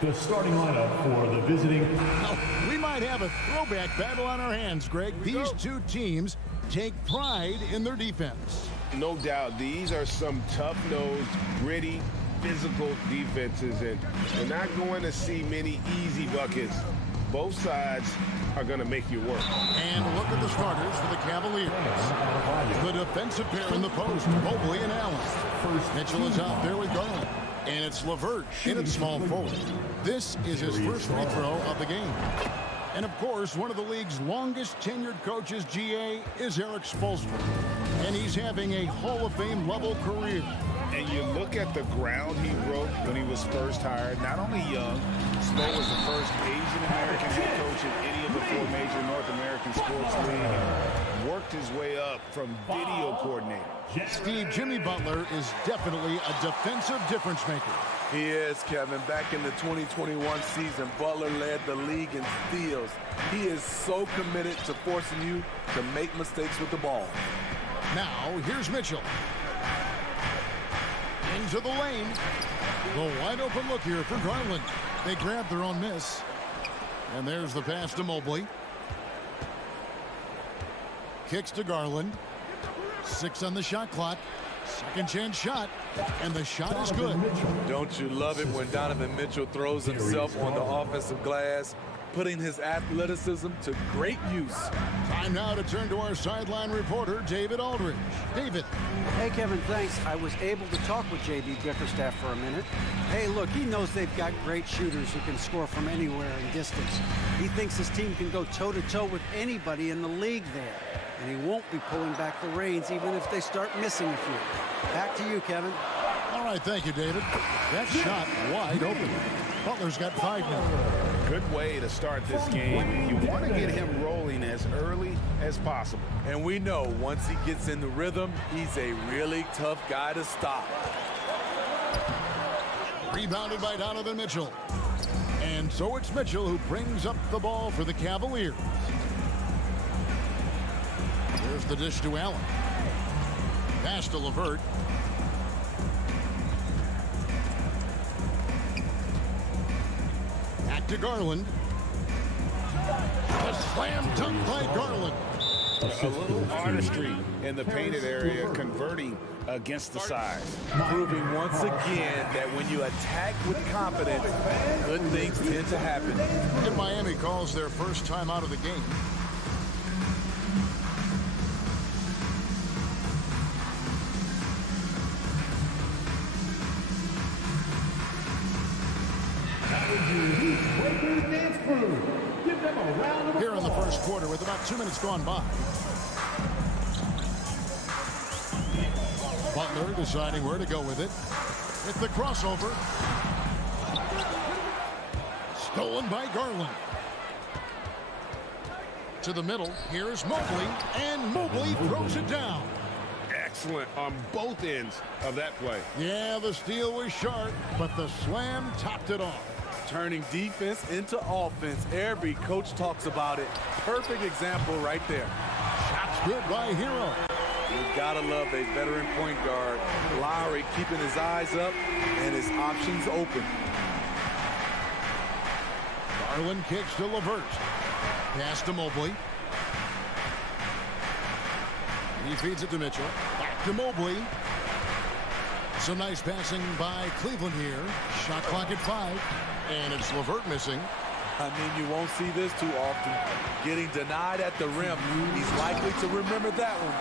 The starting lineup for the visiting. We might have a throwback battle on our hands, Greg. These two teams take pride in their defense. No doubt, these are some tough-nosed, gritty, physical defenses, and we're not going to see many easy buckets. Both sides are going to make you work. And look at the starters for the Cavaliers. The defensive pair in the post, Mobley and Allen. Mitchell is out there with Garland. And it's LeVert in at small forward. This is his first free throw of the game. And, of course, one of the league's longest-tenured coaches, GA, is Eric Spoelstra. And he's having a Hall of Fame-level career. And you look at the ground he broke when he was first hired. Not only young, Spo was the first Asian-American head coach in any of the four major North American sports leagues. And worked his way up from video coordinator. Steve, Jimmy Butler is definitely a defensive difference maker. He is, Kevin. Back in the 2021 season, Butler led the league in steals. He is so committed to forcing you to make mistakes with the ball. Now, here's Mitchell. Into the lane. The wide open look here for Garland. They grab their own miss. And there's the pass to Mobley. Kicks to Garland. 6 on the shot clock. Second chance shot. And the shot is good. Don't you love it when Donovan Mitchell throws himself on the offensive glass, putting his athleticism to great use. Time now to turn to our sideline reporter, David Aldridge. David. Hey, Kevin, thanks. I was able to talk with J.B. Bickerstaff for a minute. Hey, look, he knows they've got great shooters who can score from anywhere in distance. He thinks his team can go toe-to-toe with anybody in the league there. And he won't be pulling back the reins even if they start missing a few. Back to you, Kevin. All right, thank you, David. That shot wide open. Butler's got 5 now. Good way to start this game. You want to get him rolling as early as possible. And we know once he gets in the rhythm, he's a really tough guy to stop. Rebounded by Donovan Mitchell. And so it's Mitchell who brings up the ball for the Cavaliers. There's the dish to Allen. Pass to LeVert. Back to Garland. A slam dunk by Garland. A little artistry in the painted area, converting against the size. Proving once again that when you attack with confidence, good things tend to happen. And Miami calls their first time out of the game. Here in the first quarter with about 2 minutes gone by. Butler deciding where to go with it. With the crossover. Stolen by Garland. To the middle. Here's Mobley. And Mobley throws it down. Excellent on both ends of that play. Yeah, the steal was sharp, but the slam topped it off. Turning defense into offense. Every coach talks about it. Perfect example right there. Shots good by Hero. You gotta love a veteran point guard. Lowry keeping his eyes up and his options open. Garland kicks to LeVert. Pass to Mobley. He feeds it to Mitchell. Back to Mobley. Some nice passing by Cleveland here. Shot clock at 5. And it's LeVert missing. I mean, you won't see this too often. Getting denied at the rim. He's likely to remember that one.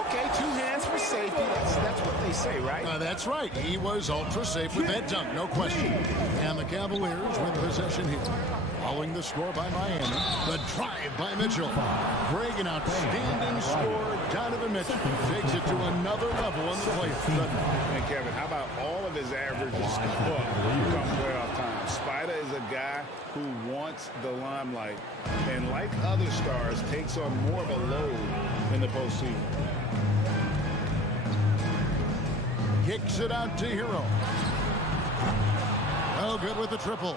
Okay, 2 hands for safety. That's what they say, right? That's right. He was ultra safe with that dunk, no question. And the Cavaliers win possession here. Following the score by Miami. The drive by Mitchell. Greg, an outstanding score. Donovan Mitchell takes it to another level on the play. And Kevin, how about all of his averages come playoff time? Vida is a guy who wants the limelight, and like other stars, takes on more of a load in the postseason. Kicks it out to Hero. Oh, good with the triple.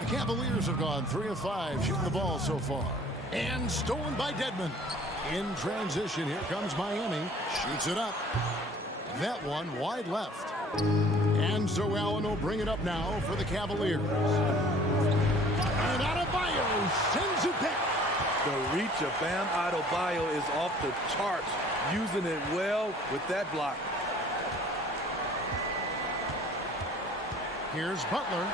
The Cavaliers have gone 3 of 5 shooting the ball so far. And stolen by Dedmon. In transition, here comes Miami. Shoots it up. That one wide left. And so Allen will bring it up now for the Cavaliers. And Adebayo sends it back. The reach of Bam Adebayo is off the charts, using it well with that block. Here's Butler.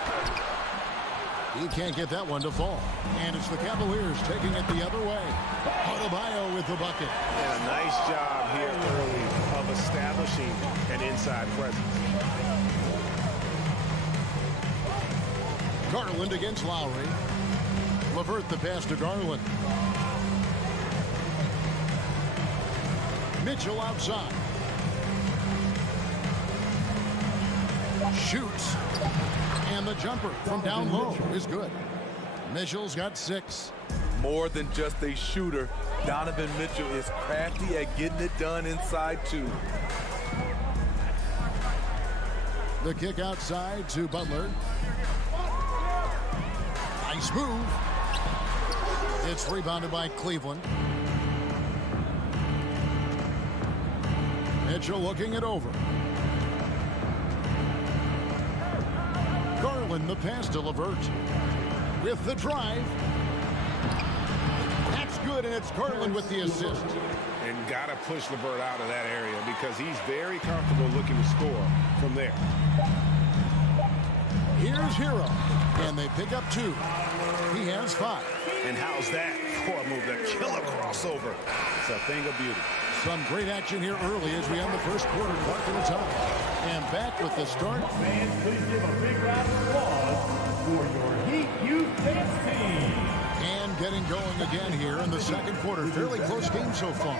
He can't get that one to fall. And it's the Cavaliers taking it the other way. Adebayo with the bucket. And a nice job here early of establishing an inside presence. Garland against Lowry. LeVert the pass to Garland. Mitchell outside. Shoots. And the jumper from down low is good. Mitchell's got 6. More than just a shooter, Donovan Mitchell is crafty at getting it done inside too. The kick outside to Butler. Nice move. It's rebounded by Cleveland. Mitchell looking it over. Garland the pass to LeVert. With the drive. That's good, and it's Garland with the assist. And got to push LeVert out of that area because he's very comfortable looking to score from there. Here's Hero, and they pick up 2. He has 5. And how's that for a move? The killer crossover. It's a thing of beauty. Some great action here early as we end the first quarter, clock to the top. And back with the start. Fans, please give a big round of applause for your Heat Youth Dance Team. And getting going again here in the second quarter. Fairly close game so far.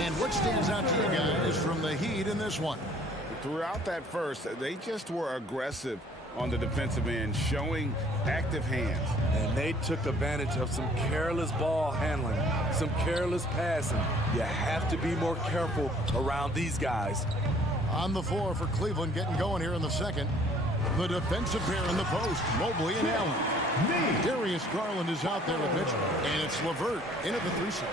And what stands out to you guys from the Heat in this one? Throughout that first, they just were aggressive on the defensive end, showing active hands. And they took advantage of some careless ball handling, some careless passing. You have to be more careful around these guys. On the floor for Cleveland, getting going here in the second. The defensive pair in the post, Mobley and Allen. Darius Garland is out there with Mitchell. And it's LeVert in at the 3 seat.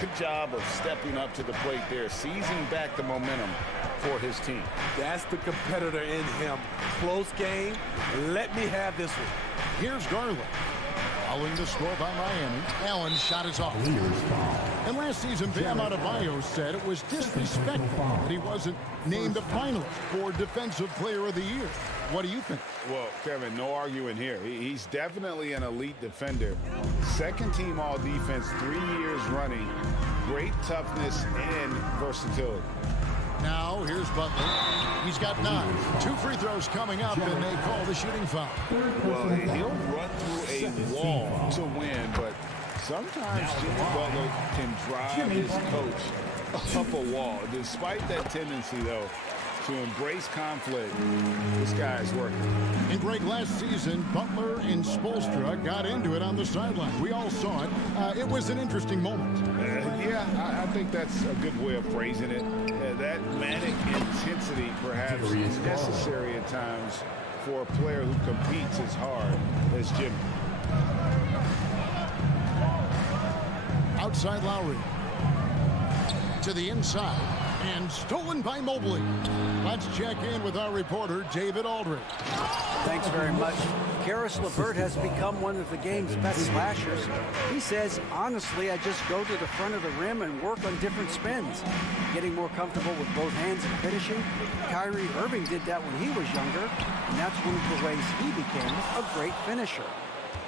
Good job of stepping up to the plate there, seizing back the momentum for his team. That's the competitor in him. Close game. Let me have this one. Here's Garland. Following the score by Miami. Allen's shot is off. And last season, Bam Adebayo said it was disrespectful that he wasn't named a finalist for Defensive Player of the Year. What do you think? Well, Kevin, no arguing here. He's definitely an elite defender. Second team all defense, 3 years running. Great toughness and versatility. Now, here's Butler. He's got 9. 2 free throws coming up, and they call the shooting foul. Well, he'll run through a wall to win, but sometimes Jimmy Butler can drive his coach up a wall. Despite that tendency, though, to embrace conflict, this guy is working. And Greg, last season, Butler and Spoelstra got into it on the sideline. We all saw it. It was an interesting moment. Yeah, I think that's a good way of phrasing it. That manic intensity perhaps is necessary at times for a player who competes as hard as Jimmy. Outside Lowry. To the inside. And stolen by Mobley. Let's check in with our reporter, David Aldridge. Thanks very much. Karis LeVert has become one of the game's best slashers. He says, honestly, I just go to the front of the rim and work on different spins. Getting more comfortable with both hands and finishing. Kyrie Irving did that when he was younger, and that's one of the ways he became a great finisher.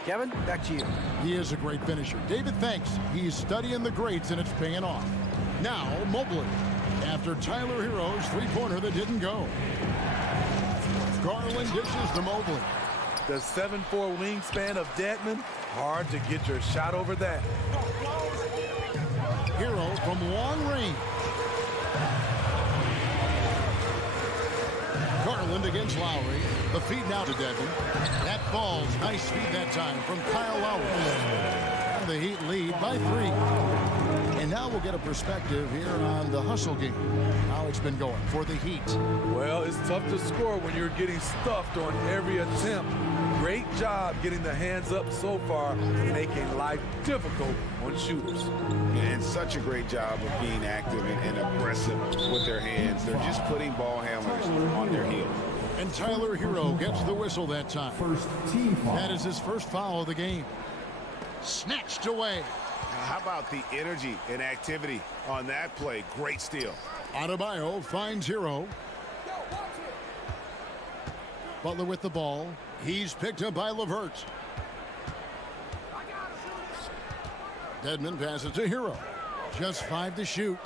Kevin, back to you. He is a great finisher. David, thanks. He's studying the greats, and it's paying off. Now, Mobley. After Tyler Hero's three-pointer that didn't go. Garland dishes to Mobley. The 7'4" wingspan of Dedmon, hard to get your shot over that. Hero from long range. Garland against Lowry. The feed now to Devin. That ball's nice speed that time from Kyle Lowry. The Heat lead by 3. And now we'll get a perspective here on the hustle game. How it's been going for the Heat. Well, it's tough to score when you're getting stuffed on every attempt. Great job getting the hands up so far, making life difficult on shooters. And such a great job of being active and aggressive with their hands. They're just putting ball handlers on their heels. And Tyler Hero gets the whistle that time. First team foul. That is his first foul of the game. Snatched away. How about the energy and activity on that play? Great steal. Adebayo finds Hero. Butler with the ball. He's picked up by LeVert. Dedmon passes to Hero. Just 5 to shoot.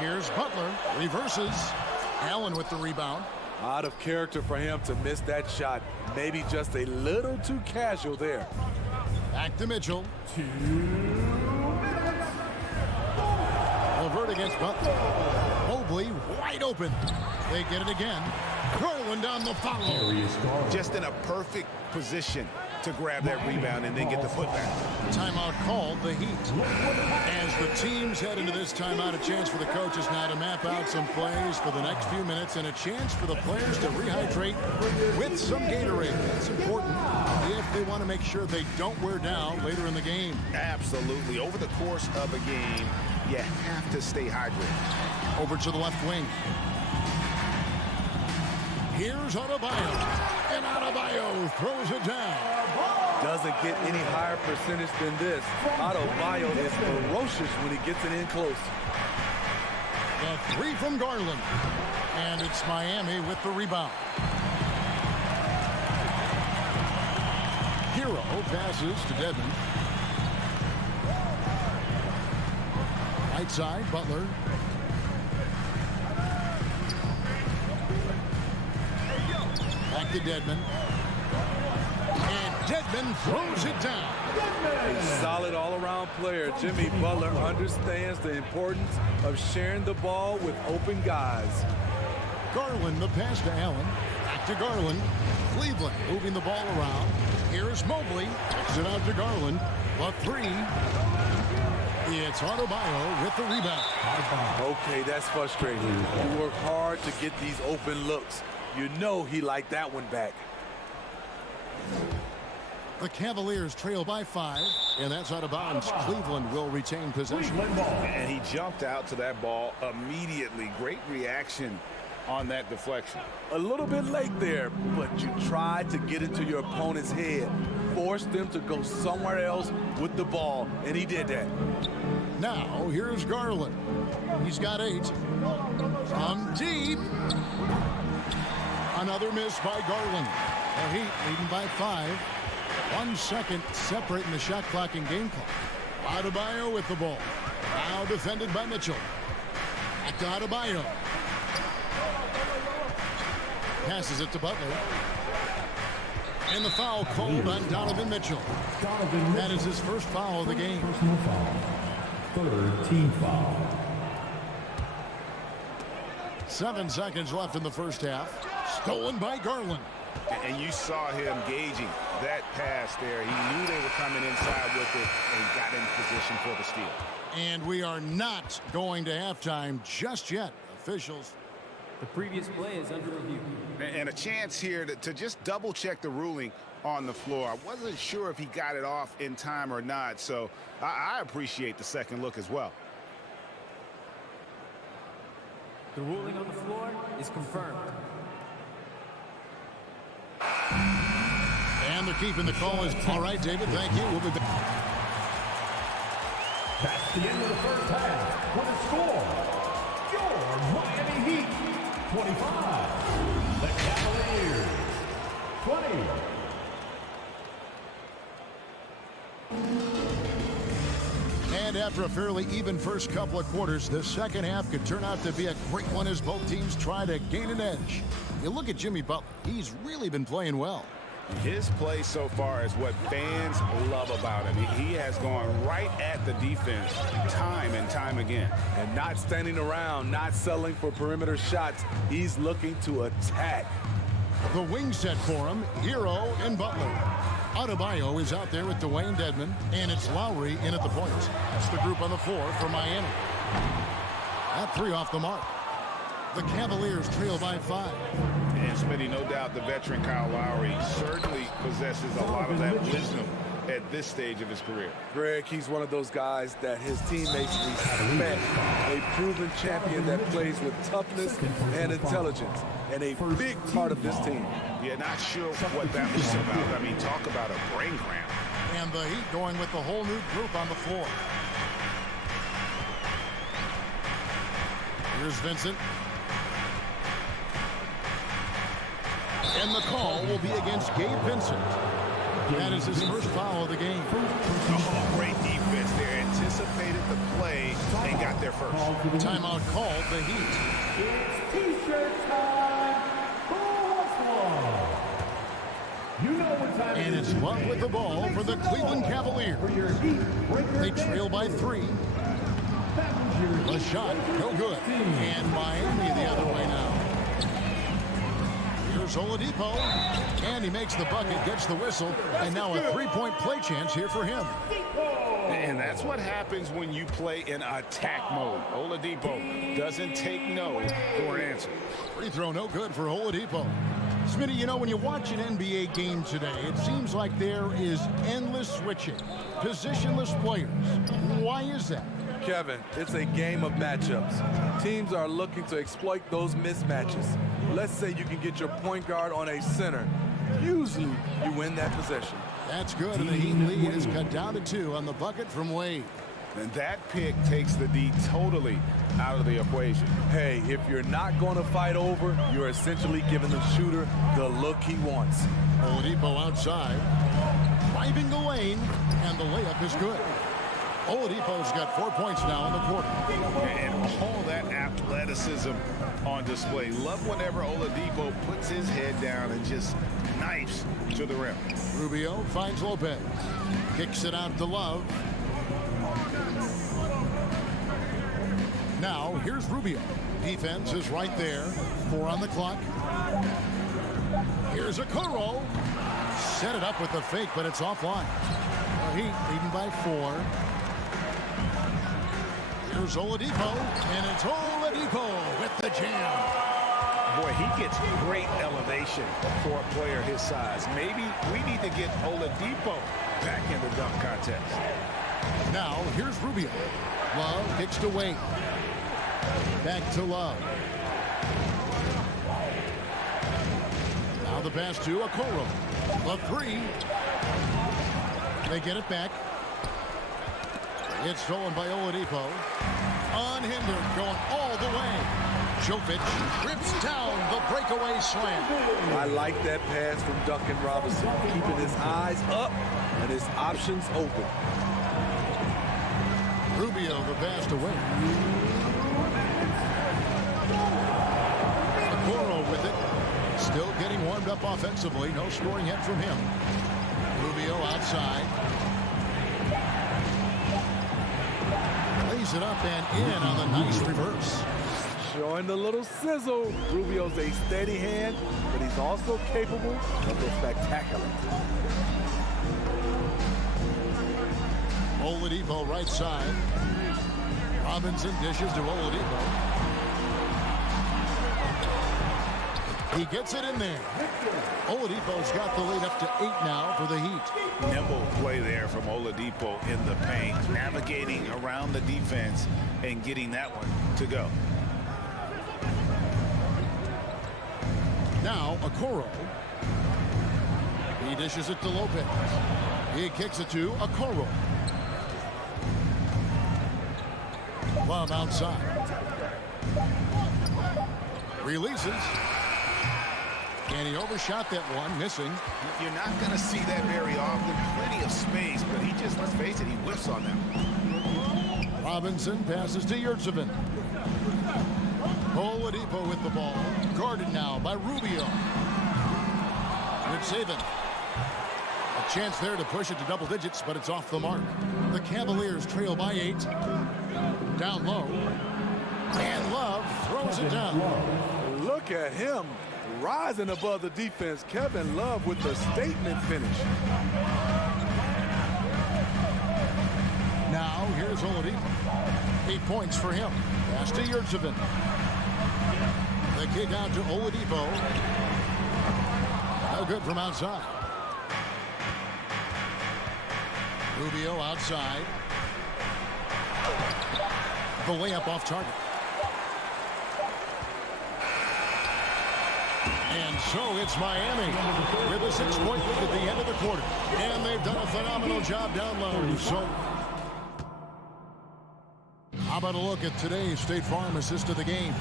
Here's Butler. Reverses. Allen with the rebound. Out of character for him to miss that shot. Maybe just a little too casual there. Back to Mitchell. LeVert against Butler. Mobley wide open. They get it again. Garland on the follow. Just in a perfect position to grab that rebound and then get the putback. Timeout called, the Heat. As the teams head into this timeout, a chance for the coaches now to map out some plays for the next few minutes and a chance for the players to rehydrate with some Gatorade. That's important if they want to make sure they don't wear down later in the game. Absolutely. Over the course of a game, you have to stay hydrated. Over to the left wing. Here's Adebayo. And Adebayo throws it down. Doesn't get any higher percentage than this. Adebayo is ferocious when he gets it in close. The 3 from Garland. And it's Miami with the rebound. Hero passes to Dedmon. Right side, Butler. Back to Dedmon. And Dedmon throws it down. A solid all-around player. Jimmy Butler understands the importance of sharing the ball with open guys. Garland, the pass to Allen. Back to Garland. Cleveland moving the ball around. Here's Mobley. Takes it out to Garland. The 3. It's Adebayo with the rebound. Okay, that's frustrating. You work hard to get these open looks. You know he liked that one back. The Cavaliers trail by 5, and that's out of bounds. Cleveland will retain possession. And he jumped out to that ball immediately. Great reaction on that deflection. A little bit late there, but you tried to get into your opponent's head. Forced them to go somewhere else with the ball, and he did that. Now, here's Garland. He's got 8. From deep. Another miss by Garland. The Heat leading by 5. 1 second separating the shot clock and game clock. Adebayo with the ball. Now defended by Mitchell. Back to Adebayo. Passes it to Butler. And the foul called on Donovan Mitchell. That is his first foul of the game. Personal foul. 3rd team foul. 7 seconds left in the first half. Stolen by Garland. And you saw him gauging that pass there. He knew they were coming inside with it and got in position for the steal. And we are not going to halftime just yet. Officials. The previous play is under review. And a chance here to just double check the ruling on the floor. I wasn't sure if he got it off in time or not, so I appreciate the second look as well. The ruling on the floor is confirmed. And they're keeping the call. All right, David, thank you. We'll be back. That's the end of the first half. With a score, your Miami Heat 25. The Cavaliers 20. And after a fairly even first couple of quarters, the second half could turn out to be a great one as both teams try to gain an edge. You look at Jimmy Butler. He's really been playing well. His play so far is what fans love about him. He has gone right at the defense time and time again. And not standing around, not settling for perimeter shots. He's looking to attack. The wing set for him, Hero and Butler. Adebayo is out there with Dwayne Dedmon, and it's Lowry in at the point. That's the group on the floor for Miami. That three off the mark. The Cavaliers trail by 5. And Smitty, no doubt the veteran Kyle Lowry certainly possesses a lot of that wisdom at this stage of his career. Greg, he's one of those guys that his teammates respect. A proven champion that plays with toughness and intelligence. And a big part of this team. Yeah, not sure what that was about. I mean, talk about a brain cramp. And the Heat going with the whole new group on the floor. Here's Vincent. And the call will be against Gabe Vincent. That is his first foul of the game. Oh, great defense there. Anticipated the play and got there first. Timeout called the Heat. It's T-shirt time. Who wants one? You know what time And it's Love with the ball for the Cleveland Cavaliers. For your Heat breaker. They trail by 3. The shot, no good. And Miami the other way now. Here's Oladipo. And he makes the bucket, gets the whistle. And now a three-point play chance here for him. And that's what happens when you play in attack mode. Oladipo doesn't take no for an answer. Free throw no good for Oladipo. Smitty, you know, when you watch an NBA game today, it seems like there is endless switching, positionless players. Why is that? Kevin, it's a game of matchups. Teams are looking to exploit those mismatches. Let's say you can get your point guard on a center. Usually, you win that possession. That's good, and the Heat lead is cut down to 2 on the bucket from Wade. And that pick takes the D totally out of the equation. Hey, if you're not going to fight over, you're essentially giving the shooter the look he wants. Oladipo outside, driving the lane, and the layup is good. Oladipo's got 4 points now in the quarter. And all that athleticism on display. Love whenever Oladipo puts his head down and just knifes to the rim. Rubio finds Lopez. Kicks it out to Love. Now, here's Rubio. Defense is right there. 4 on the clock. Here's Okoro. Set it up with the fake, but it's offline. The Heat leading by 4. Here's Oladipo, and it's Oladipo with the jam. Boy, he gets great elevation for a player his size. Maybe we need to get Oladipo back in the dunk contest. Now, here's Rubio. Love kicks to Wade. Back to Love. Now the pass to Okoro. The 3. They get it back. It's stolen by Oladipo. Unhindered, going all the way. Jovic rips down the breakaway slam. I like that pass from Duncan Robinson, keeping his eyes up and his options open. Rubio the pass to Wade. Okoro with it. Still getting warmed up offensively. No scoring yet from him. Rubio outside. Lays it up and in on the nice reverse. Showing the little sizzle. Rubio's a steady hand, but he's also capable of the spectacular. Oladipo right side. Robinson dishes to Oladipo. He gets it in there. Oladipo's got the lead up to 8 now for the Heat. Nimble play there from Oladipo in the paint, navigating around the defense and getting that one to go. Now Okoro. He dishes it to Lopez. He kicks it to Okoro. Love outside. Releases. And he overshot that one, missing. You're not going to see that very often. Plenty of space, but he just, let's face it, he whiffs on that. Robinson passes to Yurtseven. Oladipo with the ball. Guarded now by Rubio. Yurtseven Chance there to push it to double digits, but it's off the mark. The Cavaliers trail by 8. Down low. And Love throws it down. Look at him rising above the defense. Kevin Love with the statement finish. Now here's Oladipo. 8 points for him. Pass to Yurtsevin. The kick out to Oladipo. No good from outside. Rubio outside. The layup off target. And so it's Miami with a 6-point lead at the end of the quarter. And they've done a phenomenal job down low. So how about a look at today's State Farm assist of the game?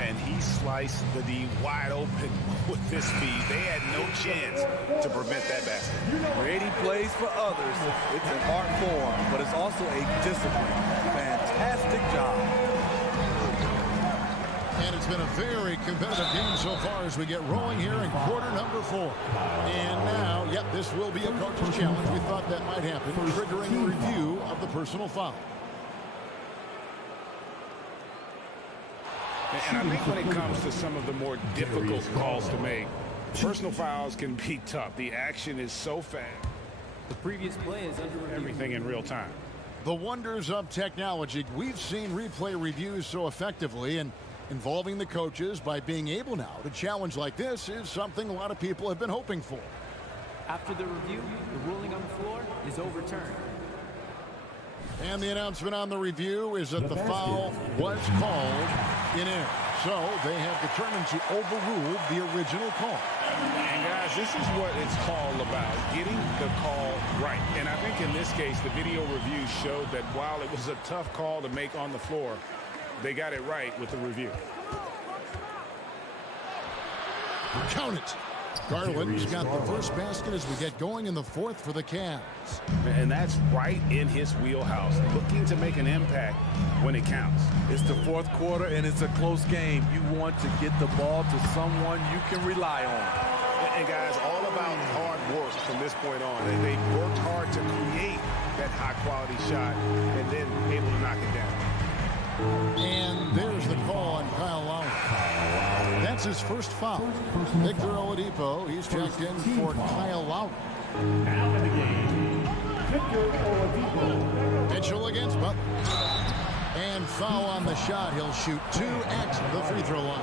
And he sliced the D wide open with this speed. They had no chance to prevent that basket. Creating plays for others. It's an art form, but it's also a discipline. Fantastic job. And it's been a very competitive game so far as we get rolling here in quarter number 4. And now, yep, this will be a coach's challenge. We thought that might happen, triggering a review of the personal foul. And I think when it comes to some of the more difficult calls to make, personal fouls can be tough. The action is so fast. The previous play is under review. Everything in real time. The wonders of technology. We've seen replay reviews so effectively, and involving the coaches by being able now to challenge like this is something a lot of people have been hoping for. After the review, the ruling on the floor is overturned. And the announcement on the review is that the foul was called in air. So they have determined to overrule the original call. And guys, this is what it's all about, getting the call right. And I think in this case, the video review showed that while it was a tough call to make on the floor, they got it right with the review. Count it. Garland's got the first basket as we get going in the 4th for the Cavs. And that's right in his wheelhouse, looking to make an impact when it counts. It's the 4th quarter, and it's a close game. You want to get the ball to someone you can rely on. And guys, all about hard work from this point on. And they worked hard to create that high-quality shot and then able to knock it down. And there's the call on Kyle Lowry. That's his first foul. Victor Oladipo, he's checked in for Kyle Lowry. Now in the game, Victor Oladipo. Mitchell against Butler. And foul on the shot. He'll shoot 2 at the free throw line.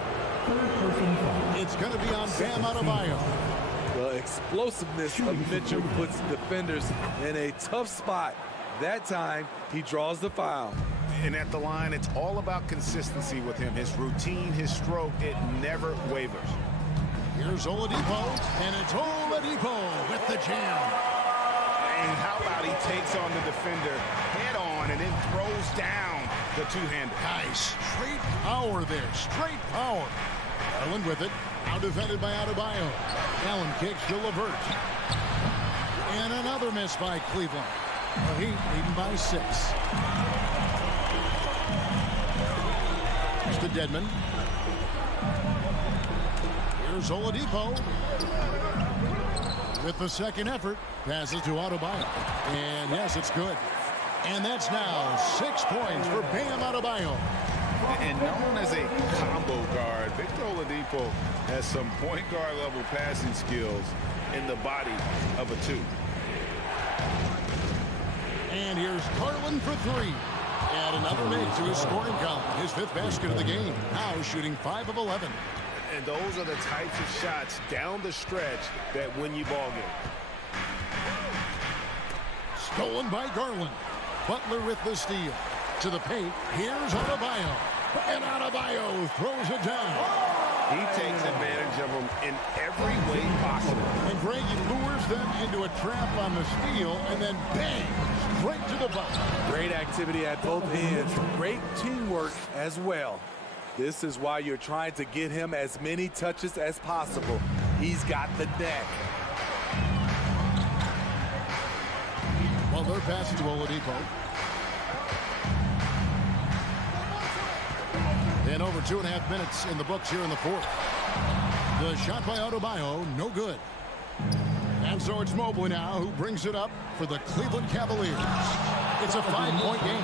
It's going to be on Bam Adebayo. The explosiveness of Mitchell puts defenders in a tough spot. That time, he draws the foul. And at the line, it's all about consistency with him. His routine, his stroke, it never wavers. Here's Oladipo, and it's Oladipo with the jam. And how about he takes on the defender head on and then throws down the two-hander. Nice. Straight power there. Straight power. Garland with it. Now defended by Adebayo. Allen kicks to LeVert. And another miss by Cleveland. The Heat leading by 6. Here's to Dedmon. Here's Oladipo. With the second effort, passes to Adebayo. And yes, it's good. And that's now 6 points for Bam Adebayo. And known as a combo guard, Victor Oladipo has some point guard level passing skills in the body of a 2. And here's Garland for 3. And another make to his scoring column. His 5th basket of the game. Now shooting 5 of 11. And those are the types of shots down the stretch that win you ball games. Stolen by Garland. Butler with the steal. To the paint. Here's Adebayo. And Adebayo throws it down. He takes advantage of them in every way possible. And Greg, he lures them into a trap on the steal and then bang, straight to the bucket. Great activity at both ends. Great teamwork as well. This is why you're trying to get him as many touches as possible. He's got the deck. Well, they're passing to Oladipo. And over 2.5 minutes in the books here in the 4th. The shot by Adebayo, no good. And so it's Mobley now who brings it up for the Cleveland Cavaliers. It's a 5-point game.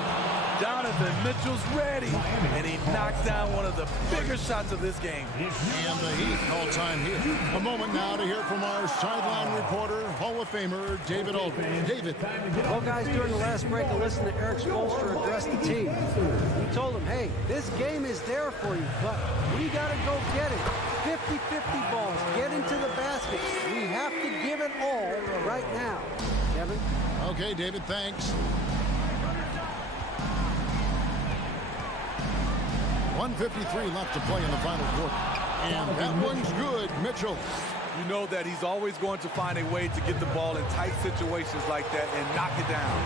Donovan Mitchell's ready, and he knocked down one of the bigger shots of this game. And the Heat call time here. A moment now to hear from our sideline reporter, Hall of Famer David Aldridge. David. Well, guys, during the last break, I listened to Eric Spoelstra address the team. He told them, hey, this game is there for you, but we got to go get it. 50-50 balls, get into the basket. We have to give it all right now. Kevin? Okay, David, thanks. 1:53 left to play in the final quarter. And that one's good, Mitchell. You know that he's always going to find a way to get the ball in tight situations like that and knock it down.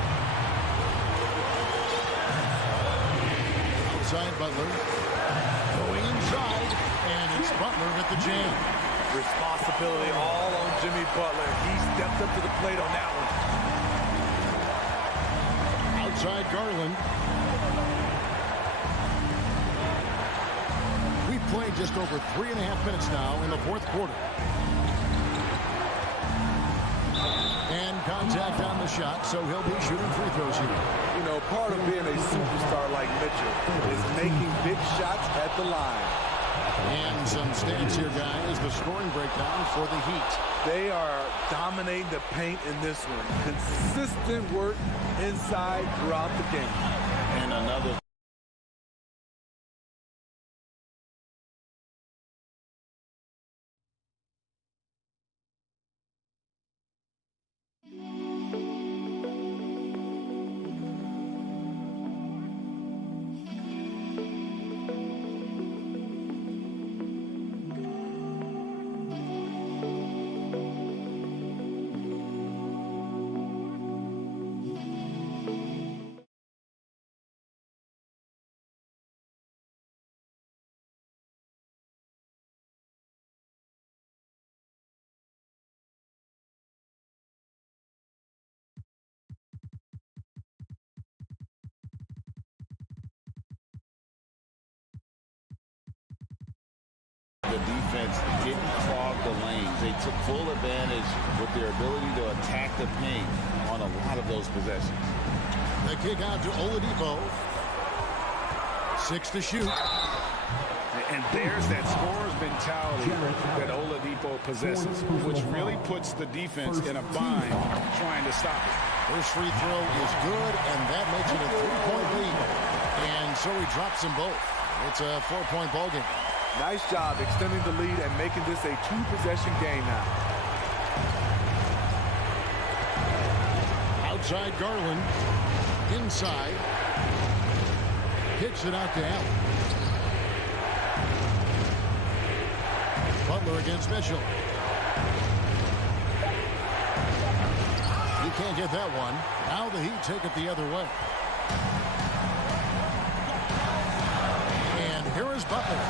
Outside Butler. Going inside. And it's Butler with the jam. Responsibility all on Jimmy Butler. He stepped up to the plate on that one. Outside Garland. We've played just over 3.5 minutes now in the fourth quarter. And contact on the shot, so he'll be shooting free throws here. You know, part of being a superstar like Mitchell is making big shots at the line. And some stats here, guys. The scoring breakdown for the Heat. They are dominating the paint in this one. Consistent work inside throughout the game. And another. The defense didn't clog the lanes. They took full advantage with their ability to attack the paint on a lot of those possessions. The kick out to Oladipo. 6 to shoot. And there's that scorer's mentality that Oladipo possesses, which really puts the defense in a bind trying to stop it. First free throw is good, and that makes it a 3-point lead. And so he drops them both. It's a 4-point ball game. Nice job extending the lead and making this a 2-possession game now. Outside Garland. Inside. Kicks it out to Allen. Butler against Mitchell. He can't get that one. Now the Heat take it the other way. And here is Butler.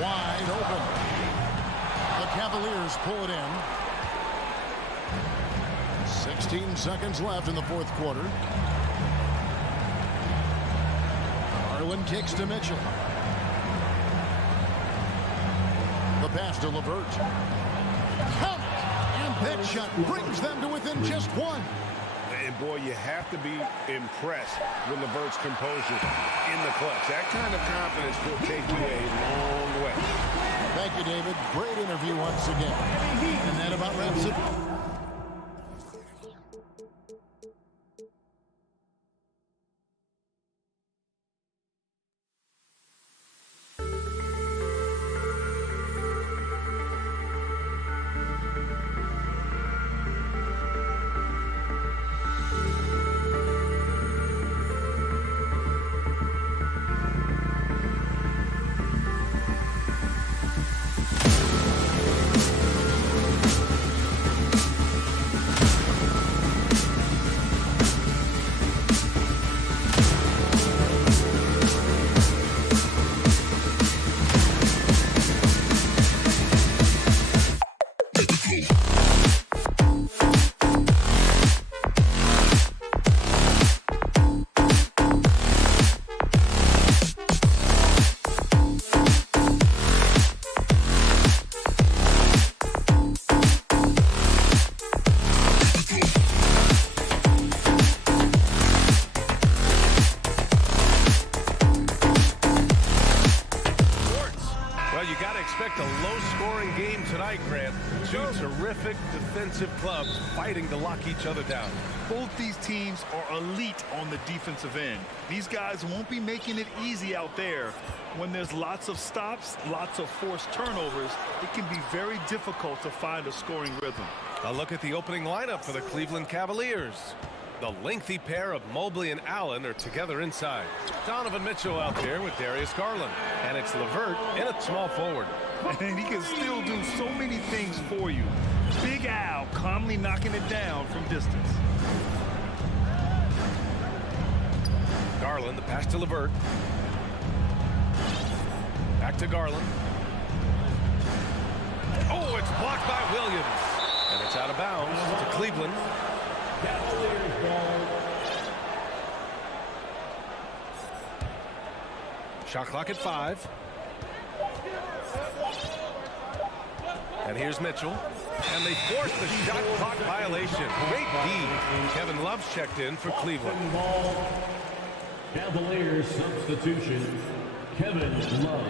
Wide open. The Cavaliers pull it in. 16 seconds left in the fourth quarter. Garland kicks to Mitchell. The pass to LeVert. Count it! And that shot brings them to within just one. And boy, you have to be impressed with LeVert's composure in the clutch. That kind of confidence will take you a long way. Thank you, David. Great interview once again. And that about wraps it. quick defensive clubs fighting to lock each other down. Both these teams are elite on the defensive end. These guys won't be making it easy out there. When there's lots of stops, lots of forced turnovers, it can be very difficult to find a scoring rhythm. A look at the opening lineup for the Cleveland Cavaliers. The lengthy pair of Mobley and Allen are together inside. Donovan Mitchell out there with Darius Garland. And it's LeVert in at small forward. And he can still do so many things for you. Big Al calmly knocking it down from distance. Garland, the pass to LeVert. Back to Garland. Oh, it's blocked by Williams. And it's out of bounds to Cleveland. Cavaliers ball. Shot clock at 5. And here's Mitchell. And they force the shot clock violation. Great D. Kevin Love's checked in for Cleveland. Ball. Cavaliers substitution. Kevin Love.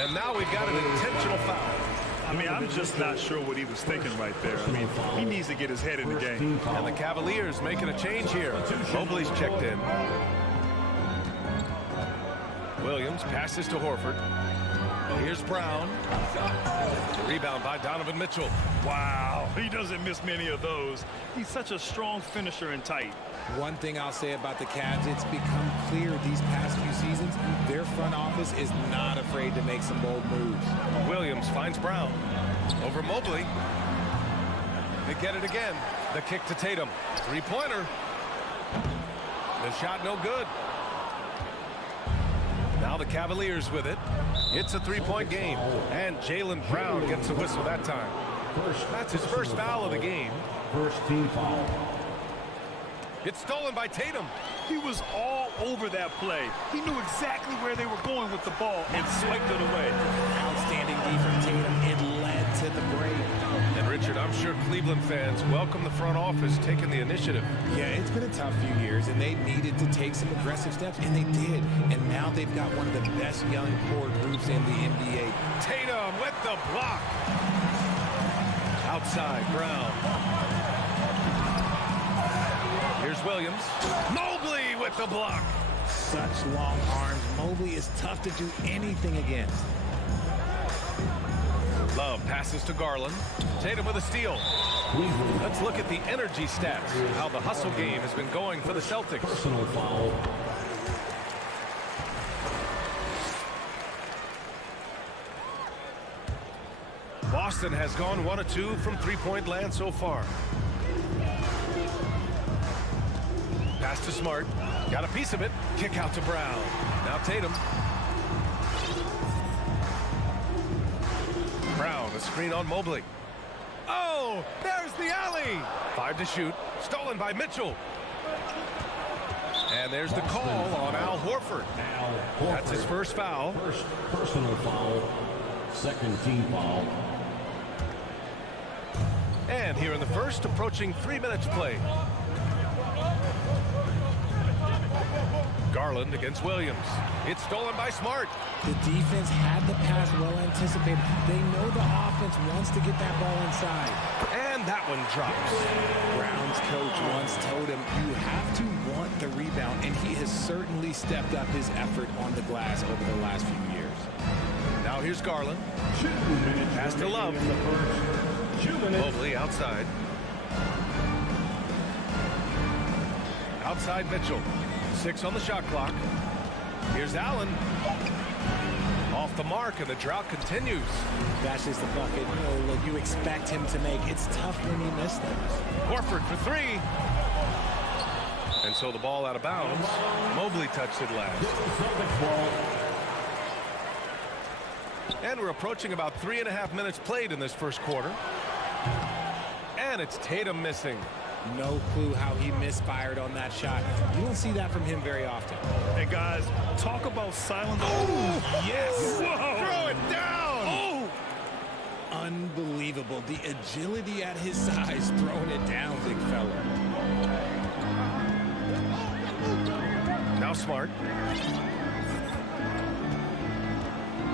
And now we've got an intentional foul. I mean, I'm just not sure what he was thinking right there. I mean, he needs to get his head in the game. And the Cavaliers making a change here. Mobley's checked in. Williams passes to Horford. Here's Brown. Rebound by Donovan Mitchell. Wow, he doesn't miss many of those. He's such a strong finisher and tight. One thing I'll say about the Cavs, it's become clear these past few seasons, their front office is not afraid to make some bold moves. Williams finds Brown. Over Mobley. They get it again. The kick to Tatum. Three-pointer. The shot no good. Now the Cavaliers with it. It's a three-point game. And Jaylen Brown gets a whistle that time. That's his first foul of the game. First team foul. It's stolen by Tatum. He was all over that play. He knew exactly where they were going with the ball and swiped it away. Outstanding D from Tatum. It led to the break. And Richard, I'm sure Cleveland fans welcome the front office taking the initiative. Yeah, it's been a tough few years, and they needed to take some aggressive steps, and they did. And now they've got one of the best young core groups in the NBA. Tatum with the block. Outside, Brown. Here's Williams. Mobley with the block. Such long arms. Mobley is tough to do anything against. Love passes to Garland. Tatum with a steal. Let's look at the energy stats. How the hustle game has been going for the Celtics. Personal foul. Boston has gone 1 of 2 from three-point land so far. Pass to Smart. Got a piece of it. Kick out to Brown. Now Tatum. Brown, a screen on Mobley. Oh, there's the alley. 5 to shoot. Stolen by Mitchell. And there's the call on Al Horford. That's his first foul. First personal foul. Second team foul. And here in the first, approaching 3 minutes played. Garland against Williams. It's stolen by Smart. The defense had the pass well anticipated. They know the offense wants to get that ball inside. And that one drops. Brown's coach once told him, you have to want the rebound, and he has certainly stepped up his effort on the glass over the last few years. Now here's Garland. 2 minutes. Pass to Love. In the first. 2 minutes. Mobley outside. Outside Mitchell. 6 on the shot clock. Here's Allen. Off the mark, and the drought continues. That's just the bucket. You know, look, you expect him to make. It's tough when you miss things. Horford for 3. And so the ball out of bounds. Mobley touched it last. And we're approaching about 3.5 minutes played in this first quarter. And it's Tatum missing. No clue how he misfired on that shot. You don't see that from him very often. Hey, guys, talk about silent. Oh, yes. Whoa. Throw it down. Oh. Unbelievable. The agility at his size, throwing it down, big fella. Now Smart.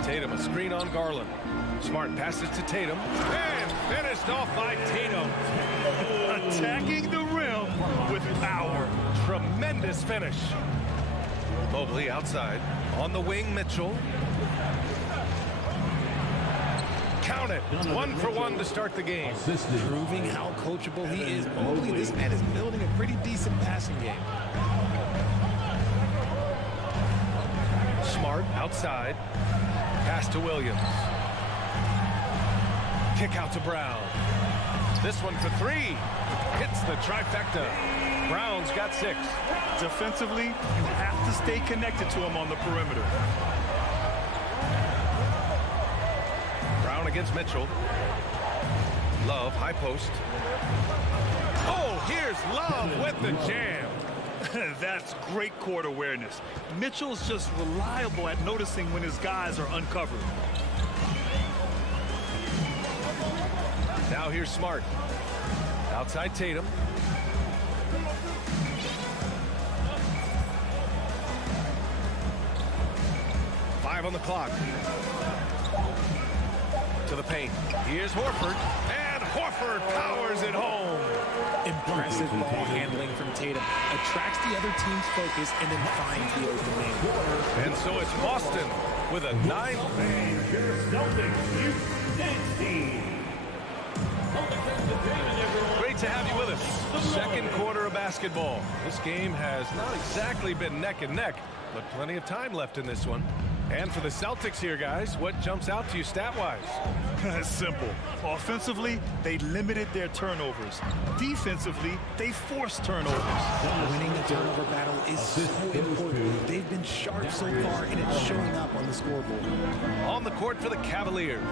Tatum, a screen on Garland. Smart passes to Tatum. And finished off by Tatum. Attacking the rim with power. Tremendous finish. Mobley outside. On the wing, Mitchell. Count it. 1 for 1 to start the game. Proving how coachable he is. Mobley, this man is building a pretty decent passing game. Smart outside. Pass to Williams. Kick out to Brown. This one for 3. Hits the trifecta. Brown's got 6. Defensively, you have to stay connected to him on the perimeter. Brown against Mitchell. Love, high post. Oh, here's Love with the jam. That's great court awareness. Mitchell's just reliable at noticing when his guys are uncovered. Now here's Smart. Outside Tatum. Five on the clock. To the paint. Here's Horford. And Horford powers it home. Impressive ball handling from Tatum. Attracts the other team's focus and then finds the open man. And so it's Boston with a 9. Great to have you with us. Second quarter of basketball. This game has not exactly been neck and neck, but plenty of time left in this one. And for the Celtics here, guys, what jumps out to you stat-wise? Simple. Offensively, they limited their turnovers. Defensively, they forced turnovers. Winning the turnover battle is so important. They've been sharp so far, and it's showing up on the scoreboard. On the court for the Cavaliers.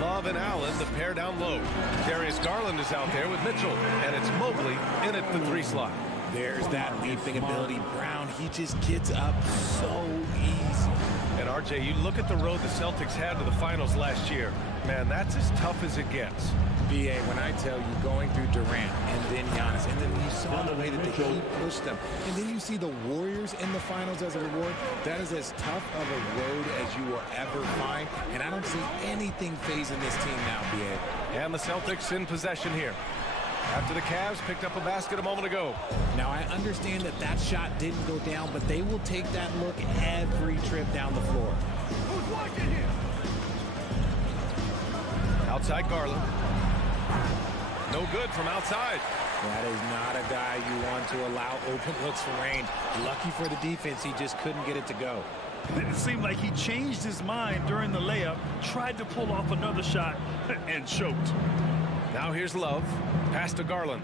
Love and Allen, the pair down low. Darius Garland is out there with Mitchell, and it's Mobley in at the 3 slot. There's that leaping ability. Brown, he just gets up so easy. And RJ, you look at the road the Celtics had to the finals last year. Man, that's as tough as it gets. BA, when I tell you, going through Durant and then Giannis, and then you saw the way that the Heat pushed them, and then you see the Warriors in the finals as a reward, that is as tough of a road as you will ever find, and I don't see anything phasing this team now, BA. And the Celtics in possession here. After the Cavs picked up a basket a moment ago. Now, I understand that that shot didn't go down, but they will take that look every trip down the floor. Who's watching here? Outside Garland. No good from outside. That is not a guy you want to allow open looks for range. Lucky for the defense, he just couldn't get it to go. It seemed like he changed his mind during the layup, tried to pull off another shot, and choked. Now here's Love. Pass to Garland.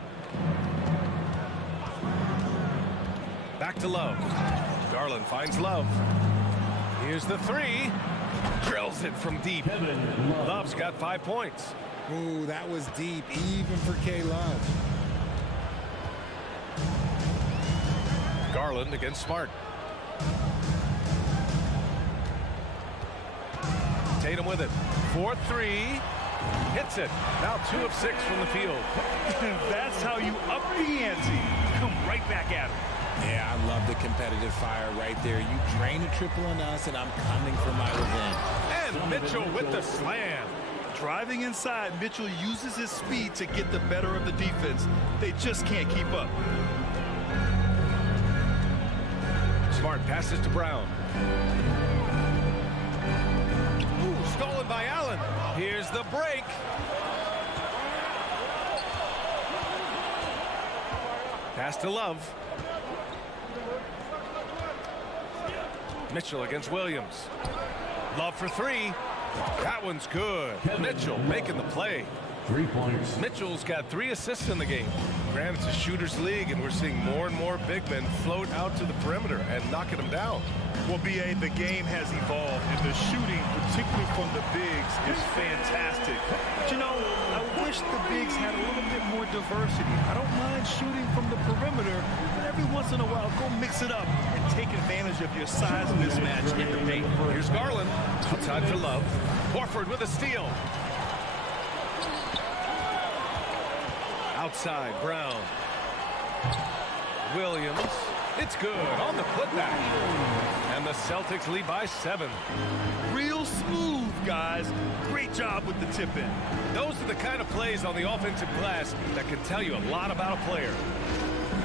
Back to Love. Garland finds Love. Here's the 3. Drills it from deep. Love's got 5 points. Ooh, that was deep, even for K-Love. Garland against Smart. Tatum with it. 4-3. Hits it. Now 2 of 6 from the field. That's how you up the ante. Come right back at him. Yeah, I love the competitive fire right there. You drain a triple on us, and I'm coming for my revenge. And Mitchell with the slam. Driving inside, Mitchell uses his speed to get the better of the defense. They just can't keep up. Smart passes to Brown. Ooh, stolen by Allen. Here's the break. Pass to Love. Mitchell against Williams. Love for 3. That one's good. Mitchell making the play. 3 points. Mitchell's got 3 assists in the game. Granted, it's a shooter's league, and we're seeing more and more big men float out to the perimeter and knocking them down. Well, B.A., the game has evolved, and the shooting, particularly from the bigs, is fantastic. But, you know, I wish the bigs had a little bit more diversity. I don't mind shooting from the perimeter, but every once in a while, go mix it up and take advantage of your size mismatch in the paint. Here's Garland. Outside for Love. Horford with a steal. Outside, Brown. Williams. It's good on the putback. And the Celtics lead by 7. Real smooth, guys. Great job with the tip-in. Those are the kind of plays on the offensive glass that can tell you a lot about a player.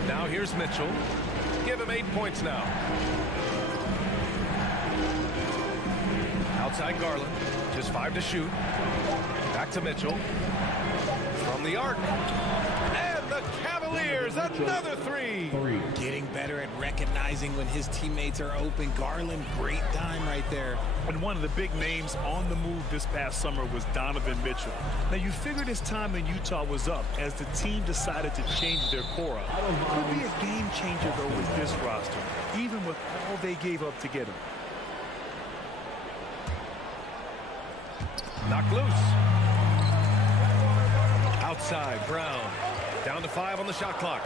Now here's Mitchell. Give him 8 points now. Outside Garland. Just 5 to shoot. Back to Mitchell. From the arc. And the Cavaliers, another 3. Getting better at recognizing when his teammates are open. Garland, great time right there. And one of the big names on the move this past summer was Donovan Mitchell. Now, you figured his time in Utah was up as the team decided to change their core up. Could be a game changer, though, with this roster, even with all they gave up to get him. Knocked loose. Outside, Brown. Down to 5 on the shot clock.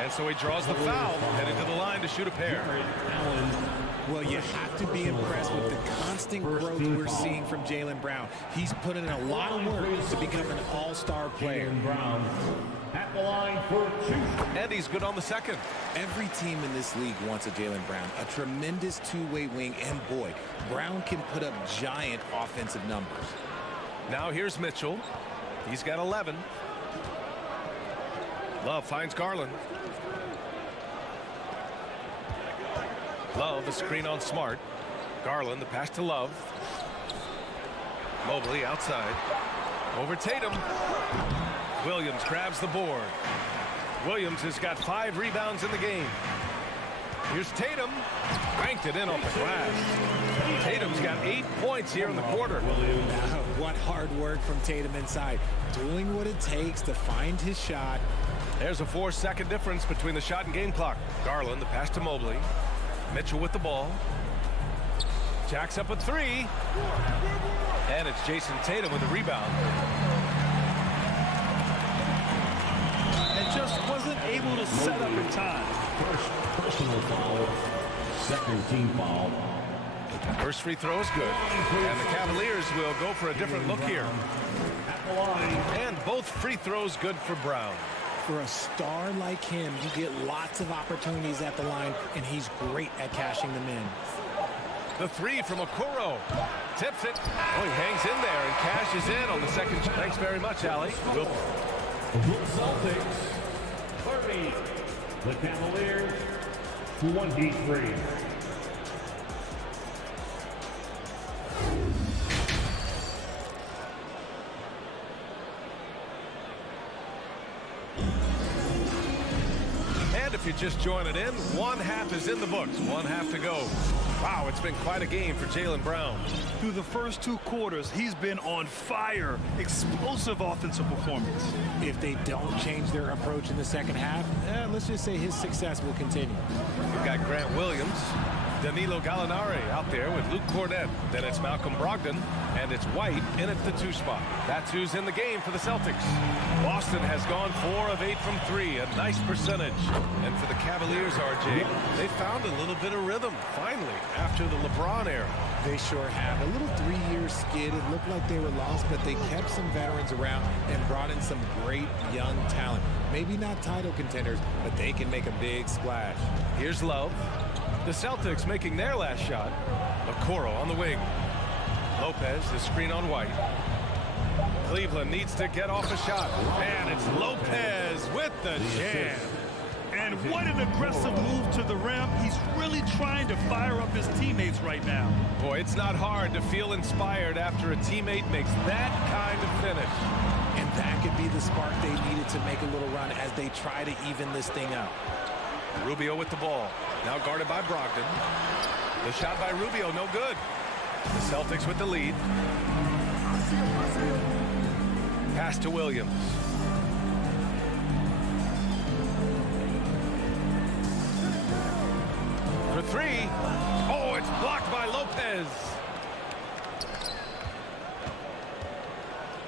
And so he draws the foul, headed to the line to shoot a pair. Well, you have to be impressed with the constant growth we're seeing from Jaylen Brown. He's put in a lot of work to become an all-star player. Brown at the line for 2. And he's good on the second. Every team in this league wants a Jaylen Brown, a tremendous two-way wing, and boy, Brown can put up giant offensive numbers. Now here's Mitchell. He's got 11. Love finds Garland. Love, the screen on Smart. Garland, the pass to Love. Mobley outside. Over Tatum. Williams grabs the board. Williams has got 5 rebounds in the game. Here's Tatum. Banked it in off the glass. Tatum's got 8 points here in the quarter. What hard work from Tatum inside. Doing what it takes to find his shot. There's a 4-second difference between the shot and game clock. Garland, the pass to Mobley. Mitchell with the ball. Jacks up a 3. And it's Jason Tatum with the rebound. And just wasn't able to set up in time. First personal foul. Second team foul. First free throw is good. And the Cavaliers will go for a different look here. At the line. And both free throws good for Brown. For a star like him, you get lots of opportunities at the line, and he's great at cashing them in. The 3 from Okoro. Tips it. Oh, he hangs in there and cashes in on the second. Thanks very much, Allie. The Celtics 30. The Cavaliers 23. If you're just joining in, 1 half is in the books, 1 half to go. Wow, it's been quite a game for Jaylen Brown. Through the first 2 quarters, he's been on fire. Explosive offensive performance. If they don't change their approach in the second half, let's just say his success will continue. You've got Grant Williams, Danilo Gallinari out there with Luke Cornett. Then it's Malcolm Brogdon, and it's White in at the 2 spot. That's who's in the game for the Celtics. Boston has gone 4 of 8 from 3, a nice percentage. And for the Cavaliers, RJ, they found a little bit of rhythm, finally, after the LeBron era. They sure have. A little 3-year skid. It looked like they were lost, but they kept some veterans around and brought in some great young talent. Maybe not title contenders, but they can make a big splash. Here's Love. The Celtics making their last shot. Okoro on the wing. Lopez, the screen on White. Cleveland needs to get off a shot. And it's Lopez with the jam. And what an aggressive move to the rim. He's really trying to fire up his teammates right now. Boy, it's not hard to feel inspired after a teammate makes that kind of finish. And that could be the spark they needed to make a little run as they try to even this thing up. Rubio with the ball. Now guarded by Brogdon. The shot by Rubio, no good. The Celtics with the lead. Pass to Williams. For 3. Oh, it's blocked by Lopez.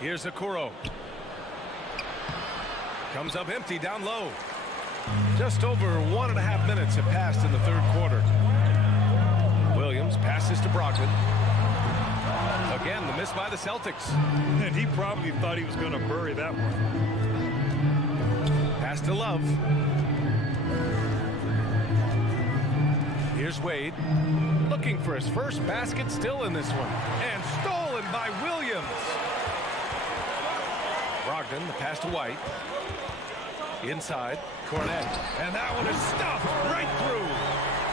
Here's Okoro. Comes up empty down low. Just over 1.5 minutes have passed in the 3rd quarter. Williams passes to Brogdon. Again, the miss by the Celtics. And he probably thought he was going to bury that one. Pass to Love. Here's Wade. Looking for his first basket, still in this one. And stolen by Williams. Brogdon, the pass to White. Inside, Cornet. And that one is stuffed right through.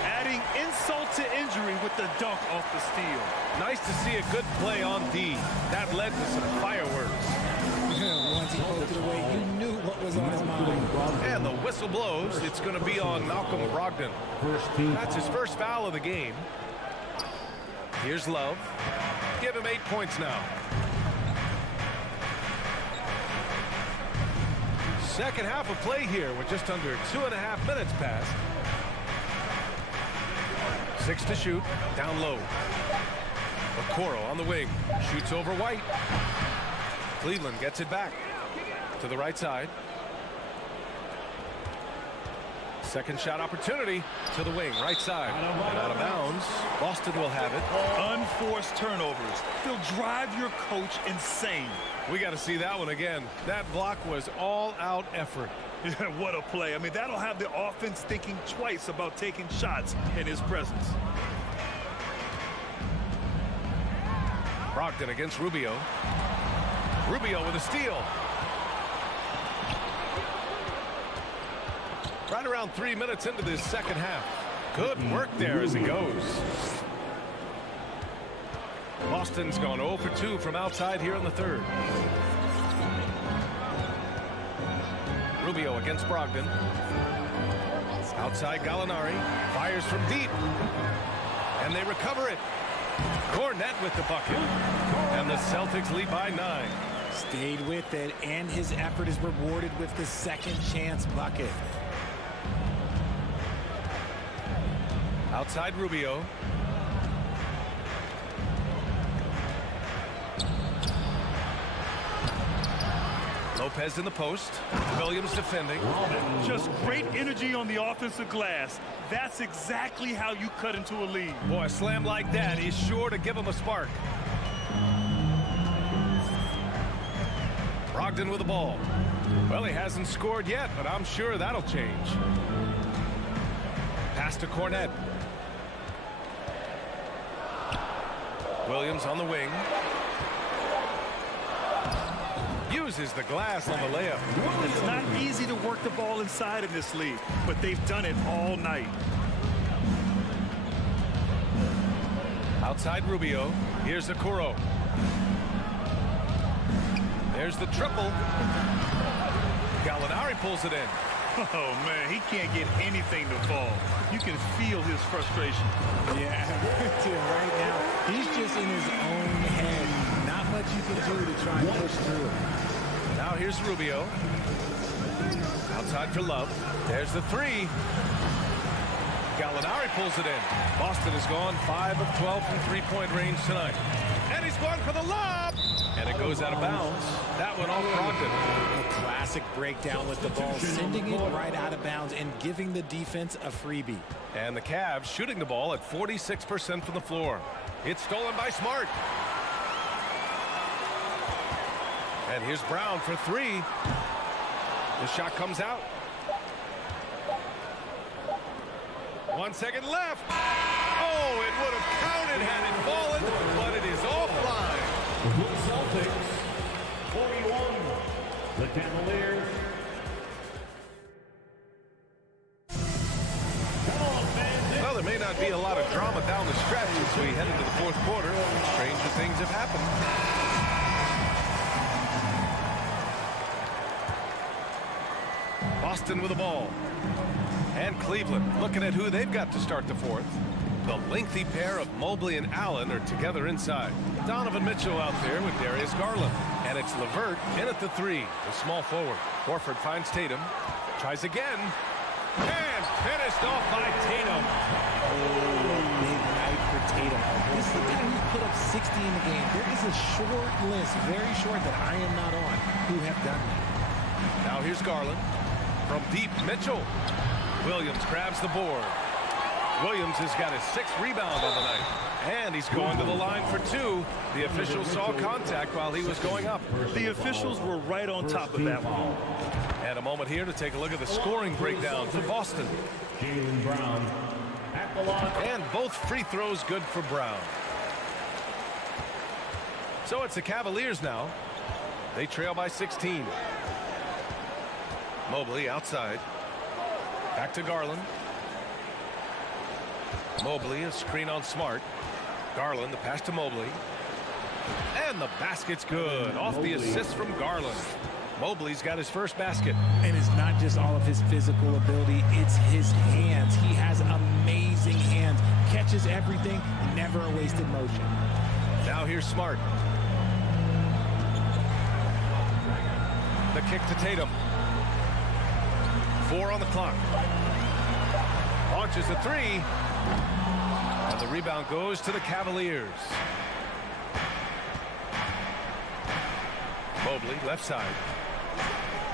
Adding insult to injury with the dunk off the steal. Nice to see a good play on D. That led to some fireworks. Once he poked it away, you knew what was on his mind. And the whistle blows. It's going to be on Malcolm Brogdon. That's his first foul of the game. Here's Love. Give him 8 points now. Second half of play here with just under 2.5 minutes passed. 6 to shoot. Down low. Okoro on the wing. Shoots over White. Cleveland gets it back to the right side. Second shot opportunity to the wing, right side. And out of bounds. Boston will have it. Unforced turnovers. They'll drive your coach insane. We got to see that one again. That block was all-out effort. What a play. I mean, that'll have the offense thinking twice about taking shots in his presence. Brogdon against Rubio. Rubio with a steal. Right around 3 minutes into this second half. Good work there as it goes. Boston's gone 0 for 2 from outside here in the third. Rubio against Brogdon. Outside Gallinari. Fires from deep. And they recover it. Cornet with the bucket. And the Celtics lead by 9. Stayed with it, and his effort is rewarded with the second chance bucket. Outside Rubio. Lopez in the post. Williams defending. Just great energy on the offensive glass. That's exactly how you cut into a lead. Boy, a slam like that is sure to give him a spark. Brogdon with the ball. Well, he hasn't scored yet, but I'm sure that'll change. Pass to Cornet. Williams on the wing. Uses the glass on the layup. It's not easy to work the ball inside in this league, but they've done it all night. Outside Rubio. Here's Okoro. There's the triple. Gallinari pulls it in. Oh, man, he can't get anything to fall. You can feel his frustration. Yeah, right now, he's just in his own head. Not much you can do to try and push through it. Now here's Rubio. Outside for Love. There's the three. Gallinari pulls it in. Boston has gone 5 of 12 from three-point range tonight. And he's going for the lob. And it goes out of bounds. That one off Brogdon. A classic breakdown with the ball, sending it right out of bounds and giving the defense a freebie. And the Cavs shooting the ball at 46% from the floor. It's stolen by Smart. And here's Brown for three. The shot comes out. 1 second left. Oh, it would have counted had it fallen, but it is offline. The Celtics, 41. The Cavaliers. Well, there may not be a lot of drama down the stretch as we head into the fourth quarter. Stranger things have happened. Boston with the ball. And Cleveland looking at who they've got to start the fourth. The lengthy pair of Mobley and Allen are together inside. Donovan Mitchell out there with Darius Garland. And it's LeVert in at the three, the small forward. Horford finds Tatum. Tries again. And finished off by Tatum. Oh, big night for Tatum. This is the guy who's put up 60 in the game. There is a short list, very short, that I am not on, who have done that. Now here's Garland. From deep, Mitchell. Williams grabs the board. Williams has got his 6th rebound of the night. And he's going to the line for two. The officials saw contact while he was going up. The officials were right on top of that one. And a moment here to take a look at the scoring breakdown for Boston. Jaylen Brown at at the line. And both free throws good for Brown. So it's the Cavaliers now. They trail by 16. Mobley outside. Back to Garland. Mobley, a screen on Smart. Garland, the pass to Mobley. And the basket's good. Off the assist from Garland. Mobley's got his first basket. And it's not just all of his physical ability, it's his hands. He has amazing hands. Catches everything, never a wasted motion. Now here's Smart. The kick to Tatum. 4 on the clock. Launches a 3. And the rebound goes to the Cavaliers. Mobley, left side.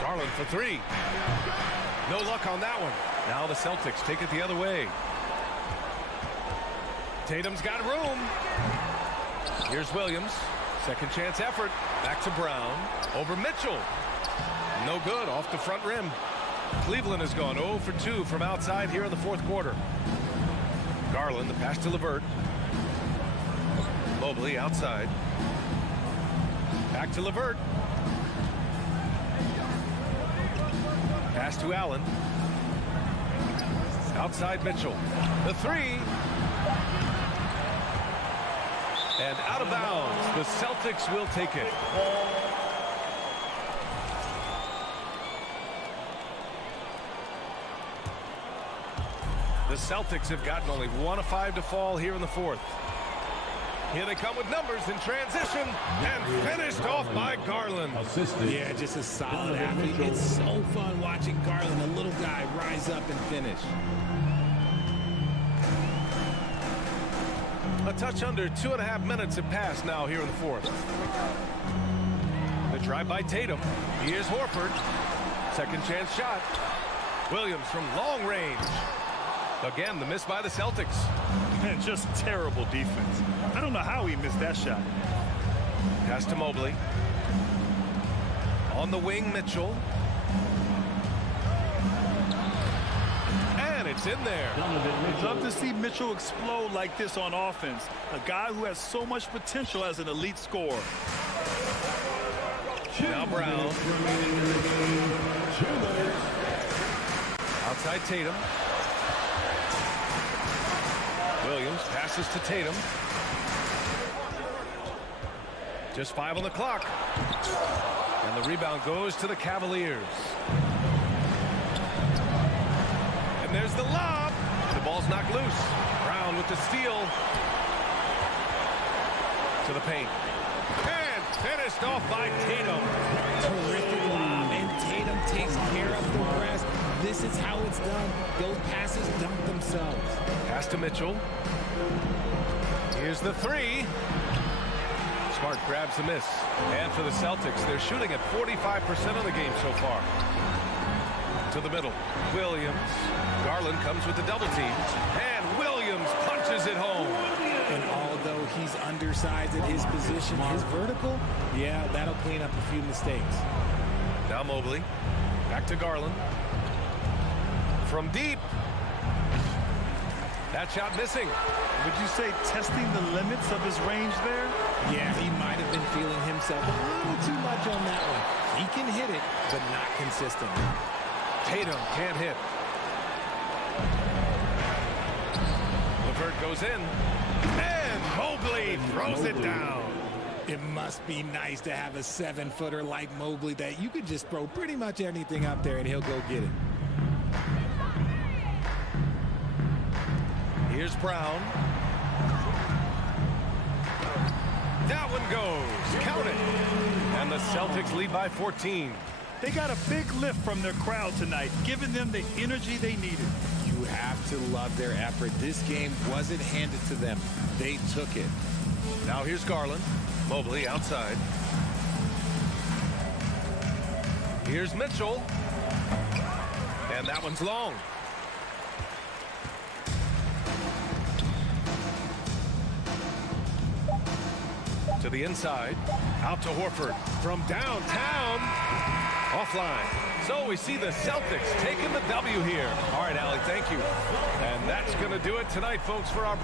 Garland for 3. No luck on that one. Now the Celtics take it the other way. Tatum's got room. Here's Williams. Second chance effort. Back to Brown. Over Mitchell. No good. Off the front rim. Cleveland has gone 0 for 2 from outside here in the fourth quarter. Garland, the pass to LeVert. Mobley outside. Back to LeVert. Pass to Allen. Outside Mitchell. The 3. And out of bounds. The Celtics will take it. The Celtics have gotten only 1 of 5 to fall here in the fourth. Here they come with numbers in transition and finished off by Garland. Yeah, just a solid athlete. It's so fun watching Garland, a little guy, rise up and finish. A touch under 2.5 minutes have passed now here in the fourth. The drive by Tatum. Here's Horford. Second chance shot. Williams from long range. Again, the miss by the Celtics. Man, just terrible defense. I don't know how he missed that shot. Pass to Mobley. On the wing, Mitchell. And it's in there. I'd love to see Mitchell explode like this on offense. A guy who has so much potential as an elite scorer. Now Brown. Outside Tatum. Williams passes to Tatum. Just 5 on the clock. And the rebound goes to the Cavaliers. And there's the lob. The ball's knocked loose. Brown with the steal. To the paint. And finished off by Tatum. Terrific lob, and Tatum takes care of the rest. This is how it's done. Those passes dunk themselves. Pass to Mitchell. Here's the 3. Smart grabs the miss. And for the Celtics, they're shooting at 45% of the game so far. To the middle. Williams. Garland comes with the double team. And Williams punches it home. And although he's undersized at his position, his vertical, yeah, that'll clean up a few mistakes. Now Mobley. Back to Garland. From deep. That shot missing. Would you say testing the limits of his range there? Yeah, he might have been feeling himself a little too much on that one. He can hit it, but not consistently. Tatum can't hit. LeVert goes in. And Mobley throws it down. It must be nice to have a 7-footer like Mobley that you could just throw pretty much anything up there and he'll go get it. Here's Brown. That one goes. Count it. And the Celtics lead by 14. They got a big lift from their crowd tonight, giving them the energy they needed. You have to love their effort. This game wasn't handed to them. They took it. Now here's Garland. Mobley outside. Here's Mitchell. And that one's long. To the inside. Out to Horford. From downtown. Offline. So we see the Celtics taking the W here. All right, Allie, thank you. And that's going to do it tonight, folks, for our...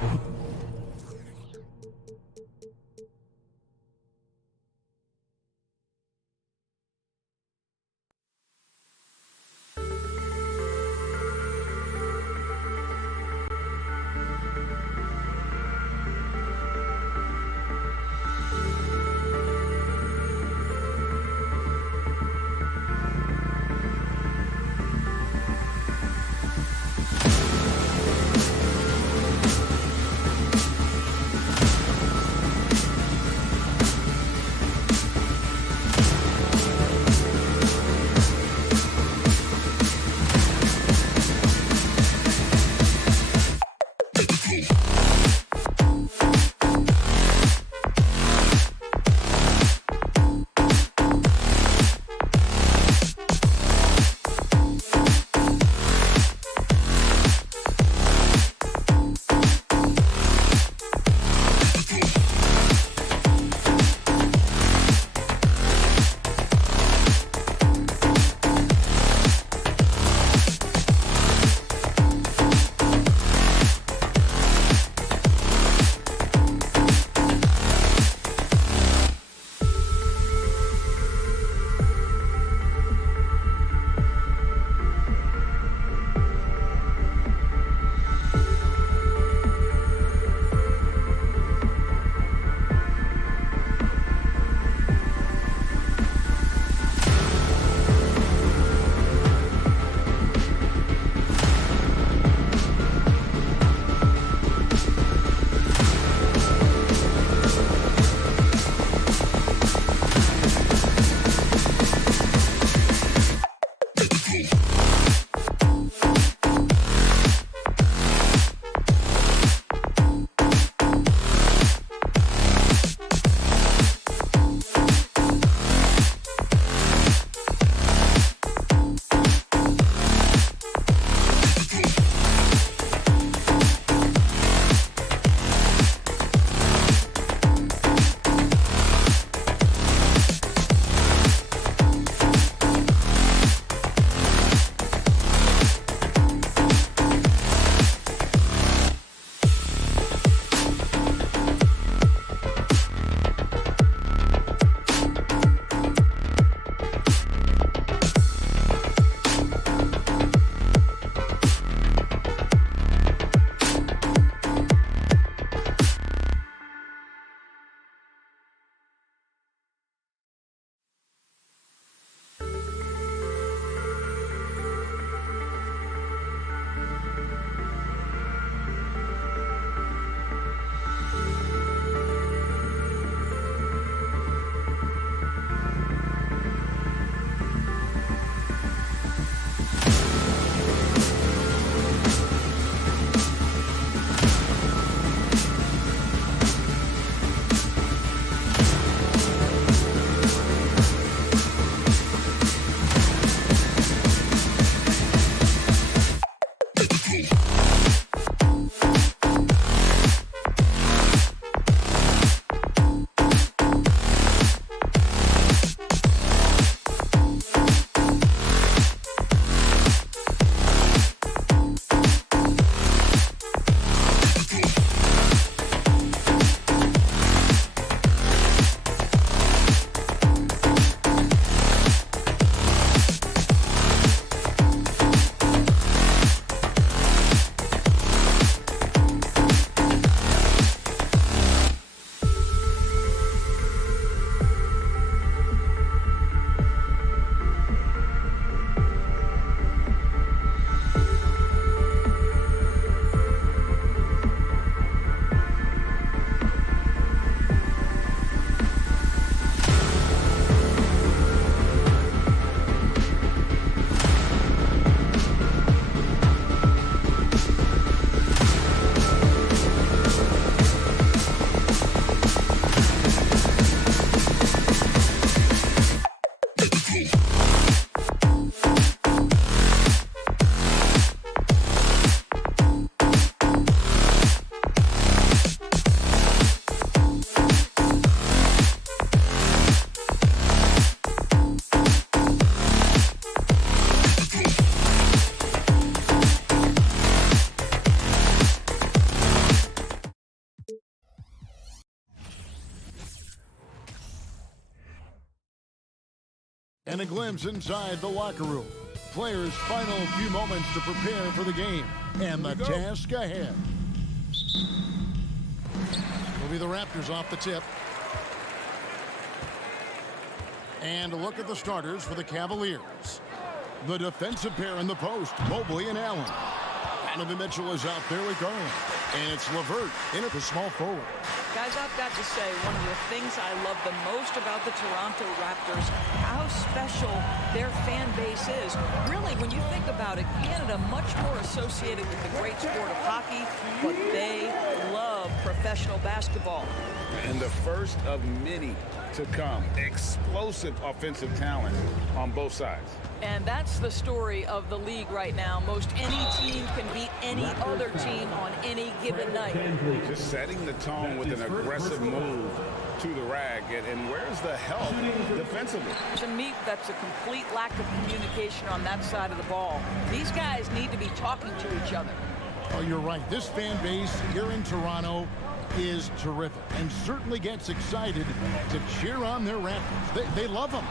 And a glimpse inside the locker room. Players' final few moments to prepare for the game. And the task ahead will be the Raptors off the tip. And a look at the starters for the Cavaliers. The defensive pair in the post, Mobley and Allen. Donovan Mitchell is out there with Garland. And it's LeVert in at the small forward. Guys, I've got to say, one of the things I love the most about the Toronto Raptors, how special their fan base is. Really, when you think about it, Canada much more associated with the great sport of hockey, but they love professional basketball. And the first of many to come. Explosive offensive talent on both sides. And that's the story of the league right now. Most any team can beat any other team on any given night. Just setting the tone with an aggressive move to the rag. And where's the help defensively? To me, that's a complete lack of communication on that side of the ball. These guys need to be talking to each other. Oh, you're right. This fan base here in Toronto is terrific and certainly gets excited to cheer on their Raptors. They love them.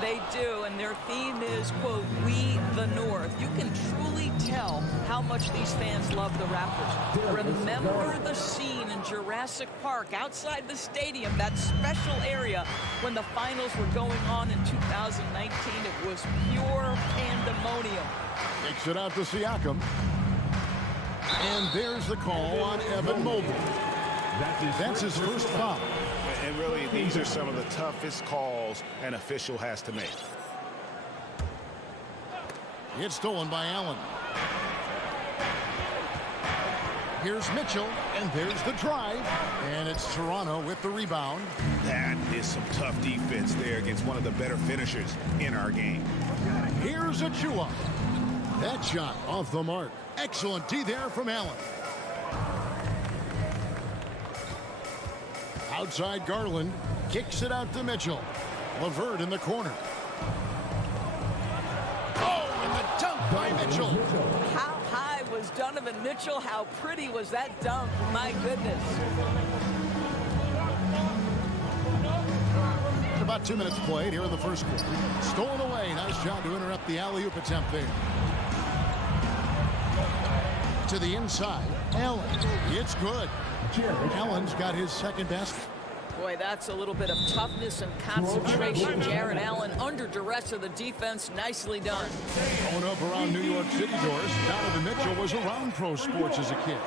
They do, and their theme is, quote, "We the North." You can truly tell how much these fans love the Raptors. Remember the scene in Jurassic Park outside the stadium, that special area when the finals were going on in 2019. It was pure pandemonium. Takes it out to Siakam. And there's the call on Evan Mobley. That's his first foul. And really, these are some of the toughest calls an official has to make. It's stolen by Allen. Here's Mitchell, and there's the drive. And it's Toronto with the rebound. That is some tough defense there against one of the better finishers in our game. Here's Achua. That shot off the mark. Excellent D there from Allen. Outside Garland, kicks it out to Mitchell. LeVert in the corner. Oh, and the dunk by Mitchell. How high was Donovan Mitchell? How pretty was that dunk? My goodness. About 2 minutes played here in the first quarter. Stolen away. Nice job to interrupt the alley-oop attempt there. To the inside. Allen. It's good. Allen's got his second basket. Boy, that's a little bit of toughness and concentration. Jared Allen under duress of the defense. Nicely done. Growing up around New York City doors, Donovan Mitchell was around pro sports as a kid.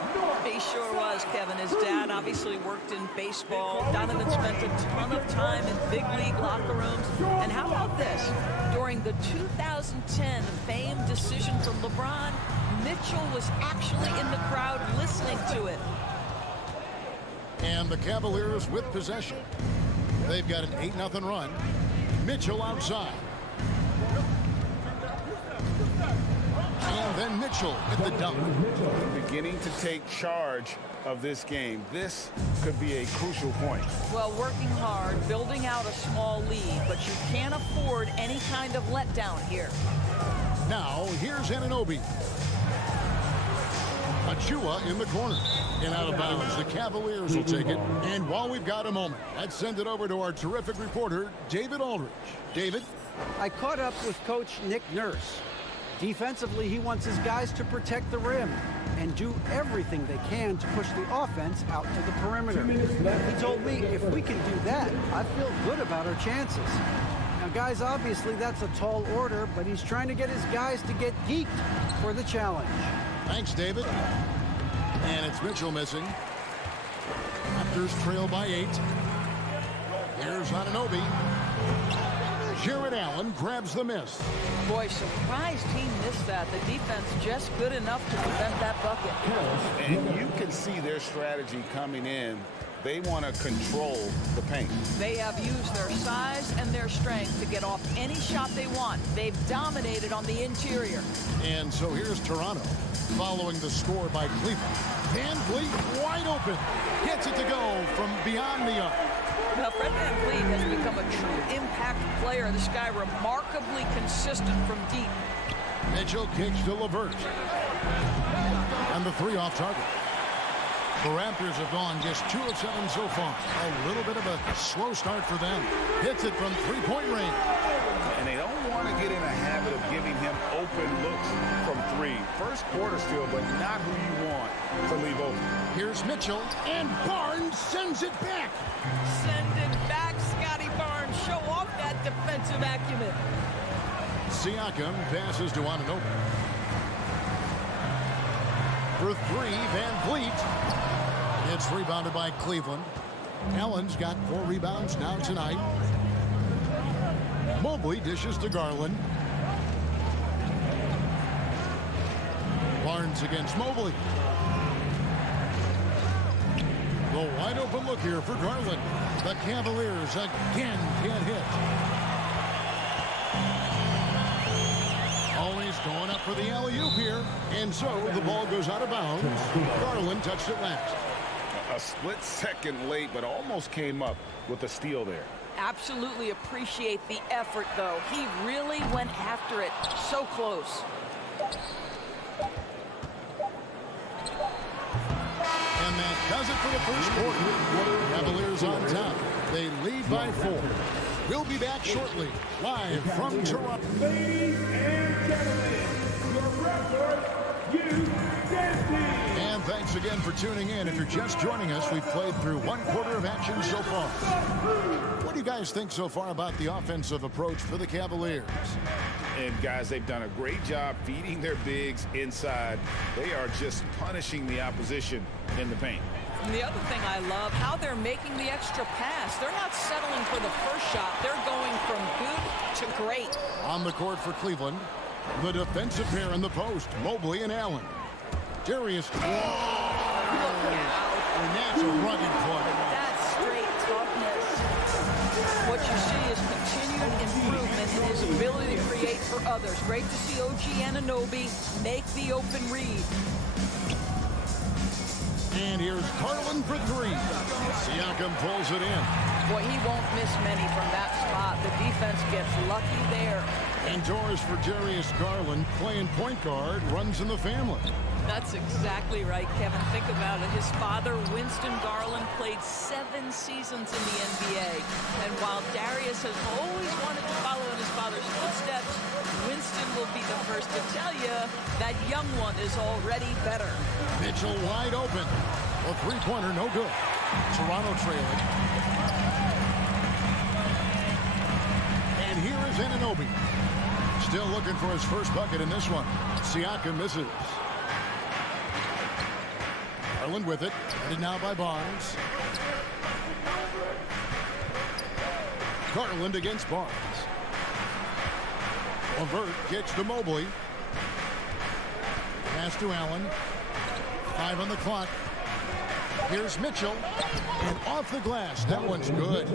He sure was, Kevin. His dad obviously worked in baseball. Donovan spent a ton of time in big league locker rooms. And how about this? During the 2010 famed decision from LeBron, Mitchell was actually in the crowd listening to it. And the Cavaliers with possession. They've got an 8-0 run. Mitchell outside. And then Mitchell with the dunk. Beginning to take charge of this game. This could be a crucial point. Well, working hard, building out a small lead, but you can't afford any kind of letdown here. Now, here's Anunoby. Achua in the corner. And out of bounds, the Cavaliers will take it. And while we've got a moment, let's send it over to our terrific reporter, David Aldridge. David? I caught up with Coach Nick Nurse. Defensively, he wants his guys to protect the rim and do everything they can to push the offense out to the perimeter. He told me if we can do that, I feel good about our chances. Now, guys, obviously that's a tall order, but he's trying to get his guys to get geeked for the challenge. Thanks, David. And it's Mitchell missing. Raptors trail by 8. Here's Anunoby. Jared Allen grabs the miss. Boy, surprised he missed that. The defense just good enough to prevent that bucket. And you can see their strategy coming in. They want to control the paint. They have used their size and their strength to get off any shot they want. They've dominated on the interior. And so here's Toronto following the score by Cleveland. Van Vliet wide open. Gets it to go from beyond the arc. Now, Fred Van Vliet has become a true impact player. This guy remarkably consistent from deep. Mitchell kicks to LeVert. And the 3 off target. The Raptors have gone just 2 of 7 so far. A little bit of a slow start for them. Hits it from 3-point range. and they don't want to get in a habit of giving him open looks from three. First quarter still, but not who you want to leave open. Here's Mitchell, and Barnes sends it back. Send it back, Scotty Barnes. Show off that defensive acumen. Siakam passes to Anunoby. For three, Van Vliet. It's rebounded by Cleveland. Allen's got 4 rebounds now tonight. Mobley dishes to Garland. Barnes against Mobley. The wide open look here for Garland. The Cavaliers again can't hit. Always going up for the alley-oop here. And so the ball goes out of bounds. Garland touched it last. A split second late, but almost came up with a steal there. Absolutely appreciate the effort, though. He really went after it. So close. And that does it for the first quarter. Cavaliers on top. They lead by 4. We'll be back shortly, live from Toronto. Ladies and gentlemen, your Raptors, And thanks again for tuning in. If you're just joining us, we've played through 1 quarter of action so far. What do you guys think so far about the offensive approach for the Cavaliers? And guys, they've done a great job feeding their bigs inside. They are just punishing the opposition in the paint. And the other thing I love, how they're making the extra pass. They're not settling for the first shot. They're going from good to great. On the court for Cleveland, the defensive pair in the post, Mobley and Allen. Darius. Look out. And that's a rugged play. That's straight toughness. What you see is continued improvement in his ability to create for others. Great to see OG Anunoby make the open read. And here's Garland for 3. Siakam pulls it in. Boy, he won't miss many from that spot. The defense gets lucky there. And doors for Darius Garland, playing point guard, runs in the family. That's exactly right, Kevin. Think about it. His father, Winston Garland, played 7 seasons in the NBA. And while Darius has always wanted to follow in his father's footsteps, Winston will be the first to tell you that young one is already better. Mitchell wide open. A 3-pointer, no good. Toronto trailing. And here is Anunoby. Still looking for his first bucket in this one. Siakam misses. Garland with it. Headed now by Barnes. Garland against Barnes. LeVert kicks to Mobley. Pass to Allen. 5 on the clock. Here's Mitchell. And off the glass. That one's good.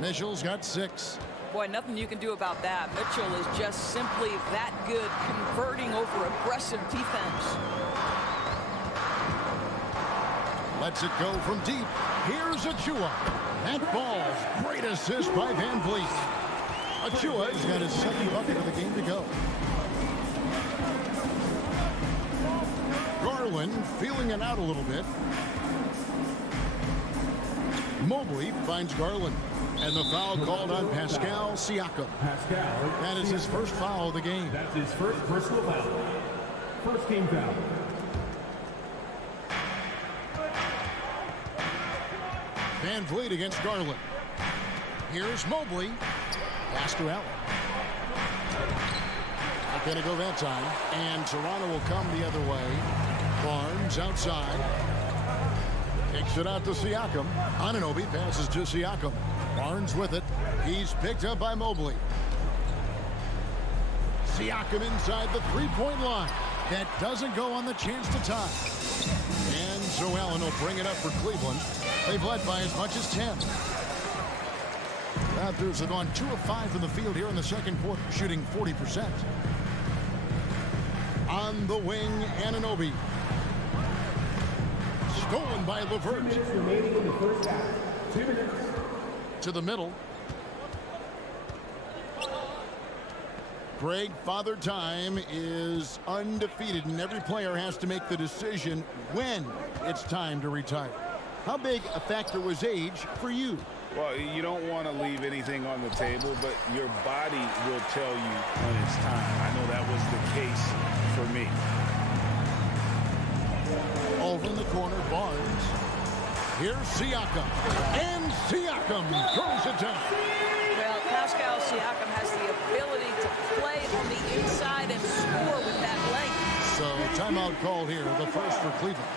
Mitchell's got 6. Boy, nothing you can do about that. Mitchell is just simply that good, converting over aggressive defense. Lets it go from deep. Here's Achua. That falls. Great assist by Van Vliet. Achua has got his second bucket of the game to go. Garland feeling it out a little bit. Mobley finds Garland. And the foul called on Pascal Siakam. That is his first foul of the game. That's his first personal foul. First team foul. Van Vliet against Garland. Here's Mobley. Pass to Allen. Not going to go that time. And Toronto will come the other way. Barnes outside. Kicks it out to Siakam. Anunoby passes to Siakam. Barnes with it. He's picked up by Mobley. Siakam inside the 3-point line. That doesn't go on the chance to tie. And so Allen will bring it up for Cleveland. They've led by as much as 10. Raptors have gone 2 of 5 from the field here in the second quarter, shooting 40%. On the wing, Anunoby. Stolen by LeVert. 2 minutes remaining in the first half. 2 minutes. To the middle. Greg, Father Time is undefeated, and every player has to make the decision when it's time to retire. How big a factor was age for you? Well, you don't want to leave anything on the table, but your body will tell you when it's time. I know that was the case for me. Over in the corner, Barnes. Here's Siakam. And Siakam throws it down. Well, Pascal Siakam has the ability to play on the inside and score with that length. So timeout called here, the first for Cleveland.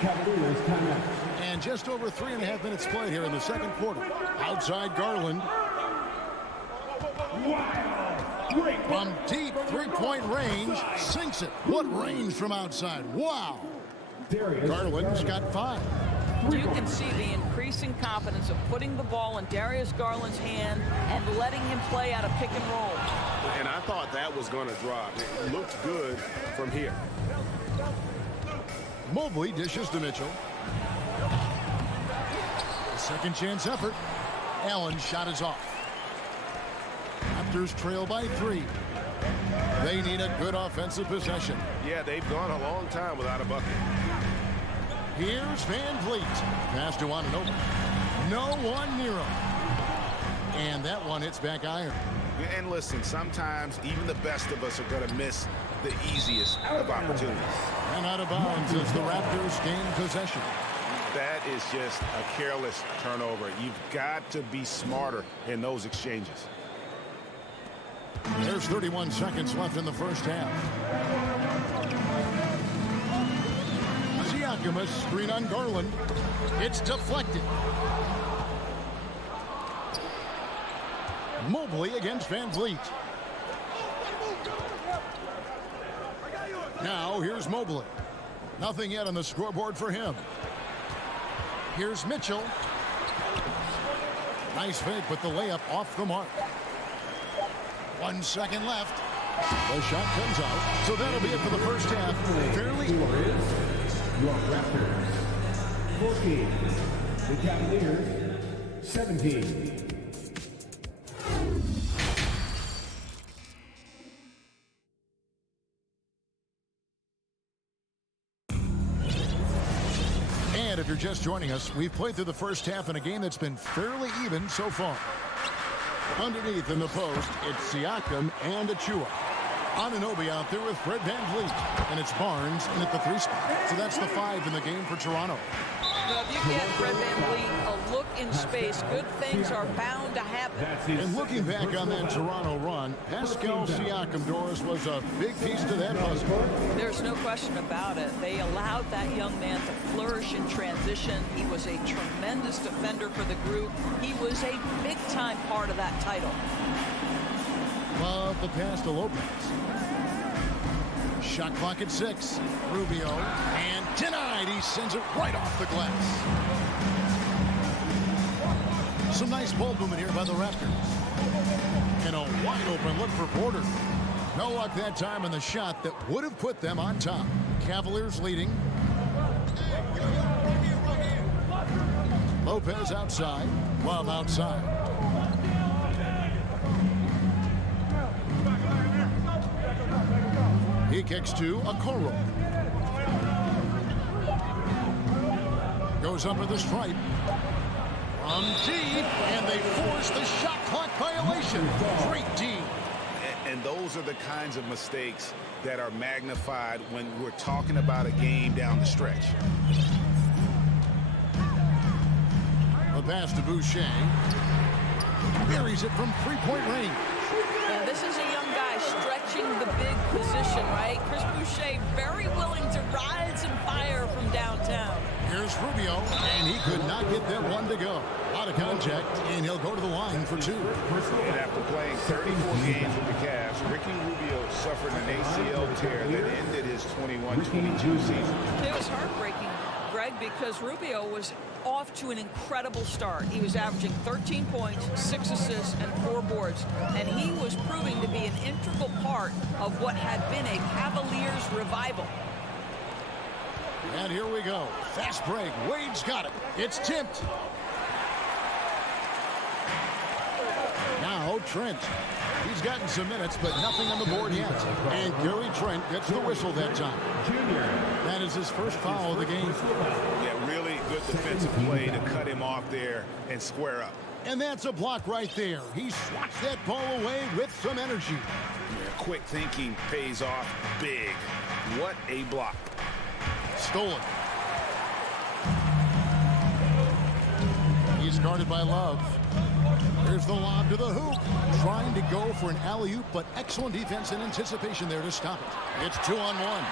Cavaliers timeout. And just over 3.5 minutes played here in the second quarter. Outside Garland. From deep three-point range, sinks it. What range from outside? Wow. Garland's got 5. You can see the increasing confidence of putting the ball in Darius Garland's hand and letting him play out of pick and roll. And I thought that was going to drop. It looked good from here. Mobley dishes to Mitchell. Second chance effort. Allen's shot is off. Raptors trail by 3. They need a good offensive possession. Yeah, they've gone a long time without a bucket. Here's Van Vliet. Pass to Anunoby. No one near him. And that one hits back iron. And listen, sometimes even the best of us are going to miss the easiest of opportunities. And out of bounds as the Raptors gain possession. That is just a careless turnover. You've got to be smarter in those exchanges. There's 31 seconds left in the first half. Siakam, a screen on Garland. It's deflected. Mobley against Van Vliet. Now here's Mobley. Nothing yet on the scoreboard for him. Here's Mitchell. Nice fake, but the layup off the mark. 1 second left. The shot comes out. So that'll be it for the first half. Fairly. Your Raptors 14. The Cavaliers 17. And if you're just joining us, we've played through the first half in a game that's been fairly even so far. Underneath in the post, it's Siakam and Achua. Anunoby out there with Fred Van Vliet. And it's Barnes in at the 3 spot. So that's the 5 in the game for Toronto. Well, if you get Fred Van Vliet a look in space, good things are bound to happen. And looking back on that Toronto run, Pascal Siakam, Doris, was a big piece to that puzzle. There's no question about it. They allowed that young man to flourish in transition. He was a tremendous defender for the group. He was a big-time part of that title. Love the pass to Lopez. Shot clock at 6. Rubio. And denied. He sends it right off the glass. Some nice ball movement here by the Raptors. And a wide open look for Porter. No luck that time in the shot that would have put them on top. Cavaliers leading. Lopez outside. Love outside. He kicks to Okoro. Goes under the stripe. From deep, and they force the shot clock violation. Great D. And those are the kinds of mistakes that are magnified when we're talking about a game down the stretch. The pass to Boucher. Buries it from three-point range. Yeah, this is a young guy stretching the big position, right? Chris Boucher very willing to rise and fire from downtown. Here's Rubio, and he could not get that one to go. Out of contact, and he'll go to the line for 2. And after playing 34 games with the Cavs, Ricky Rubio suffered an ACL tear that ended his 21-22 season. It was heartbreaking, Greg, because Rubio was off to an incredible start. He was averaging 13 points, 6 assists, and 4 boards. And he was proving to be an integral part of what had been a Cavaliers revival. And here we go. Fast break. Wade's got it. It's tipped. Now Trent. He's gotten some minutes, but nothing on the board yet. And Gary Trent gets the whistle that time. That is his first foul of the game. Yeah, really good defensive play to cut him off there and square up. And that's a block right there. He swats that ball away with some energy. Yeah, quick thinking pays off big. What a block. Stolen. He's guarded by Love. Here's the lob to the hoop. Trying to go for an alley-oop, but excellent defense and anticipation there to stop it. It's 2-on-1.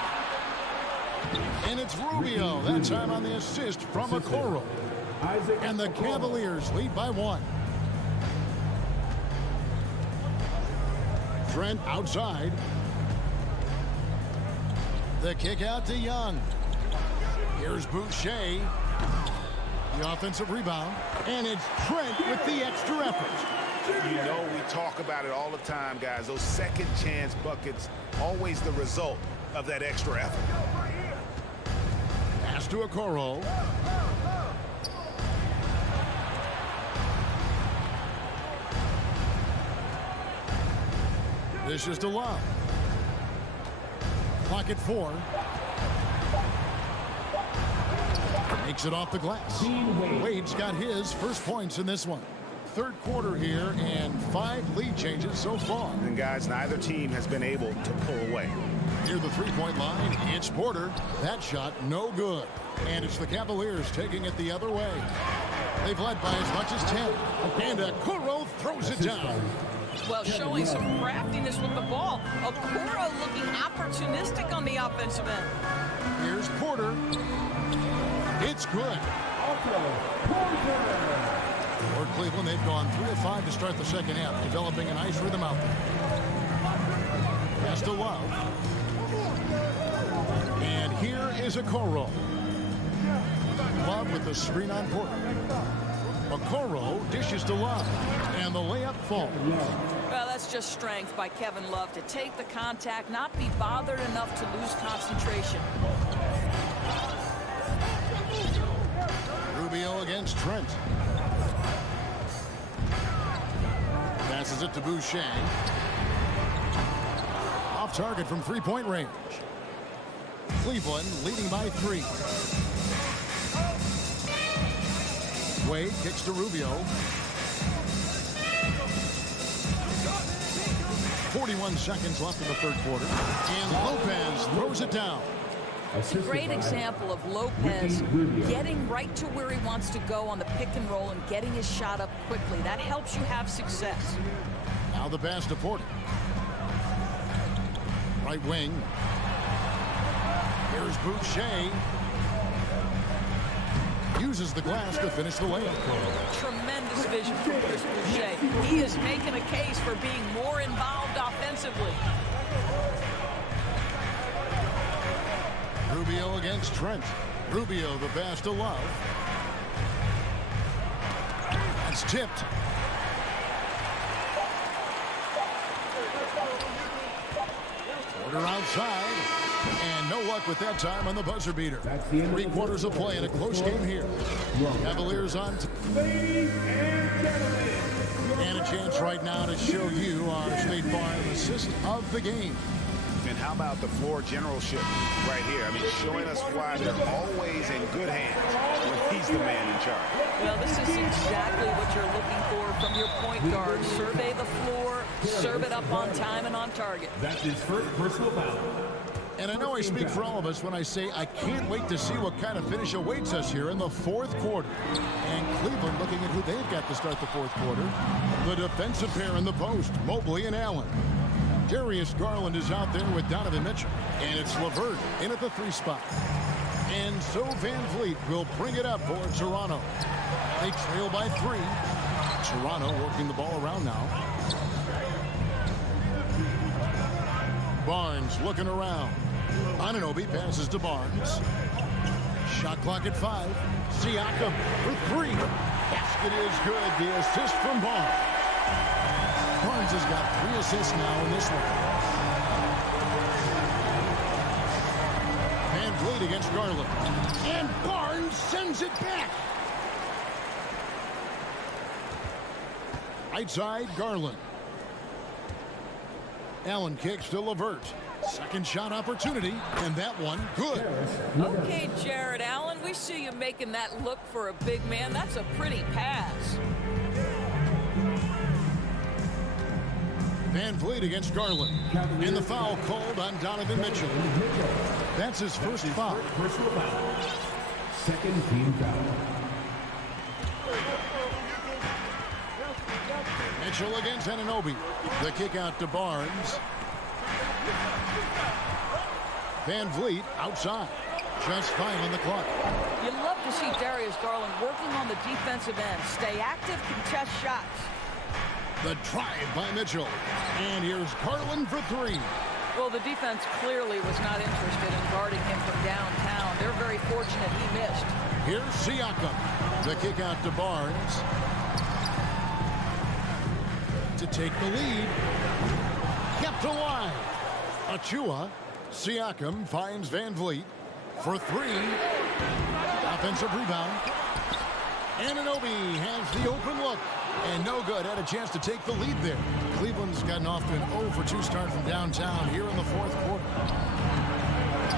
And it's Rubio. That time on the assist from Okoro. And the Cavaliers lead by 1. Trent outside. The kick out to Young. Here's Boucher. The offensive rebound. And it's Trent with the extra effort. You know, we talk about it all the time, guys. Those second chance buckets, always the result of that extra effort. Pass to Okoro. This is to Love. Clock at 4. Makes it off the glass. Wade's got his first points in this one. Third quarter here and 5 lead changes so far. And guys, neither team has been able to pull away. Near the three-point line, it's Porter. That shot no good. And it's the Cavaliers taking it the other way. They've led by as much as 10. And Okoro throws it down. Well, showing some craftiness with the ball. Okoro looking opportunistic on the offensive end. Here's Porter. It's good. For Cleveland, they've gone 3 of 5 to start the second half, developing a nice rhythm out there. Pass to Love. And here is Okoro. Love with the screen on Porter. Okoro dishes to Love. And the layup falls. Well, that's just strength by Kevin Love to take the contact, not be bothered enough to lose concentration. Rubio against Trent. Passes it to Boucher. Off target from three-point range. Cleveland leading by 3. Wade kicks to Rubio. 41 seconds left in the third quarter. And Lopez throws it down. It's a great example of Lopez getting right to where he wants to go on the pick and roll and getting his shot up quickly. That helps you have success. Now the pass to Porter. Right wing. Here's Boucher. Uses the glass to finish the layup. Tremendous vision from Chris Boucher. He is making a case for being more involved offensively. Rubio against Trent. Rubio the pass to Love. It's tipped. Porter outside. And no luck with that time on the buzzer beater. 3 quarters of play in a close game here. Cavaliers on. And a chance right now to show you our State Farm assist of the game. And how about the floor generalship right here? I mean, showing us why they're always in good hands when he's the man in charge. Well, this is exactly what you're looking for from your point guard. Survey the floor, serve it up on time and on target. That's his first personal foul. And I know I speak for all of us when I say I can't wait to see what kind of finish awaits us here in the fourth quarter. And Cleveland looking at who they've got to start the fourth quarter. The defensive pair in the post, Mobley and Allen. Darius Garland is out there with Donovan Mitchell. And it's LeVert in at the 3 spot. And so Van Vliet will bring it up for Toronto. They trail by 3. Toronto working the ball around now. Barnes looking around. Anunoby passes to Barnes. Shot clock at 5. Siakam for 3. Basket is good. The assist from Barnes. Barnes has got 3 assists now in this one. Van Vliet against Garland. And Barnes sends it back. Right side, Garland. Allen kicks to LeVert. Second shot opportunity, and that one good. Okay, Jared Allen, we see you making that look for a big man. That's a pretty pass. Van Vliet against Garland. And the foul called on Donovan Mitchell. That's his first foul. Personal foul. Second team foul. Mitchell against Anunoby. The kick out to Barnes. Van Vliet outside. Just 5 on the clock. You love to see Darius Garland working on the defensive end. Stay active, contest shots. The drive by Mitchell. And here's Garland for 3. Well, the defense clearly was not interested in guarding him from downtown. They're very fortunate he missed. Here's Siakam. The kick out to Barnes. To take the lead. Kept alive. Achua. Siakam finds Van Vliet for 3. Offensive rebound. Anunoby has the open look. And no good. Had a chance to take the lead there. Cleveland's gotten off to an 0-for-2 start from downtown here in the fourth quarter.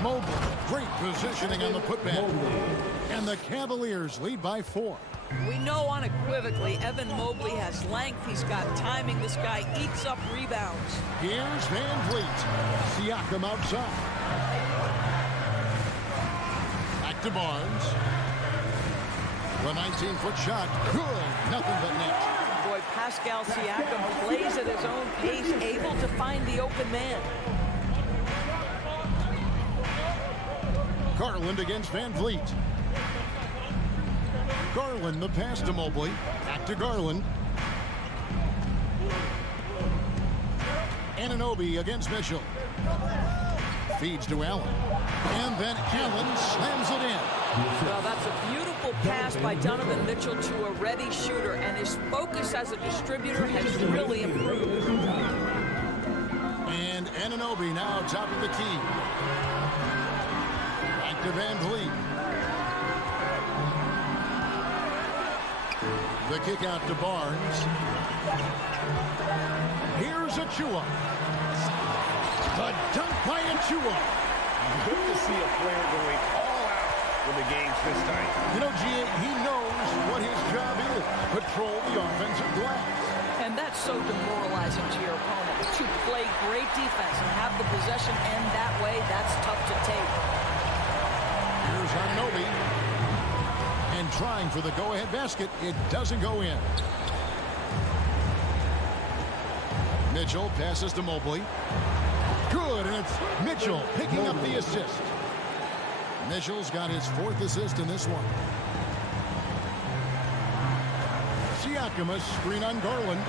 Mobley, great positioning on the putback. And the Cavaliers lead by 4. We know unequivocally Evan Mobley has length. He's got timing. This guy eats up rebounds. Here's Van Vliet. Siakam outside. Back to Barnes. The 19-foot shot. Good. Nothing but net. Boy, Pascal Siakam plays at his own pace, able to find the open man. Garland against Van Vliet. Garland, the pass to Mobley. Back to Garland. Anunoby against Mitchell. Feeds to Allen. And then Allen slams it in. Well, that's a beautiful pass by Donovan Mitchell to a ready shooter, and his focus as a distributor has really improved. And Anunoby now top of the key. Back to Van Vliet. The kick out to Barnes. Here's Achua. The dunk by Achua. Good to see a player going all out when the game's this tight. You know, G.A., he knows what his job is. Control the offensive glass. And that's so demoralizing to your opponent. To play great defense and have the possession end that way, that's tough to take. Here's Anunoby. And trying for the go-ahead basket. It doesn't go in. Mitchell passes to Mobley. Good, and it's Mitchell picking up the assist. Mitchell's got his 4th assist in this one. Siakam, a screen on Garland.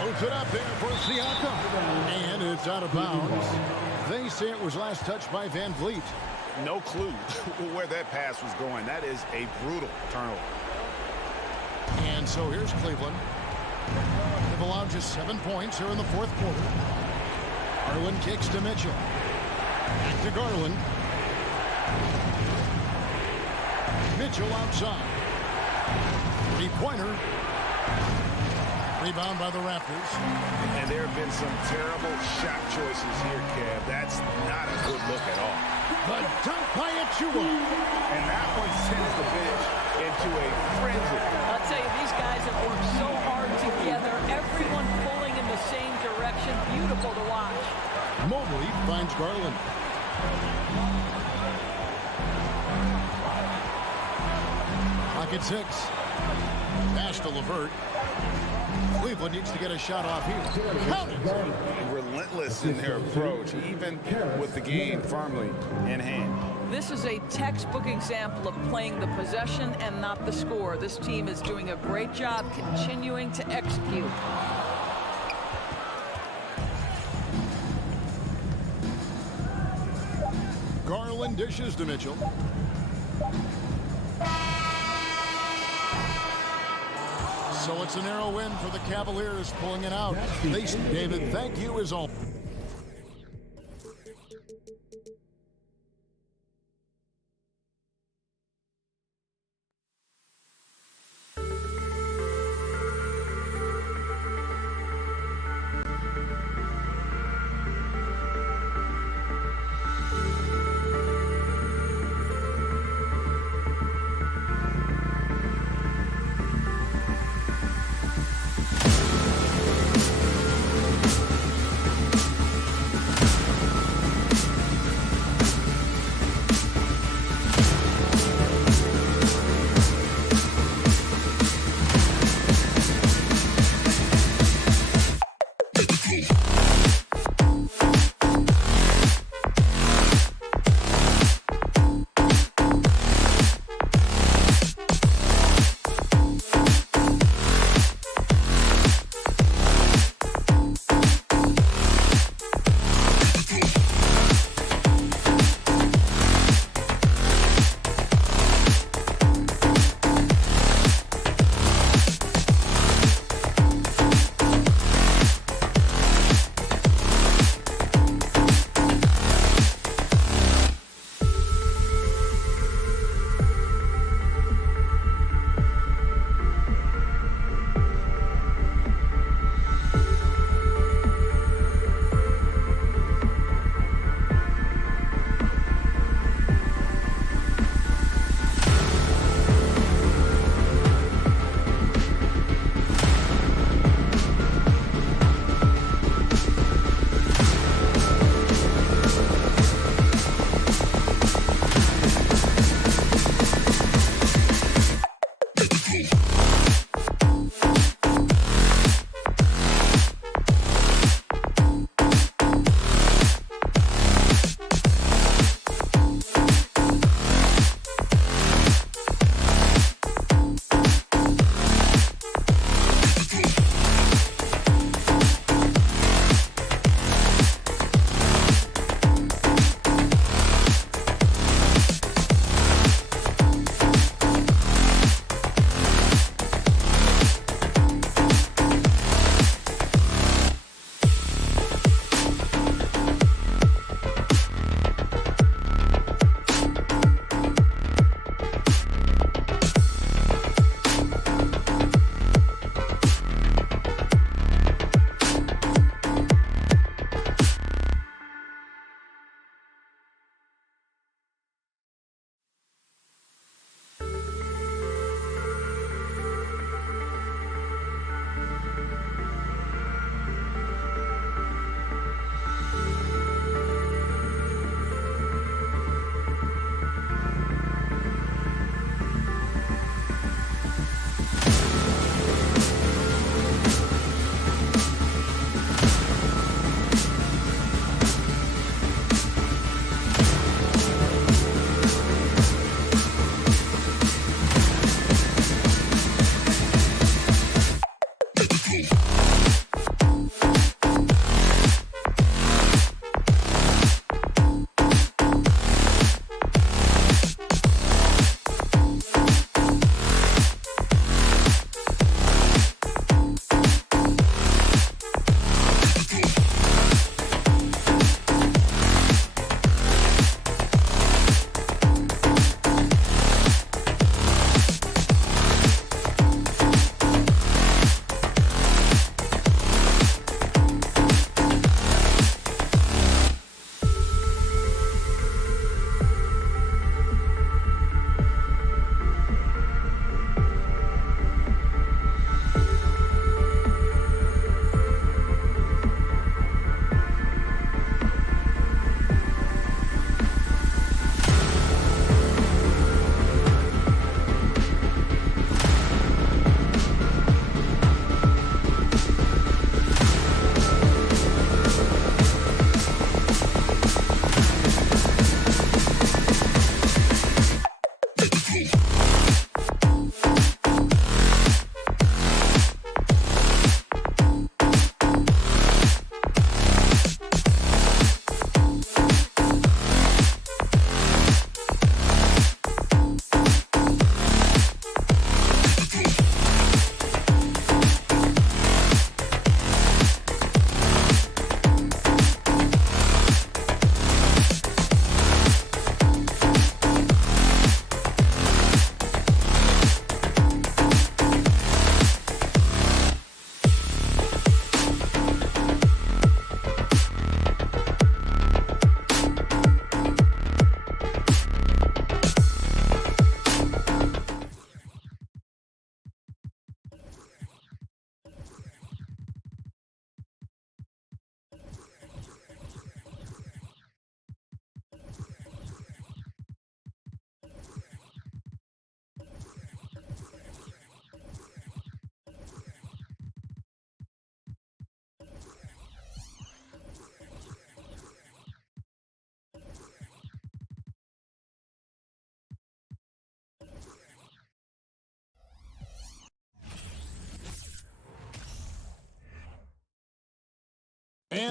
Floats it up there for Siakam. And it's out of bounds. They say it was last touched by Van Vliet. No clue where that pass was going. That is a brutal turnover. And so here's Cleveland. They've allowed just 7 points here in the fourth quarter. Garland kicks to Mitchell. Back to Garland. Mitchell outside. 3-pointer. Rebound by the Raptors. And there have been some terrible shot choices here, Kev. That's not a good look at all. The dunk by Achua. And that one sends the bench into a frenzy. I'll tell you, these guys have worked so hard together. Everyone pulling in the same direction. Beautiful to watch. Mobley finds Garland. Pocket 6. Pass to LeVert. Cleveland needs to get a shot off here. Count it. Relentless in their approach, even with the game firmly in hand. This is a textbook example of playing the possession and not the score. This team is doing a great job continuing to execute. Garland dishes to Mitchell. So it's a narrow win for the Cavaliers, pulling it out. David, thank you as always.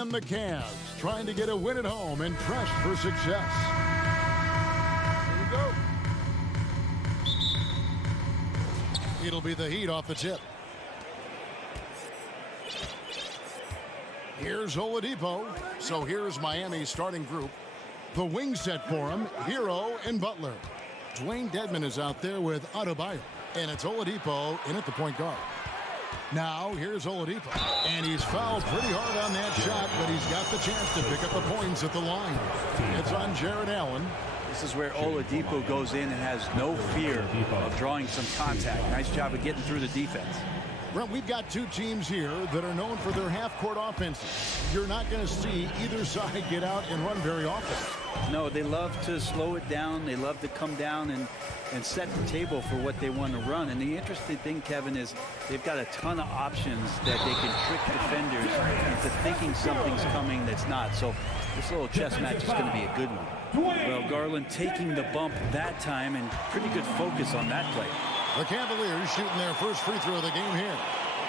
And the Cavs trying to get a win at home and pressed for success. Here we go. It'll be the Heat off the tip. Here's Oladipo. So here's Miami's starting group. The wing set for him, Hero and Butler. Dwayne Dedmon is out there with Adebayo. And it's Oladipo in at the point guard. Now, here's Oladipo. And he's fouled pretty hard on that shot, but he's got the chance to pick up the points at the line. It's on Jared Allen. This is where Oladipo goes in and has no fear of drawing some contact. Nice job of getting through the defense. Brent, we've got two teams here that are known for their half-court offenses. You're not going to see either side get out and run very often. No, they love to slow it down. They love to come down and set the table for what they want to run. And the interesting thing, Kevin, is they've got a ton of options that they can trick defenders into thinking something's coming that's not. So this little chess match is going to be a good one. Well, Garland taking the bump that time and pretty good focus on that play. The Cavaliers shooting their first free throw of the game here.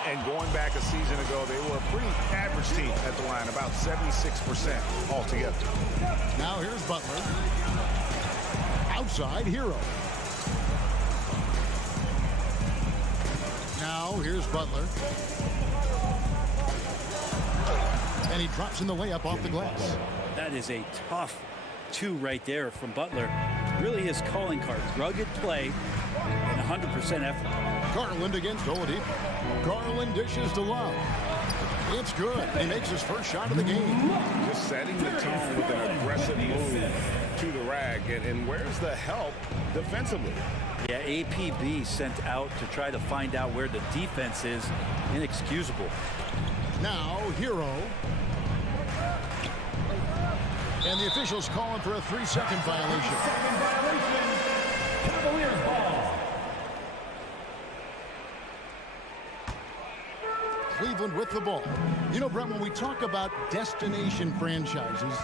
And going back a season ago, they were a pretty average team at the line, about 76% altogether. Now here's Butler. Outside, Hero. Now here's Butler. And he drops in the layup off the glass. That is a tough two right there from Butler. Really his calling card. Rugged play and 100% effort. Garland against Oladipo. Garland dishes to Love. It's good. He makes his first shot of the game. Just setting the tone with an aggressive move to the rack. And where's the help defensively? Yeah, APB sent out to try to find out where the defense is. Inexcusable. Now, Hero. And the officials calling for a 3-second violation. Second violation. Cavaliers ball. Cleveland with the ball. You know, Brent, when we talk about destination franchises,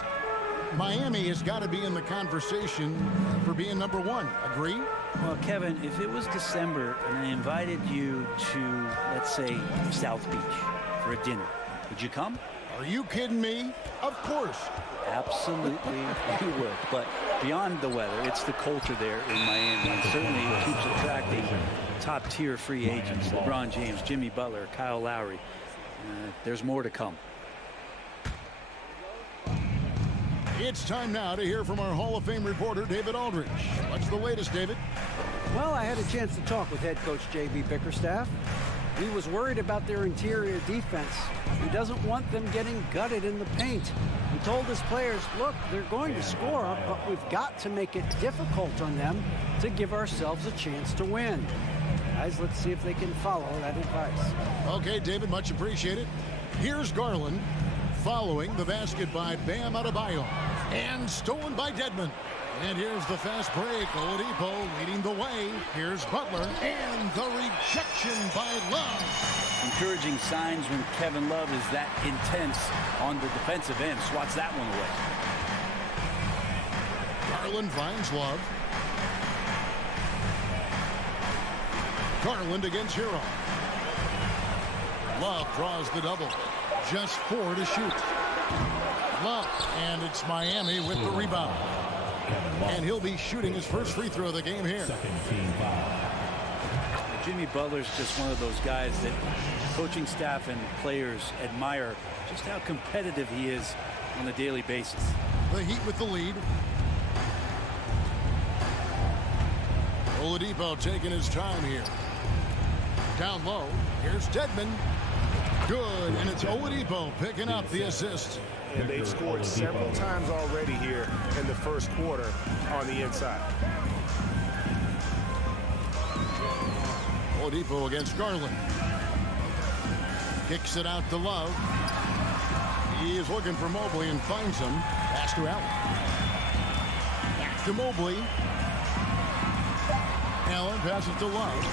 Miami has got to be in the conversation for being number one. Agree? Well, Kevin, if it was December and I invited you to, let's say, South Beach for a dinner, would you come? Are you kidding me? Of course. Absolutely, you would. But beyond the weather, it's the culture there in Miami. And certainly it keeps attracting top-tier free agents. LeBron James, Jimmy Butler, Kyle Lowry. There's more to come. It's time now to hear from our Hall of Fame reporter, David Aldridge. What's the latest, David? Well, I had a chance to talk with head coach J.B. Bickerstaff. He was worried about their interior defense. He doesn't want them getting gutted in the paint. He told his players, look, they're going to score, but we've got to make it difficult on them to give ourselves a chance to win. Guys, let's see if they can follow that advice. Okay, David, much appreciated. Here's Garland, following the basket by Bam Adebayo, and stolen by Dedmon. And here's the fast break. Oladipo leading the way. Here's Butler, and the rejection by Love. Encouraging signs when Kevin Love is that intense on the defensive end. Swats that one away. Garland finds Love. Garland against Hero. Love draws the double. Just 4 to shoot. Love, and it's Miami with the rebound. And he'll be shooting his first free throw of the game here. Jimmy Butler's just one of those guys that coaching staff and players admire just how competitive he is on a daily basis. The Heat with the lead. Oladipo taking his time here. Down low. Here's Dedmon. Good, and it's Oladipo picking up the assist. And they've scored several times already here in the first quarter on the inside. Oladipo against Garland. Kicks it out to Love. He is looking for Mobley and finds him. Pass to Allen. Back to Mobley. Allen passes to Love.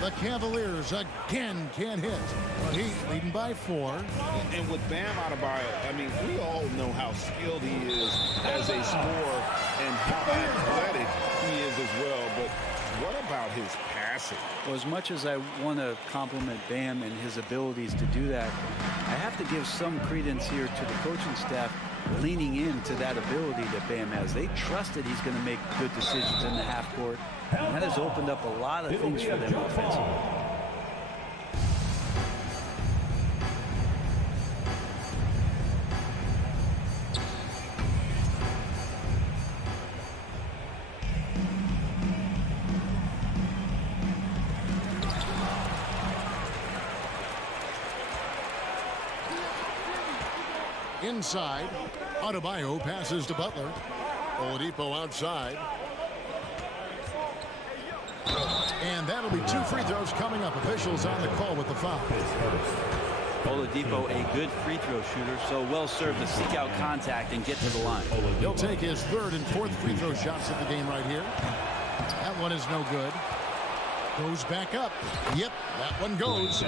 The Cavaliers again can't hit. The Heat leading by 4. And with Bam Adebayo, I mean, we all know how skilled he is as a scorer and how athletic he is as well. But What about his passing? Well, as much as I want to compliment Bam and his abilities to do that, I have to give some credence here to the coaching staff leaning into that ability that Bam has. They trust that he's going to make good decisions in the half court. And that has opened up a lot of things for them offensively. Inside, Adebayo passes to Butler. Oladipo outside. And that'll be 2 free throws coming up. Officials on the call with the foul. Oladipo, a good free throw shooter, so well served to seek out contact and get to the line. He'll take his 3rd and 4th free throw shots of the game right here. That one is no good. Goes back up. Yep, that one goes.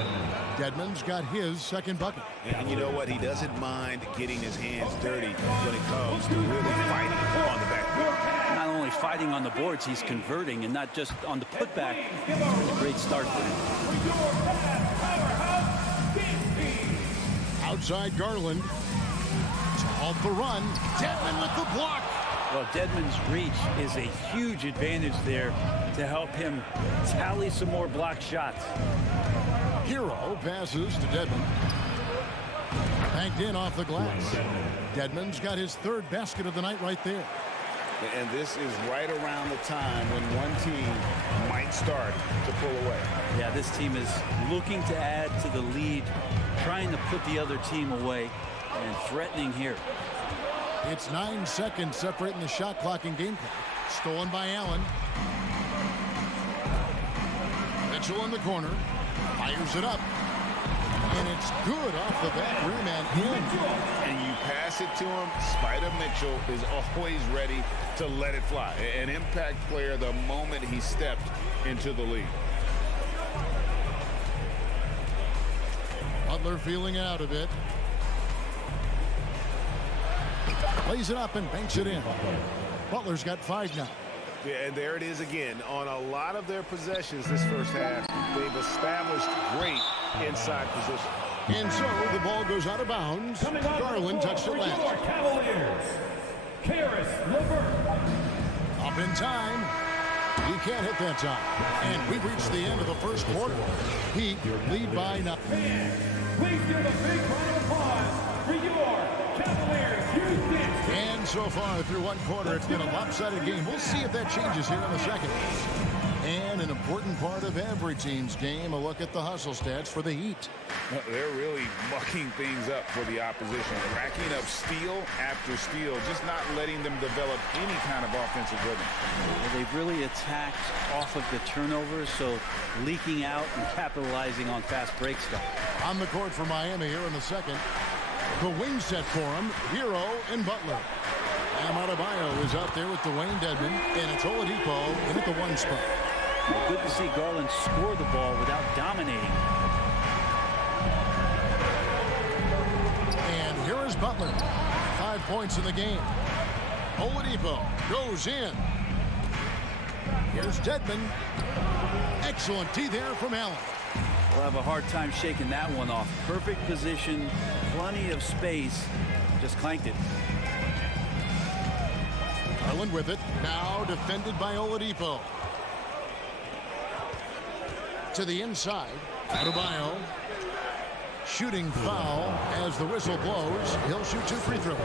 Dedmon's got his 2nd bucket. And you know what? He doesn't mind getting his hands dirty when it comes to really fighting on the backboard. Not only fighting on the boards, he's converting, and not just on the putback. It's a great start for him. Outside Garland. Off the run. Dedmon with the block. Well, Dedmon's reach is a huge advantage there to help him tally some more block shots. Hero passes to Dedmon. Banked in off the glass. Dedmon's got his 3rd basket of the night right there. And this is right around the time when one team might start to pull away. Yeah, this team is looking to add to the lead, trying to put the other team away, and threatening here. It's 9 seconds separating the shot clock and game clock. Stolen by Allen. Mitchell in the corner. Fires it up. And it's good off the back rim and in. And you pass it to him. Spider Mitchell is always ready to let it fly. An impact player the moment he stepped into the league. Butler feeling out of it. Plays it up and banks it in. Butler's got 5 now. Yeah, and there it is again. On a lot of their possessions this first half, they've established great inside position. And so the ball goes out of bounds. Garland touched it last. Cavaliers, LeVert. Up in time. He can't hit that time. And we've reached the end of the first quarter. Heat lead by 9. Please give a big round of applause for your Cavaliers. And so far through one quarter, it's been a lopsided game. We'll see if that changes here in the second. And an important part of every team's game, a look at the hustle stats for the Heat. They're really mucking things up for the opposition, racking up steal after steal, just not letting them develop any kind of offensive rhythm. Well, they've really attacked off of the turnovers, so leaking out and capitalizing on fast break stuff. On the court for Miami here in the second. The wing set for him, Hero and Butler. Adebayo is out there with Dwayne Dedmon, and it's Oladipo in at the 1 spot. Well, good to see Garland score the ball without dominating. And here is Butler. 5 points in the game. Oladipo goes in. Here's Dedmon. Excellent D there from Allen. We'll have a hard time shaking that one off. Perfect position, plenty of space. Just clanked it. Garland with it. Now defended by Oladipo. To the inside. Adebayo. Shooting foul as the whistle blows. He'll shoot 2 free throws.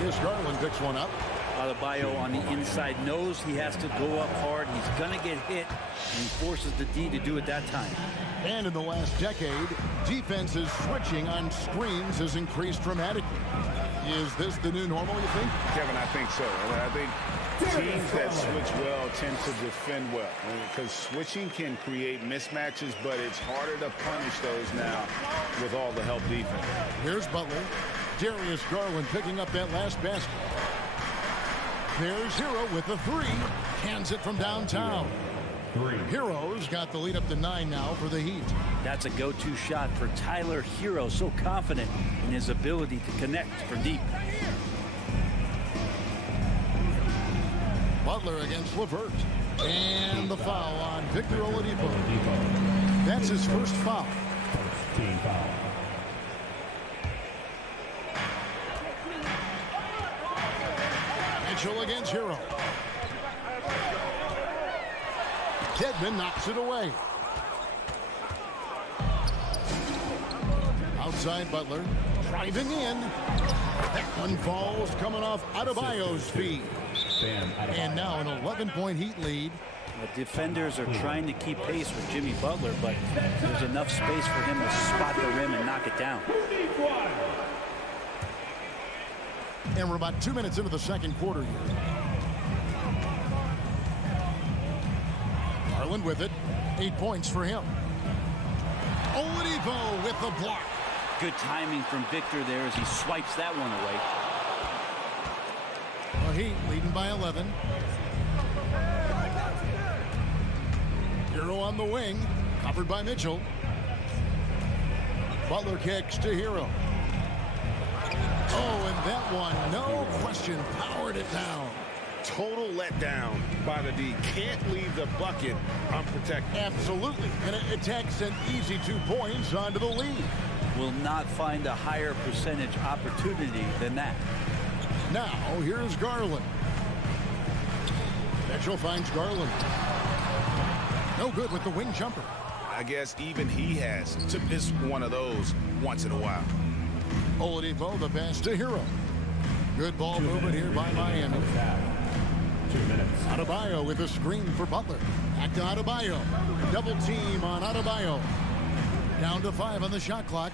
Here's Garland picks one up. Adebayo on the inside knows he has to go up hard. He's going to get hit, and he forces the D to do it that time. And in the last decade, defenses switching on screens has increased dramatically. Is this the new normal, you think? Kevin, I think so. I think teams that switch well tend to defend well, because switching can create mismatches, but it's harder to punish those now with all the help defense. Here's Butler. Darius Garland picking up that last basket. There's Hero with the 3. Hands it from downtown. Hero's got the lead up to 9 now for the Heat. That's a go-to shot for Tyler Hero. So confident in his ability to connect from deep. Butler against LeVert. And the foul on Victor Oladipo. That's his first foul. Team foul. Mitchell against Hero. Dedmon knocks it away. Outside Butler. Driving in. That one falls coming off Adebayo's feet. And now an 11-point Heat lead. The defenders are trying to keep pace with Jimmy Butler, but there's enough space for him to spot the rim and knock it down. And we're about 2 minutes into the second quarter here. Garland with it. 8 points for him. Oladipo with the block. Good timing from Victor there as he swipes that one away. The Heat leading by 11. Hero on the wing, covered by Mitchell. Butler kicks to Hero. Oh, and that one, no question, powered it down. Total letdown by the D. Can't leave the bucket unprotected. Absolutely, and it takes an easy 2 points onto the lead. Will not find a higher percentage opportunity than that. Now, here's Garland. Mitchell finds Garland. No good with the wing jumper. I guess even he has to miss one of those once in a while. Oladipo, the pass to Hero. Good ball movement here by Miami. 2 minutes. Adebayo with a screen for Butler. Back to Adebayo. Double team on Adebayo. Down to 5 on the shot clock.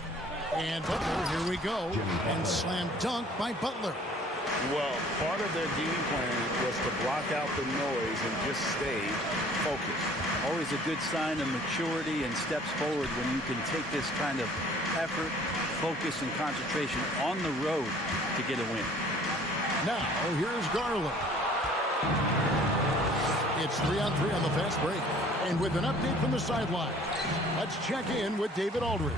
And Butler, here we go. And slam dunk by Butler. Well, part of their game plan was to block out the noise and just stay focused. Always a good sign of maturity and steps forward when you can take this kind of effort, focus, and concentration on the road to get a win. Now, here's Garland. It's 3-on-3 on the fast break. And with an update from the sideline, let's check in with David Aldridge.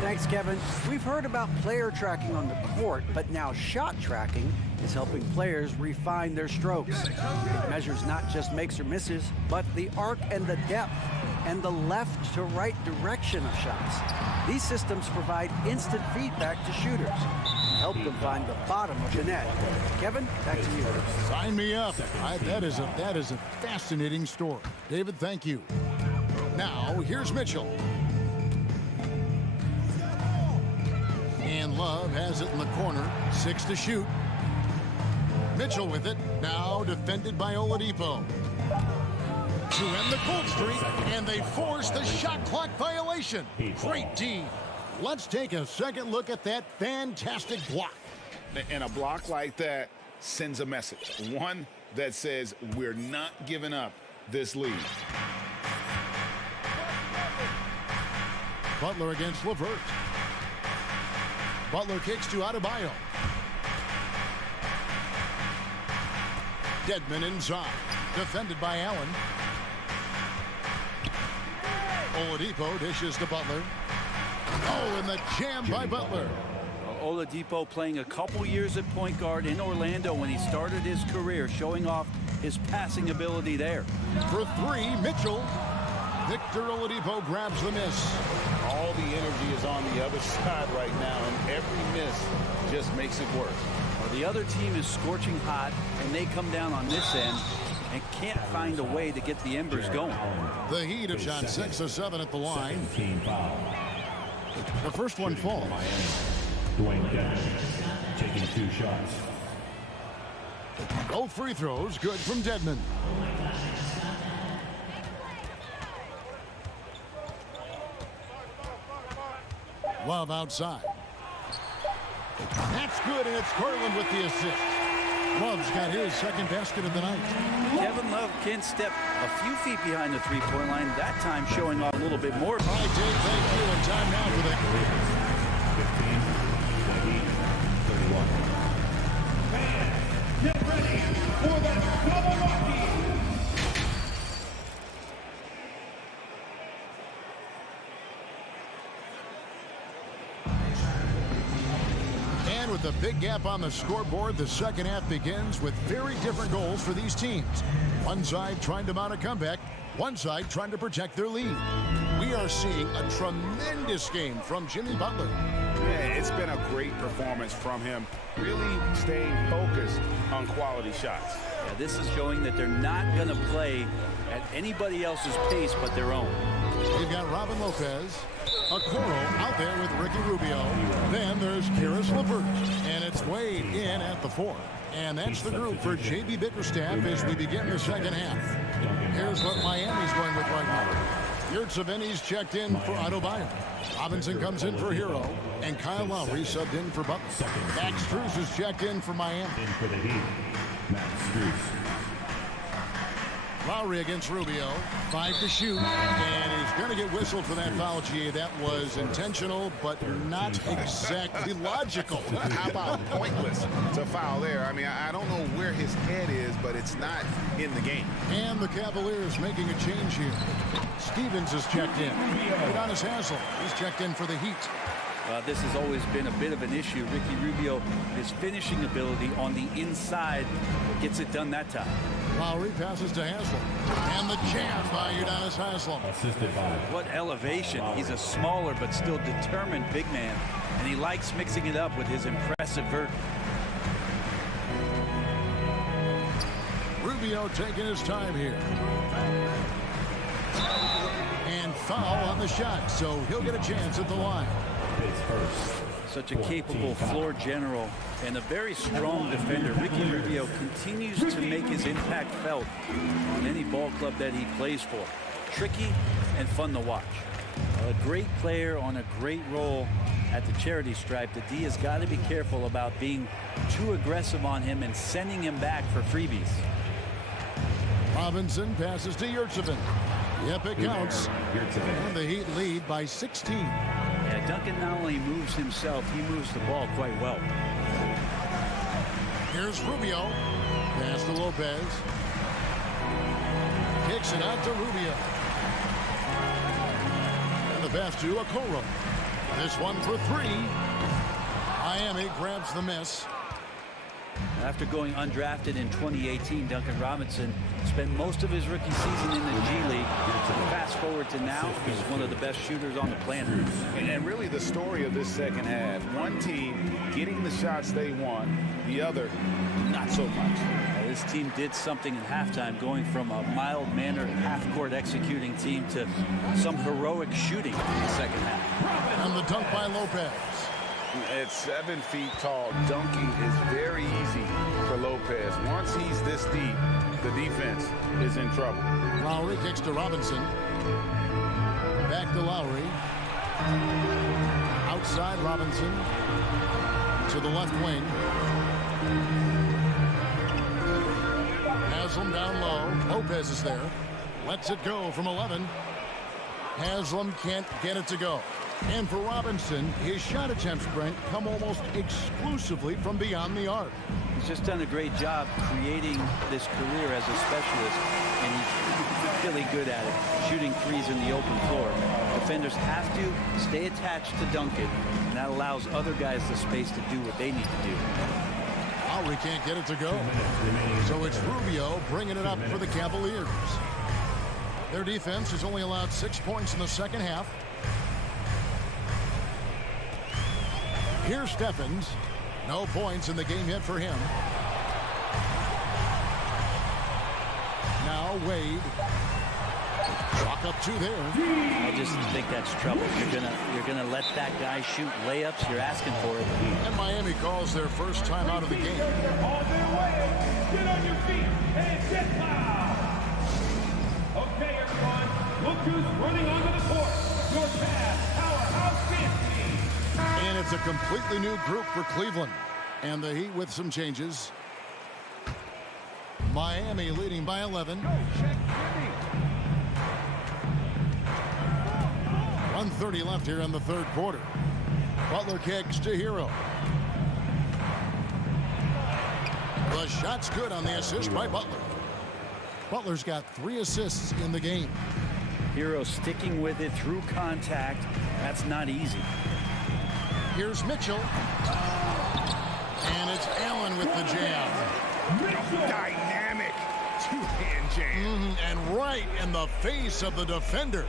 Thanks, Kevin. We've heard about player tracking on the court, but now shot tracking is helping players refine their strokes. It measures not just makes or misses, but the arc and the depth and the left to right direction of shots. These systems provide instant feedback to shooters and help them find the bottom of the net. Kevin, back to you. Sign me up. That is a fascinating story. David, thank you. Now, here's Mitchell. And Love has it in the corner. 6 to shoot. Mitchell with it. Now defended by Oladipo. To end the cold streak, and they force the shot clock violation. Great D. Let's take a second look at that fantastic block. And a block like that sends a message. One that says we're not giving up this lead. Butler against LeVert. Butler kicks to Adebayo. Dedmon inside. Defended by Allen. Oladipo dishes to Butler. Oh, and the jam by Butler. Oladipo playing a couple years at point guard in Orlando when he started his career, showing off his passing ability there. For 3, Mitchell. Victor Oladipo grabs the miss. All the energy is on the other side right now, and every miss just makes it worse. Well, the other team is scorching hot, and they come down on this end and can't find a way to get the embers going. The Heat have shot 6 of 7 at the line. Team foul. The first one falls. Dwayne Dedmon taking 2 shots. Both free throws good from Dedmon. Love outside. That's good, and it's Garland with the assist. Love's got his second basket of the night. Kevin Love can step a few feet behind the three-point line, that time showing off a little bit more. All right, Dave, thank you, and time now for that. 15, 20, 31. Fans, get ready for the double rocky. with a big gap on the scoreboard, the second half begins with very different goals for these teams. One side trying to mount a comeback, one side trying to protect their lead. We are seeing a tremendous game from Jimmy Butler. Yeah, it's been a great performance from him, really staying focused on quality shots. Yeah, this is showing that they're not going to play at anybody else's pace but their own. We've got Robin Lopez, Okoro out there with Ricky Rubio. Then there's Karis LeVert, and it's Wade in at the 4. And that's the group for J.B. Bickerstaff as we begin the second half. Here's what Miami's going with right now. Yurtseveni's checked in for Adebayo. Robinson comes in for Hero, and Kyle Lowry subbed in for Butler. Max Strus is checked in for Miami. In for the Heat, Max Strus. Lowry against Rubio, 5 to shoot, and he's going to get whistled for that foul, G. That was intentional, but not exactly logical. How about pointless to foul there? I mean, I don't know where his head is, but it's not in the game. And the Cavaliers making a change here. Stevens is checked in. Udonis Haslem, he's checked in for the Heat. This has always been a bit of an issue. Ricky Rubio, his finishing ability on the inside gets it done that time. Lowry passes to Haslem. And the jam by Udonis Haslem. Assisted by. What elevation. He's a smaller but still determined big man. And he likes mixing it up with his impressive vert. Rubio taking his time here. And foul on the shot, so he'll get a chance at the line. Such a capable floor general and a very strong defender. Ricky Rubio continues to make his impact felt on any ball club that he plays for. Tricky and fun to watch. A great player on a great role at the charity stripe. The D has got to be careful about being too aggressive on him and sending him back for freebies. Robinson passes to Yurtseven. Yep, it counts. And the Heat lead by 16. Yeah, Duncan not only moves himself, he moves the ball quite well. Here's Rubio. Pass to Lopez. Kicks it out to Rubio. And the pass to Okoro. This one for 3. Miami grabs the miss. After going undrafted in 2018, Duncan Robinson spent most of his rookie season in the G League. Fast forward to now, he's one of the best shooters on the planet. And really the story of this second half, one team getting the shots they want, the other not so much. This team did something in halftime, going from a mild-mannered half-court executing team to some heroic shooting in the second half. And the dunk by Lopez. At 7 feet tall, dunking is very easy for Lopez. Once he's this deep, the defense is in trouble. Lowry kicks to Robinson. Back to Lowry. Outside Robinson. To the left wing. Haslem down low. Lopez is there. Lets it go from 11. Haslem can't get it to go. And for Robinson, his shot attempts, Brent, come almost exclusively from beyond the arc. He's just done a great job creating this career as a specialist, and he's really good at it, shooting threes in the open floor. Defenders have to stay attached to Duncan, and that allows other guys the space to do what they need to do. Lowry can't get it to go. So it's Rubio bringing it up for the Cavaliers. Their defense has only allowed 6 points in the second half. Here's Stephens. No points in the game yet for him. Now Wade. Chalk up 2 there. I just think that's trouble. You're gonna let that guy shoot layups. You're asking for it. And Miami calls their first time out of the game. On their way. Get on your feet and get fouled. Okay, everyone. Look who's running onto the court. Your Cavs powerhouse dance team. And it's a completely new group for Cleveland. And the Heat with some changes. Miami leading by 11. 1:30 left here in the third quarter. Butler kicks to Hero. The shot's good on the assist by Butler. Butler's got 3 assists in the game. Hero sticking with it through contact. That's not easy. Here's Mitchell. the jam. Dynamic two-hand jam. And right in the face of the defender.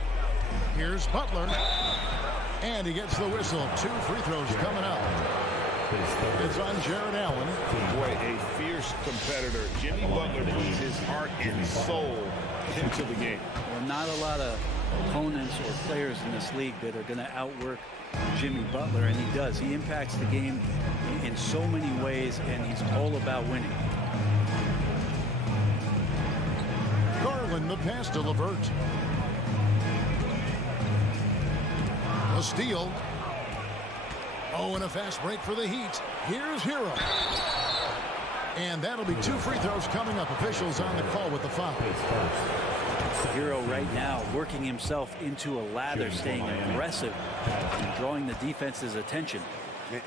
Here's Butler. And he gets the whistle. 2 free throws coming up. It's on Jared Allen. Boy, a fierce competitor. Jimmy Butler puts his heart and soul into the game. Well, not a lot of opponents or players in this league that are going to outwork Jimmy Butler, and he does. He impacts the game in so many ways, and he's all about winning. Garland, the pass to LeVert. A steal. Oh, and a fast break for the Heat. Here's Hero. And that'll be 2 free throws coming up. Officials on the call with the foul. Hero right now working himself into a lather, staying aggressive and drawing the defense's attention.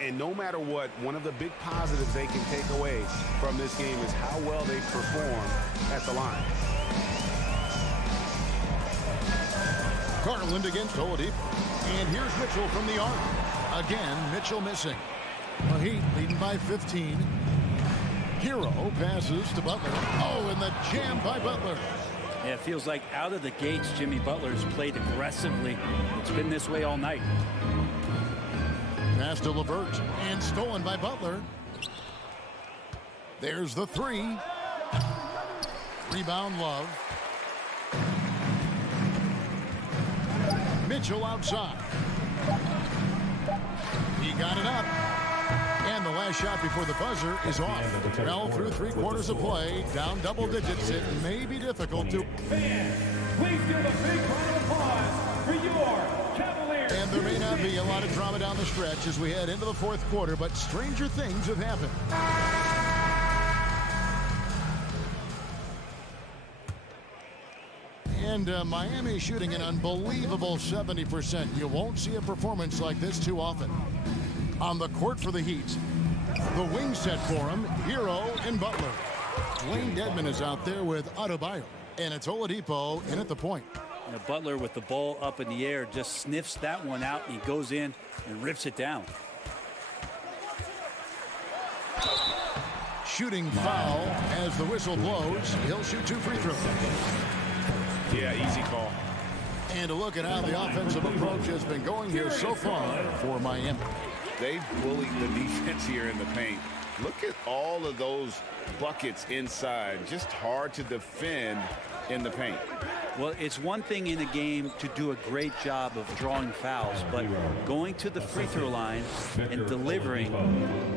And no matter what, one of the big positives they can take away from this game is how well they perform at the line. Garland against Oladipo. And here's Mitchell from the arc. Again, Mitchell missing. The Heat leading by 15. Hero passes to Butler. Oh, and the jam by Butler. Yeah, it feels like out of the gates, Jimmy Butler's played aggressively. It's been this way all night. Pass to LeVert. And stolen by Butler. There's the 3. Rebound, Love. Mitchell outside. He got it up. And the last shot before the buzzer is off. Well, through 3 quarters of play, down double digits, it may be difficult to... Fans, please give a big round of applause for your Cavaliers. And there may not be a lot of drama down the stretch as we head into the 4th quarter, but stranger things have happened. And Miami shooting an unbelievable 70%. You won't see a performance like this too often. On the court for the Heat, the wing set for him, Hero and Butler. Dwayne Dedmon is out there with Adebayo, and it's Oladipo in at the point. Now Butler with the ball up in the air just sniffs that one out, and he goes in and rips it down. Shooting foul as the whistle blows. He'll shoot 2 free throws. Yeah, easy call. And a look at how the offensive approach has been going here so far for Miami. They've bullied the defense here in the paint. Look at all of those buckets inside. Just hard to defend in the paint. Well, it's one thing in a game to do a great job of drawing fouls, but going to the free throw line and delivering,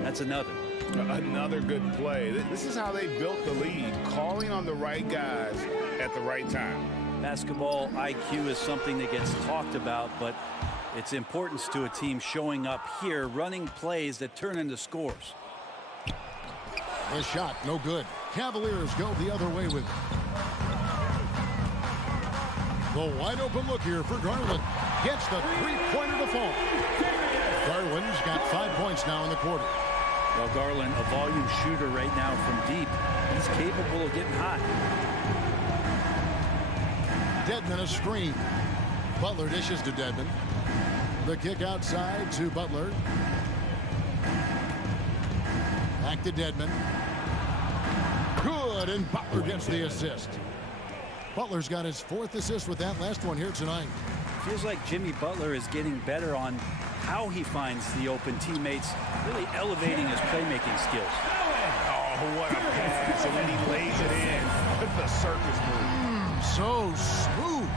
that's another. Another good play. This is how they built the lead, calling on the right guys at the right time. Basketball IQ is something that gets talked about, but its importance to a team showing up here, running plays that turn into scores. A shot, no good. Cavaliers go the other way with it. The wide open look here for Garland. Gets the 3-pointer to fall. Garland's got 5 points now in the quarter. Well, Garland, a volume shooter right now from deep. He's capable of getting hot. Dedmon a screen. Butler dishes to Dedmon. The kick outside to Butler. Back to Dedmon. Good, and Butler gets the assist. Butler's got his 4th assist with that last one here tonight. Feels like Jimmy Butler is getting better on how he finds the open teammates, really elevating his playmaking skills. Oh, what a pass, and then he lays it in with the circus move. So smooth.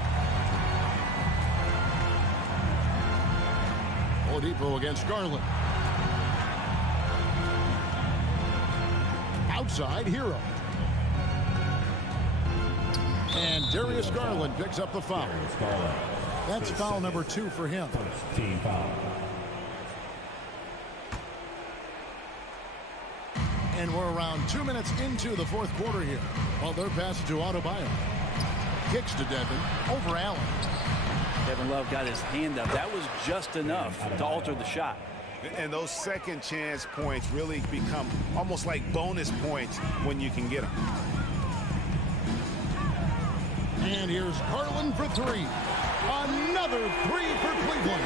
Oladipo against Garland. Outside, Hero. And Darius Garland picks up the foul. That's foul number 2 for him. Team foul. And we're around 2 minutes into the 4th quarter here. Well, they're passing to Adebayo. Kicks to Devin over Allen. Kevin Love got his hand up. That was just enough to alter the shot. And those second chance points really become almost like bonus points when you can get them. And here's Garland for 3. Another 3 for Cleveland.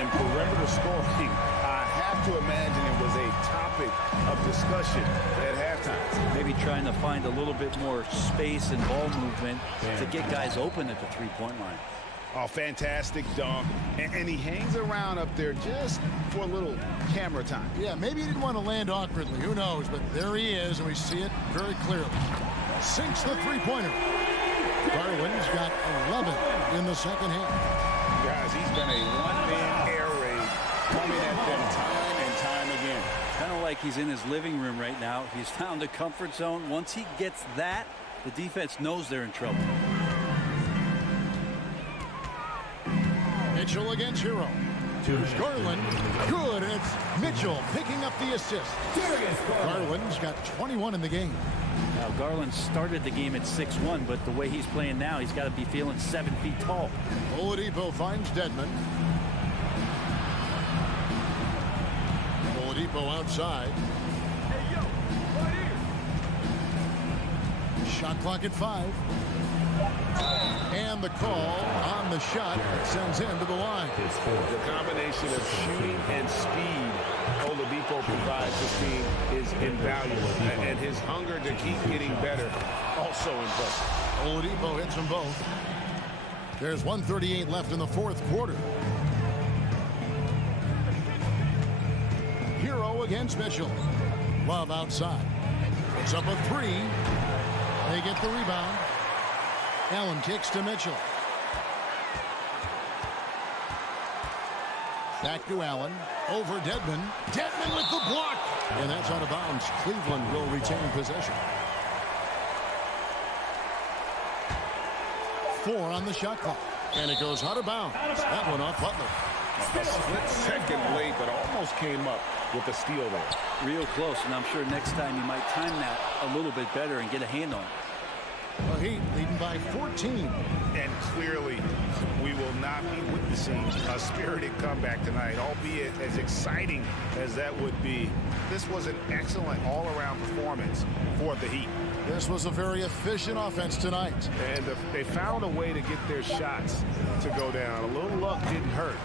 In perimeter scoring, I have to imagine it was a topic of discussion at halftime. Maybe trying to find a little bit more space and ball movement to get guys open at the three-point line. Oh, fantastic dunk. And he hangs around up there just for a little camera time. Yeah, maybe he didn't want to land awkwardly. Who knows? But there he is, and we see it very clearly. Sinks the three-pointer. Garland's got 11 in the second half. Guys, he's been a one-man air raid coming at them time and time again. Kind of like he's in his living room right now. He's found a comfort zone. Once he gets that, the defense knows they're in trouble. Mitchell against Hero. Here's Garland. Good, and it's Mitchell picking up the assist. Garland's got 21 in the game. Now, Garland started the game at 6'1", but the way he's playing now, he's got to be feeling 7 feet tall. Oladipo finds Dedmon. Oladipo outside. Shot clock at 5. And the call on the shot that sends him to the line. The combination of shooting and speed Oladipo provides this team is invaluable. And his hunger to keep getting better, also impressive. Oladipo hits them both. There's 1:38 left in the fourth quarter. Hero against Mitchell. Love outside. It's up a 3. They get the rebound. Allen kicks to Mitchell. Back to Allen. Over Dedmon. Dedmon with the block. And that's out of bounds. Cleveland will retain possession. 4 on the shot clock. And it goes out of bounds. That one off Butler. A split second late, but almost came up with the steal there. Real close, and I'm sure next time he might time that a little bit better and get a hand on it. Well, Heat leading by 14. And clearly, we will not be witnessing a spirited comeback tonight, albeit as exciting as that would be. This was an excellent all-around performance for the Heat. This was a very efficient offense tonight. And they found a way to get their shots to go down. A little luck didn't hurt.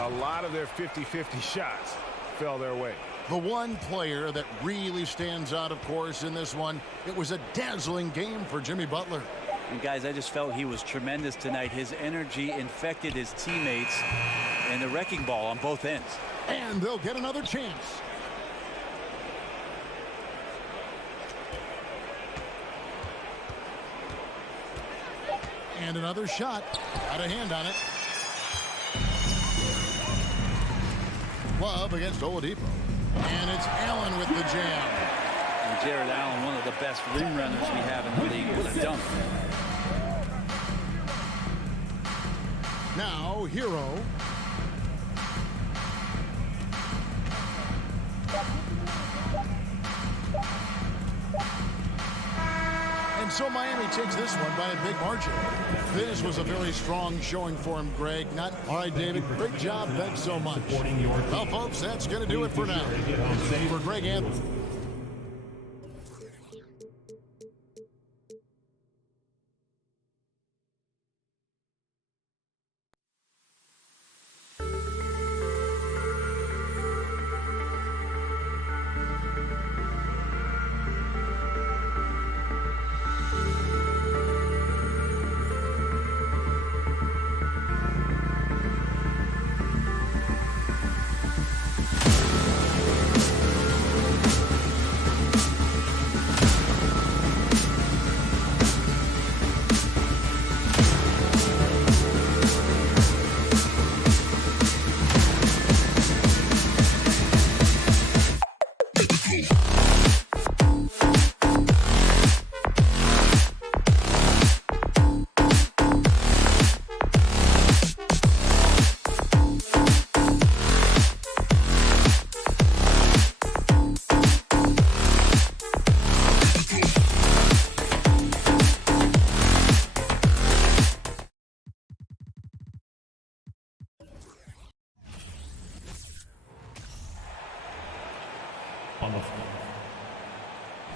A lot of their 50-50 shots fell their way. The one player that really stands out, of course, in this one, it was a dazzling game for Jimmy Butler. And guys, I just felt he was tremendous tonight. His energy infected his teammates, and the wrecking ball on both ends. And they'll get another chance. And another shot. Got a hand on it. Love against Oladipo. And it's Allen with the jam. And Jared Allen, one of the best rim runners we have in the league, with a dunk. Now, Hero. And so Miami takes this one by a big margin. This was a very strong showing for him, Greg. All right, David, great job. Thanks so much. Well, folks, that's going to do it for now. For Greg Anthony.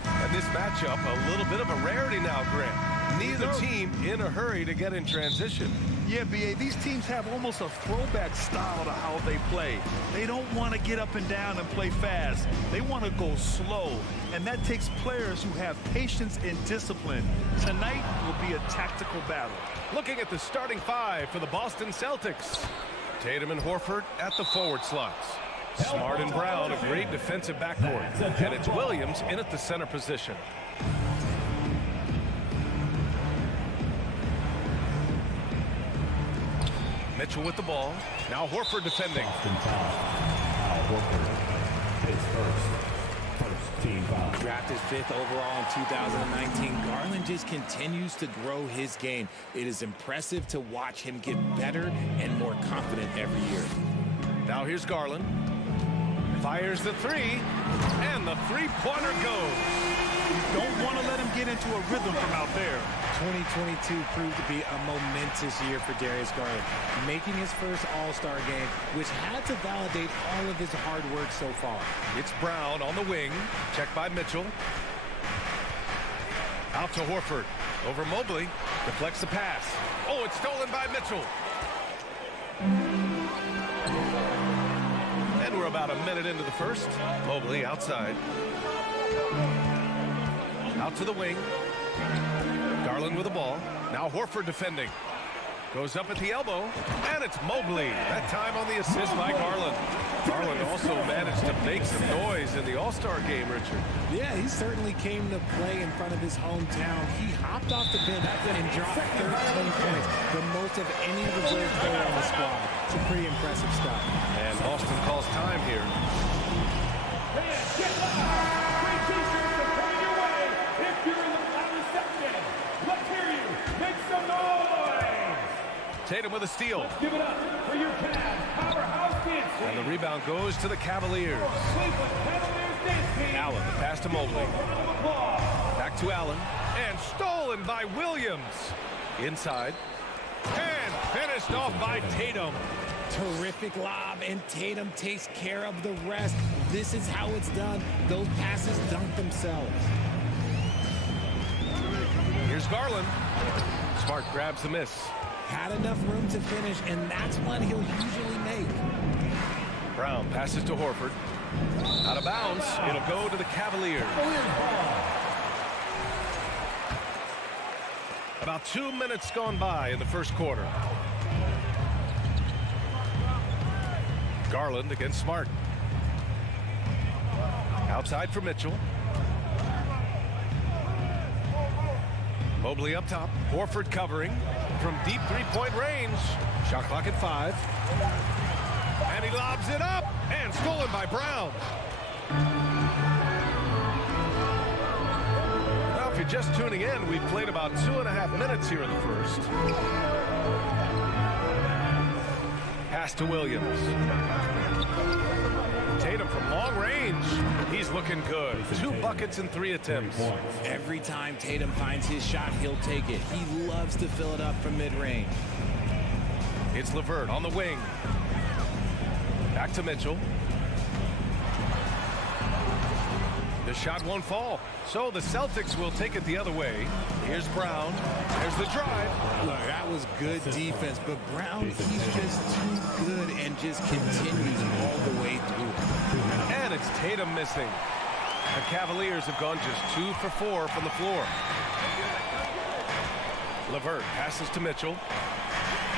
And this matchup, a little bit of a rarity now, Grant. Neither team in a hurry to get in transition. Yeah, B.A., these teams have almost a throwback style to how they play. They don't want to get up and down and play fast. They want to go slow, and that takes players who have patience and discipline. Tonight will be a tactical battle. Looking at the starting five for the Boston Celtics. Tatum and Horford at the forward slots. Smart and Brown, a great defensive backcourt. And it's Williams in at the center position. Mitchell with the ball. Now Horford defending. Drafted 5th overall in 2019, Garland just continues to grow his game. It is impressive to watch him get better and more confident every year. Now here's Garland. Fires the three, and the three-pointer goes. You don't want to let him get into a rhythm from out there. 2022 proved to be a momentous year for Darius Garland, making his first All-Star game, which had to validate all of his hard work so far. It's Brown on the wing, checked by Mitchell. Out to Horford, over Mobley, deflects the pass. Oh, it's stolen by Mitchell. And we're about a minute into the first. Mobley outside. Out to the wing. Garland with the ball. Now Horford defending. Goes up at the elbow. And it's Mobley. That time on the assist by Garland. Garland also managed to make some noise in the All-Star game, Richard. Yeah, he certainly came to play in front of his hometown. He hopped off the bench and dropped 13 points, the most of any reserve player on the squad. Some pretty impressive stuff. And Boston calls time here. Great t-shirts are coming your way. If you're in the final section, let's hear you. Make some noise. Tatum with a steal. Give it up for your Cavs powerhouse dance team. And the rebound goes to the Cavaliers. Cleveland Cavaliers dance team. Allen, the pass to Mobley. Back to Allen. And stolen by Williams. Inside. And finished off by Tatum. Terrific lob, and Tatum takes care of the rest. This is how it's done. Those passes dunk themselves. Here's Garland. Smart grabs the miss. Had enough room to finish, and that's one he'll usually make. Brown passes to Horford. Out of bounds. It'll go to the Cavaliers. About 2 minutes gone by in the first quarter. Garland against Smart. Outside for Mitchell. Mobley up top. Horford covering from deep three-point range. Shot clock at 5. And he lobs it up. And stolen by Brown. Now, if you're just tuning in, we've played about 2.5 minutes here in the first. Pass to Williams. Tatum from long range. He's looking good. 2 buckets in 3 attempts. Every time Tatum finds his shot, he'll take it. He loves to fill it up from mid-range. It's LeVert on the wing. Back to Mitchell. The shot won't fall. So the Celtics will take it the other way. Here's Brown. There's the drive. Look, that was good defense, but Brown, he's just too good and just continues all the way through. And it's Tatum missing. The Cavaliers have gone just 2 for 4 from the floor. LeVert passes to Mitchell.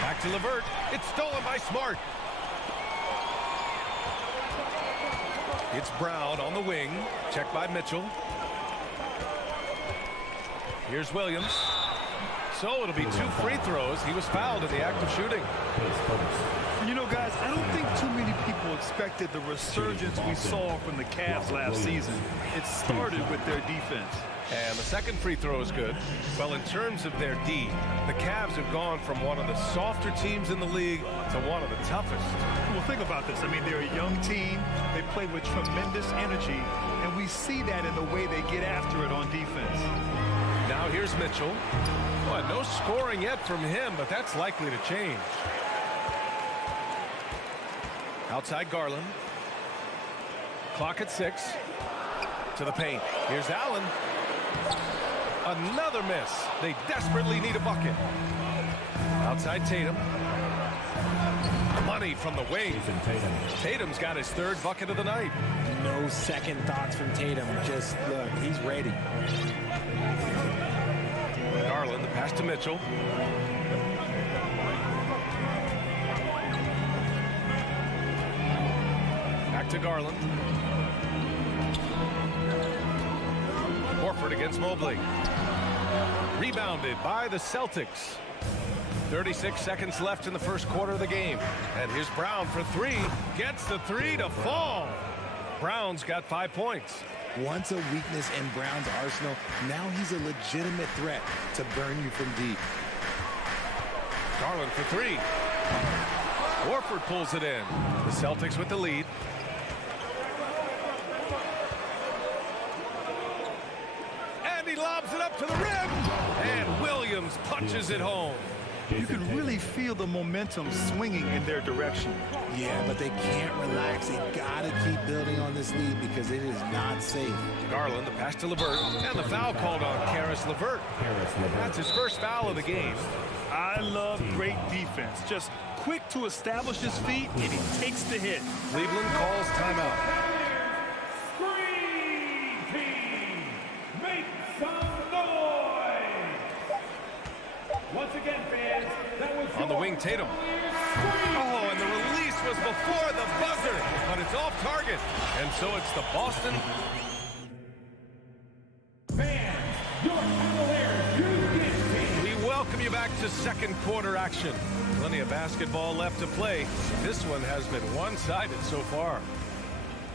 Back to LeVert. It's stolen by Smart. It's Brown on the wing. Checked by Mitchell. Here's Williams. So it'll be 2 free throws. He was fouled in the act of shooting. You know, guys, I don't think too many people expected the resurgence we saw from the Cavs last season. It started with their defense. And the second free throw is good. Well, in terms of their D, the Cavs have gone from one of the softer teams in the league to one of the toughest. Well, think about this. I mean, they're a young team. They play with tremendous energy, and we see that in the way they get after it on defense. Now here's Mitchell. Well, no scoring yet from him, but that's likely to change. Outside Garland. Clock at 6. To the paint. Here's Allen. Another miss. They desperately need a bucket. Outside Tatum. Money from the wing. Tatum's got his third bucket of the night. No second thoughts from Tatum. Just look, he's ready. Garland, the pass to Mitchell. Back to Garland. Horford against Mobley. Rebounded by the Celtics. 36 seconds left in the first quarter of the game. And here's Brown for three. Gets the three to fall. Brown's got 5 points. Once a weakness in Brown's arsenal, now he's a legitimate threat to burn you from deep. Garland for three. Horford pulls it in. The Celtics with the lead. And he lobs it up to the rim. And Williams punches it home. You can really feel the momentum swinging in their direction. Yeah, but they can't relax. They've got to keep building on this lead because it is not safe. Garland, the pass to LeVert, and the foul called on Caris LeVert. That's his first foul of the game. I love great defense. Just quick to establish his feet, and he takes the hit. Cleveland calls timeout. Screen team, make some noise. Once again, fans, that was on the wing, Tatum. Oh, and the release was before the buzzer, but it's off target. And so it's the Boston fans, your Cavaliers, we welcome you back to second quarter action. Plenty of basketball left to play. This one has been one-sided so far.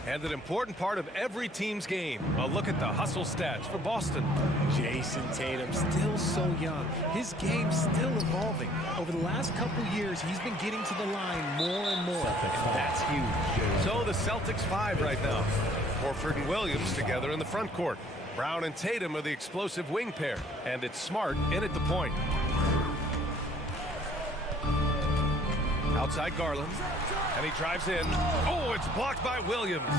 And an important part of every team's game. A look at the hustle stats for Boston. Jason Tatum, still so young. His game's still evolving. Over the last couple years, he's been getting to the line more and more. And that's huge. So the Celtics 5 right now. Horford and Williams together in the front court. Brown and Tatum are the explosive wing pair. And it's Smart in at the point. Outside Garland. And he drives in. Oh, it's blocked by Williams.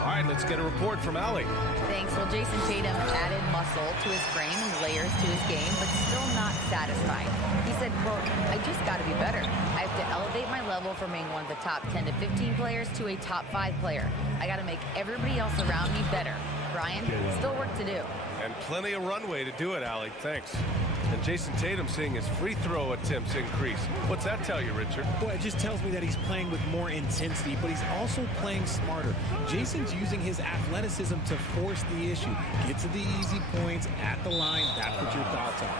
All right, let's get a report from Allie. Thanks. Well, Jason Tatum added muscle to his frame and layers to his game, but still not satisfied. He said, quote, I just got to be better. I have to elevate my level from being one of the top 10 to 15 players to a top 5 player. I got to make everybody else around me better. Brian, still work to do. And plenty of runway to do it, Allie. Thanks. And Jason Tatum seeing his free throw attempts increase. What's that tell you, Richard? Well, it just tells me that he's playing with more intensity, but he's also playing smarter. Jason's using his athleticism to force the issue. Get to the easy points at the line. That's what your thoughts are.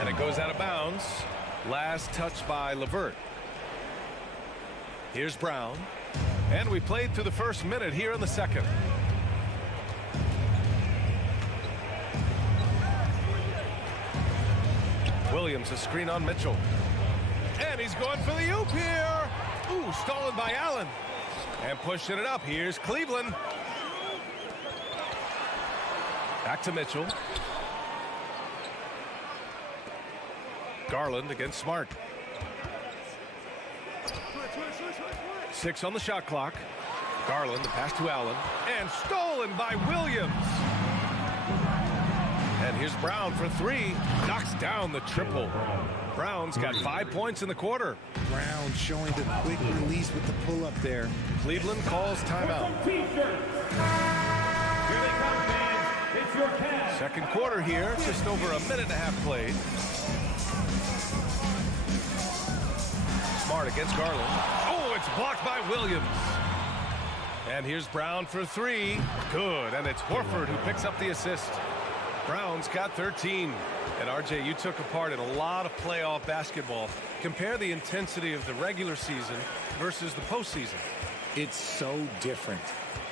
And it goes out of bounds. Last touch by LeVert. Here's Brown. And we played through the first minute here in the second. Williams, a screen on Mitchell. And he's going for the oop here. Ooh, stolen by Allen. And pushing it up. Here's Cleveland. Back to Mitchell. Garland against Smart. 6 on the shot clock. Garland, the pass to Allen. And stolen by Williams. And here's Brown for three. Knocks down the triple. Brown's got 5 points in the quarter. Brown showing the quick release with the pull-up there. Cleveland calls timeout. Second quarter here. Just over a minute and a half played. Smart against Garland. Oh, it's blocked by Williams. And here's Brown for three. Good. And it's Horford who picks up the assist. Brown's got 13. And RJ, you took a part in a lot of playoff basketball. Compare the intensity of the regular season versus the postseason. It's so different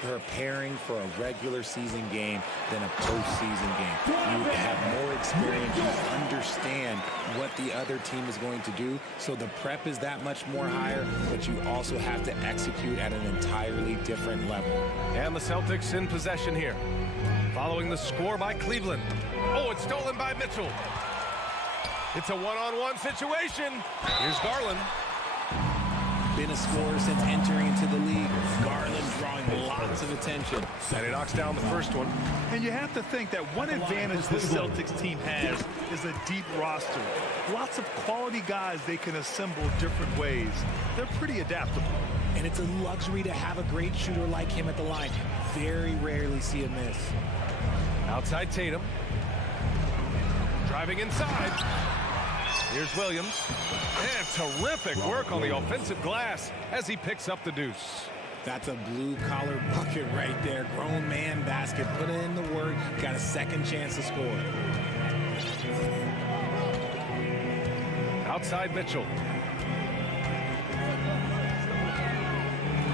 preparing for a regular season game than a postseason game. You have more experience. You understand what the other team is going to do. So the prep is that much more higher, but you also have to execute at an entirely different level. And the Celtics in possession here. Following the score by Cleveland. Oh, it's stolen by Mitchell. It's a one-on-one situation. Here's Garland. Been a scorer since entering into the league. Garland drawing lots defensive attention. And he knocks down the first one. And you have to think that one advantage this Celtics team has is a deep roster. Lots of quality guys they can assemble different ways. They're pretty adaptable. And it's a luxury to have a great shooter like him at the line. Very rarely see a miss. Outside Tatum. Driving inside. Here's Williams. And terrific work on the offensive glass as he picks up the deuce. That's a blue-collar bucket right there. Grown man basket. Put in the work. Got a second chance to score. Outside Mitchell.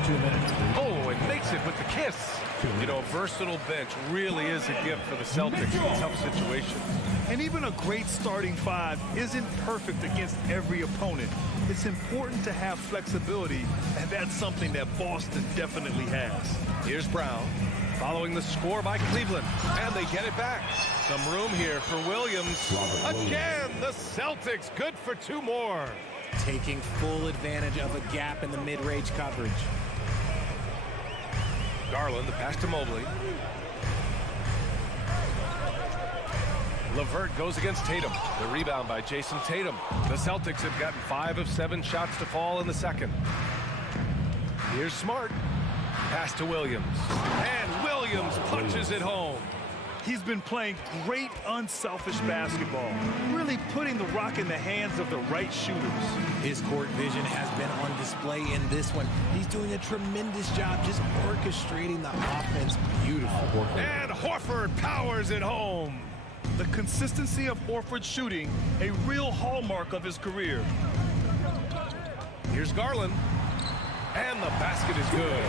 2 minutes. Oh, it makes it with the kiss. You know, a versatile bench really is a gift for the Celtics in tough situations. And even a great starting five isn't perfect against every opponent. It's important to have flexibility, and that's something that Boston definitely has. Here's Brown, following the score by Cleveland, and they get it back. Some room here for Williams. Again, the Celtics good for 2 more. Taking full advantage of a gap in the mid-range coverage. Garland, the pass to Mobley. LeVert goes against Tatum. The rebound by Jason Tatum. The Celtics have gotten 5 of 7 shots to fall in the second. Here's Smart. Pass to Williams. And Williams punches it home. He's been playing great unselfish basketball, really putting the rock in the hands of the right shooters. His court vision has been on display in this one. He's doing a tremendous job just orchestrating the offense. Beautiful. And Horford powers it home. The consistency of Horford's shooting, a real hallmark of his career. Here's Garland. And the basket is good.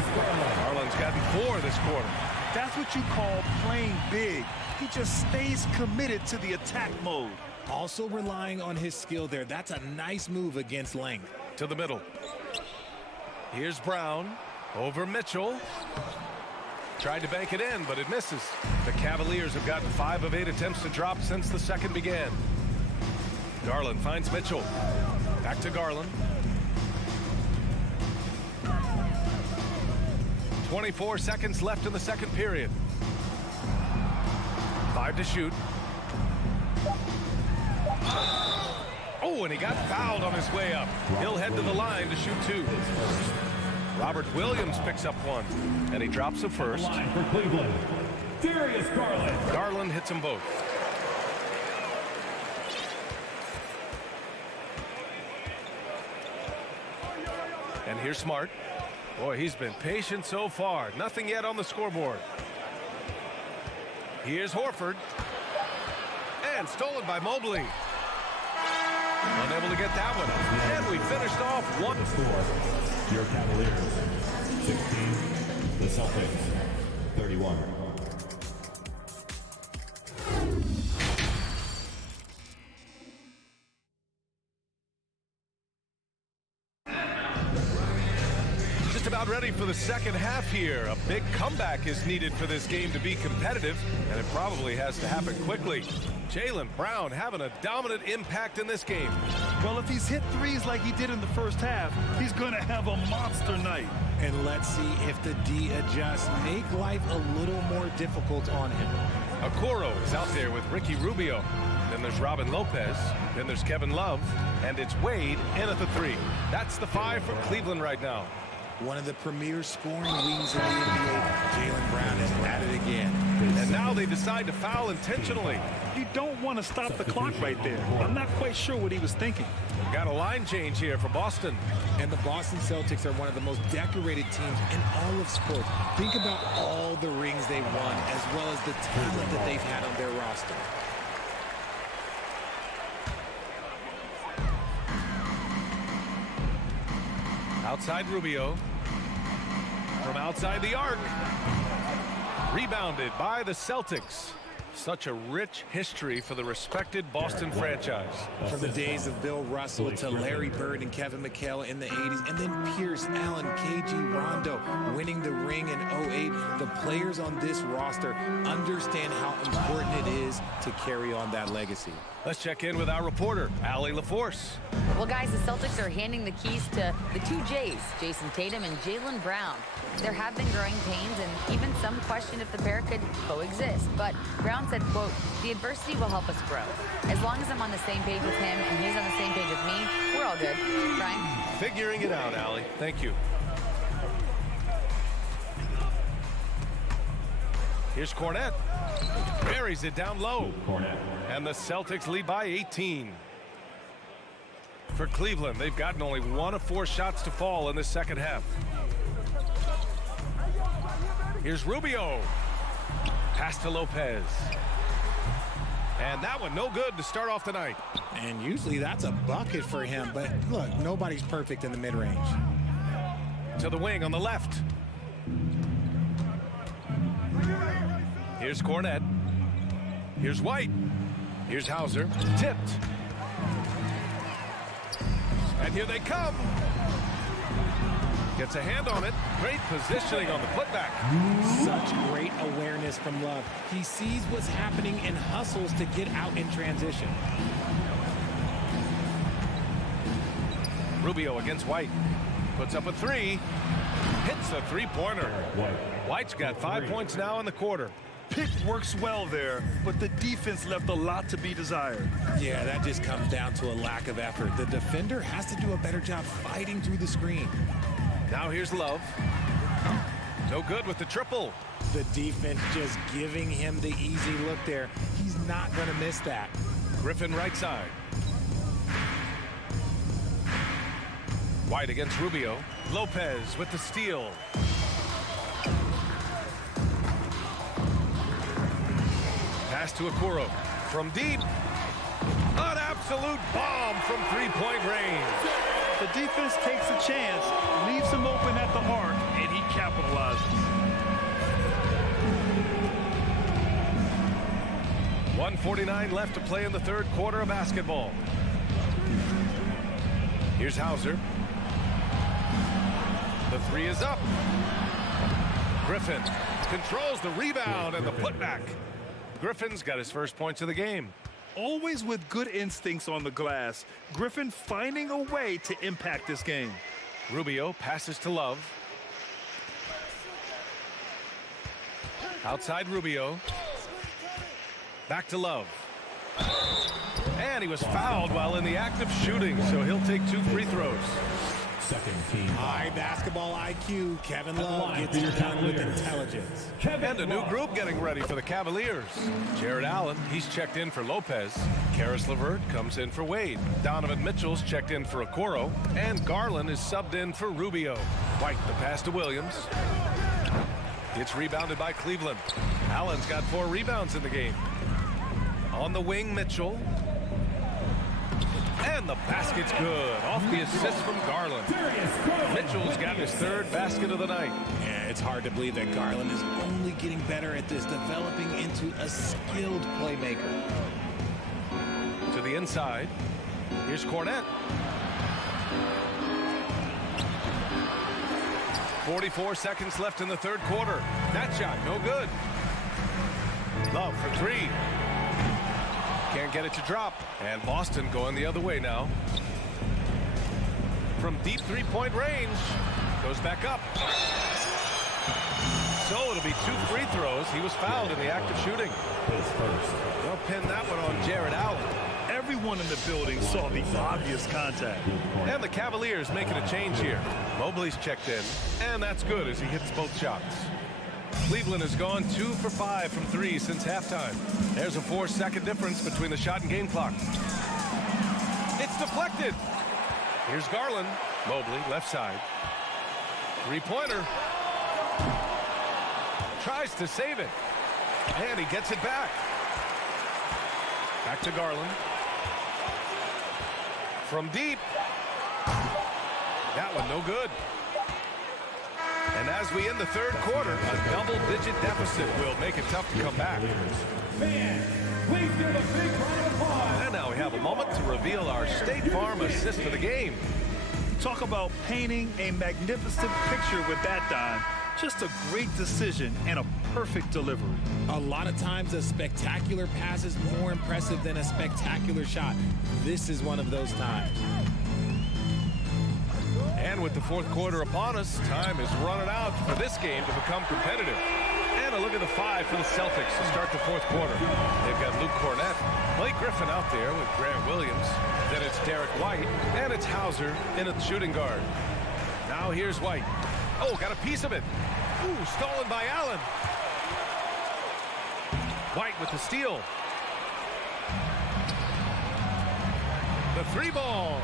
Garland's gotten 4 this quarter. That's what you call playing big. He just stays committed to the attack mode. Also relying on his skill there. That's a nice move against length. To the middle. Here's Brown. Over Mitchell. Tried to bank it in, but it misses. The Cavaliers have gotten 5 of 8 attempts to drop since the second began. Garland finds Mitchell. Back to Garland. 24 seconds left in the second period. 5 to shoot. Oh, and he got fouled on his way up. He'll head to the line to shoot 2. Robert Williams picks up 1, and he drops the first. Line for Cleveland, Darius Garland. Garland hits them both. And here's Smart. Boy, he's been patient so far. Nothing yet on the scoreboard. Here's Horford. And stolen by Mobley. Unable to get that one. And we finished off 1. The score, your Cavaliers, 16. The Celtics, 31. About ready for the second half here. A big comeback is needed for this game to be competitive, and it probably has to happen quickly. Jaylen Brown having a dominant impact in this game. Well, if he's hit threes like he did in the first half, he's going to have a monster night. And let's see if the D adjusts. Make life a little more difficult on him. Okoro is out there with Ricky Rubio. Then there's Robin Lopez. Then there's Kevin Love. And it's Wade in at the 3. That's the 5 for Cleveland right now. One of the premier scoring wings in the NBA. Jaylen Brown is at it again. And now they decide to foul intentionally. You don't want to stop the clock right there. I'm not quite sure what he was thinking. Got a line change here for Boston. And the Boston Celtics are one of the most decorated teams in all of sports. Think about all the rings they won, as well as the talent that they've had on their roster. Outside Rubio. From outside the arc. Rebounded by the Celtics. Such a rich history for the respected Boston franchise. From the days of Bill Russell to Larry Bird and Kevin McHale in the 80s, and then Pierce, Allen, KG, Rondo winning the ring in 08. The players on this roster understand how important it is to carry on that legacy. Let's check in with our reporter, Allie LaForce. Well, guys, the Celtics are handing the keys to the two J's, Jason Tatum and Jaylen Brown. There have been growing pains, and even some question if the pair could coexist. But Brown said, quote, "The adversity will help us grow. As long as I'm on the same page with him and he's on the same page with me, we're all good." Brian? Figuring it out, Allie. Thank you. Here's Cornette. Buries it down low. And the Celtics lead by 18. For Cleveland, they've gotten only 1 of 4 shots to fall in the second half. Here's Rubio. Pass to Lopez. And that one no good to start off the night. And usually that's a bucket for him, but look, nobody's perfect in the mid-range. To the wing on the left. Here's Cornette. Here's White. Here's Hauser. Tipped. And here they come. Gets a hand on it. Great positioning on the putback. Such great awareness from Love. He sees what's happening and hustles to get out in transition. Rubio against White. Puts up a 3. Hits a 3-pointer. White's got 5 points now in the quarter. Pick works well there, but the defense left a lot to be desired. Yeah, that just comes down to a lack of effort. The defender has to do a better job fighting through the screen. Now here's Love. No good with the triple. The defense just giving him the easy look there. He's not going to miss that. Griffin right side. White against Rubio. Lopez with the steal. Pass to Okoro. From deep. An absolute bomb from 3-point range. The defense takes a chance, leaves him open at the arc, and he capitalizes. 1:49 left to play in the third quarter of basketball. Here's Hauser. The 3 is up. Griffin controls the rebound and the putback. Griffin's got his first points of the game. Always with good instincts on the glass, Griffin finding a way to impact this game. Rubio passes to Love. Outside Rubio. Back to Love. And he was fouled while in the act of shooting, so he'll take 2 free throws. Second team. High basketball IQ. Kevin Love gets it done with intelligence. And a new group getting ready for the Cavaliers. Jared Allen, he's checked in for Lopez. Caris LeVert comes in for Wade. Donovan Mitchell's checked in for Okoro. And Garland is subbed in for Rubio. White the pass to Williams. It's rebounded by Cleveland. Allen's got 4 rebounds in the game. On the wing, Mitchell. And the basket's good. Off the assist from Garland. Mitchell's got his 3rd basket of the night. Yeah, it's hard to believe that Garland is only getting better at this, developing into a skilled playmaker. To the inside. Here's Cornette. 44 seconds left in the third quarter. That shot, no good. Love for 3. Can't get it to drop. And Boston going the other way now. From deep 3-point range. Goes back up. So it'll be 2 free throws. He was fouled in the act of shooting. They'll pin that one on Jared Allen. Everyone in the building saw the obvious contact. And the Cavaliers making a change here. Mobley's checked in. And that's good as he hits both shots. Cleveland has gone 2 for 5 from 3 since halftime. There's a 4-second difference between the shot and game clock. It's deflected. Here's Garland. Mobley, left side. 3-pointer. Tries to save it. And he gets it back. Back to Garland. From deep. That one no good. And as we end the third quarter, a double-digit deficit will make it tough to come back. Fans, please give a big round of applause. And now we have a moment to reveal our State Farm assist for the game. Talk about painting a magnificent picture with that dime. Just a great decision and a perfect delivery. A lot of times a spectacular pass is more impressive than a spectacular shot. This is one of those times. And with the fourth quarter upon us, time is running out for this game to become competitive. And a look at the five for the Celtics to start the fourth quarter. They've got Luke Cornett, Blake Griffin out there with Grant Williams. Then it's Derek White, and it's Hauser in at shooting guard. Now here's White. Oh, got a piece of it. Ooh, stolen by Allen. White with the steal. The three ball.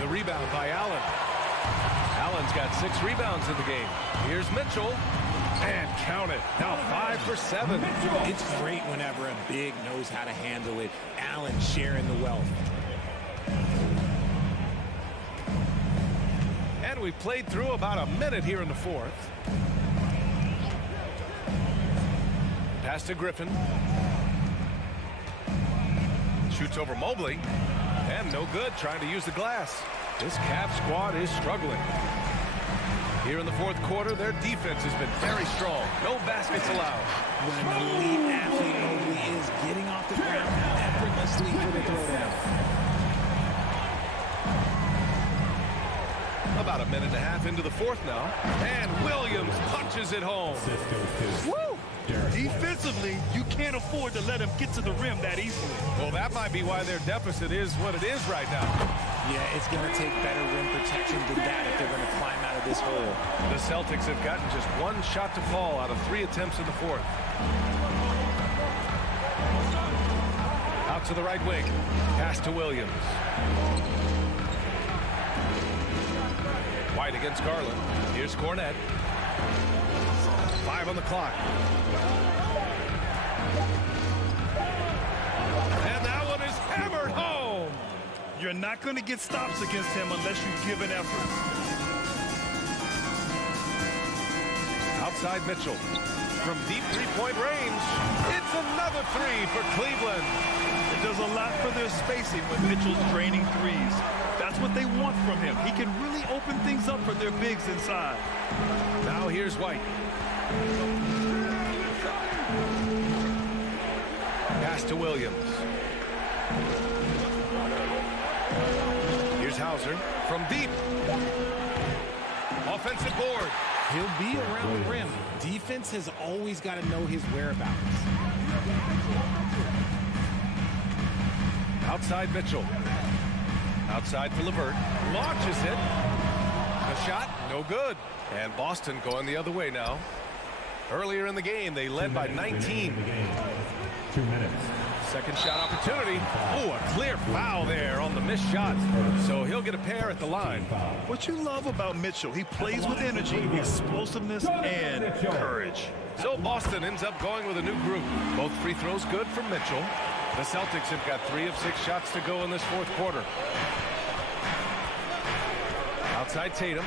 The rebound by Allen. Allen's got 6 rebounds in the game. Here's Mitchell. And count it. Now 5 for 7. It's great whenever a big knows how to handle it. Allen sharing the wealth. And we've played through about a minute here in the fourth. Pass to Griffin. Shoots over Mobley. And no good, trying to use the glass. This Cavs squad is struggling. Here in the fourth quarter, their defense has been very strong. No baskets allowed. When an elite athlete Mobley is getting off the ground effortlessly for the throwdown. About a minute and a half into the fourth now. And Williams punches it home. Woo! Defensively, you can't afford to let him get to the rim that easily. Well, that might be why their deficit is what it is right now. Yeah, it's going to take better rim protection than that if they're going to climb out of this hole. The Celtics have gotten just 1 shot to fall out of 3 attempts in the fourth. Out to the right wing. Pass to Williams. White against Garland. Here's Cornett. 5 on the clock. And that one is hammered home. You're not going to get stops against him unless you give an effort. Outside Mitchell. From deep three-point range. It's another 3 for Cleveland. It does a lot for their spacing when Mitchell's draining threes. That's what they want from him. He can really open things up for their bigs inside. Now here's White. Pass to Williams. Here's Hauser from deep. Offensive board. He'll be around the rim. Defense has always got to know his whereabouts. Outside Mitchell. Outside for LeVert. Launches it. The shot, no good. And Boston going the other way now. Earlier in the game, they led by 19. 2 minutes. Second shot opportunity. Oh, a clear foul there on the missed shot. So he'll get a pair at the line. What you love about Mitchell, he plays with energy, explosiveness, and courage. So Boston ends up going with a new group. Both free throws good from Mitchell. The Celtics have got 3 of 6 shots to go in this fourth quarter. Outside Tatum.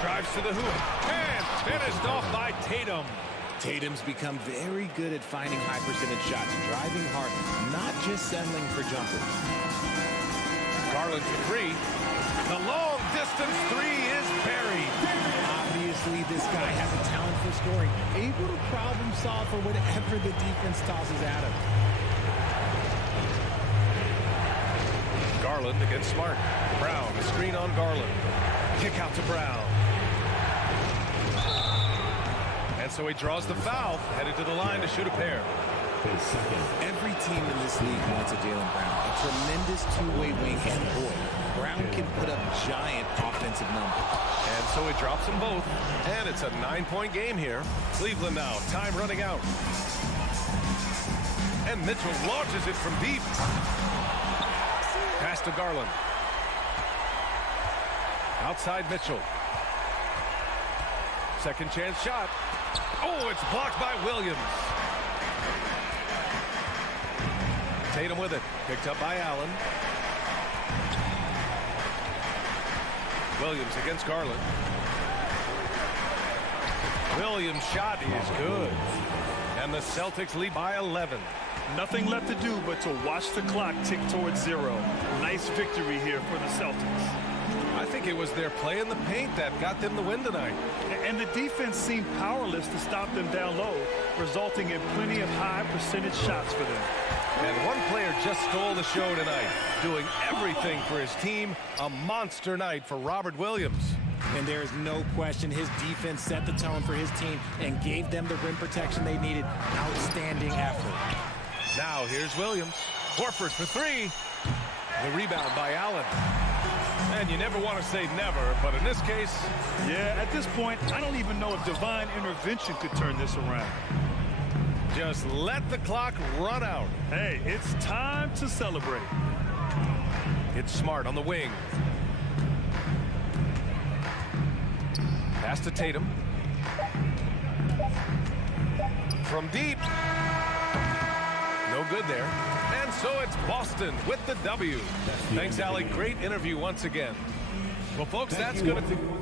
Drives to the hoop. And finished off by Tatum. Tatum's become very good at finding high percentage shots, driving hard, not just settling for jumpers. Garland for 3. The long distance 3 is buried. Obviously, this guy has a talent for scoring, able to problem solve for whatever the defense tosses at him. Garland against Smart. Brown, a screen on Garland. Kick out to Brown. And so he draws the foul, headed to the line to shoot a pair. Every team in this league wants a Jaylen Brown, a tremendous two-way wing, and boy, Brown can put up giant offensive numbers. And so he drops them both, and it's a 9-point game here. Cleveland now, time running out. And Mitchell launches it from deep. Pass to Garland. Outside Mitchell. Second chance shot. Oh, it's blocked by Williams. Tatum with it. Picked up by Allen. Williams against Garland. Williams' shot is good. And the Celtics lead by 11. Nothing left to do but to watch the clock tick towards 0. Nice victory here for the Celtics. I think it was their play in the paint that got them the win tonight. And the defense seemed powerless to stop them down low, resulting in plenty of high percentage shots for them. And one player just stole the show tonight, doing everything for his team. A monster night for Robert Williams. And there is no question his defense set the tone for his team and gave them the rim protection they needed. Outstanding effort. Now here's Williams. Horford for three. The rebound by Allen. And you never want to say never, but in this case... Yeah, at this point, I don't even know if divine intervention could turn this around. Just let the clock run out. Hey, it's time to celebrate. It's Smart on the wing. Pass to Tatum. From deep. No good there. And so it's Boston with the W. Thanks, Allie. Great interview once again. Well, folks, that's going to...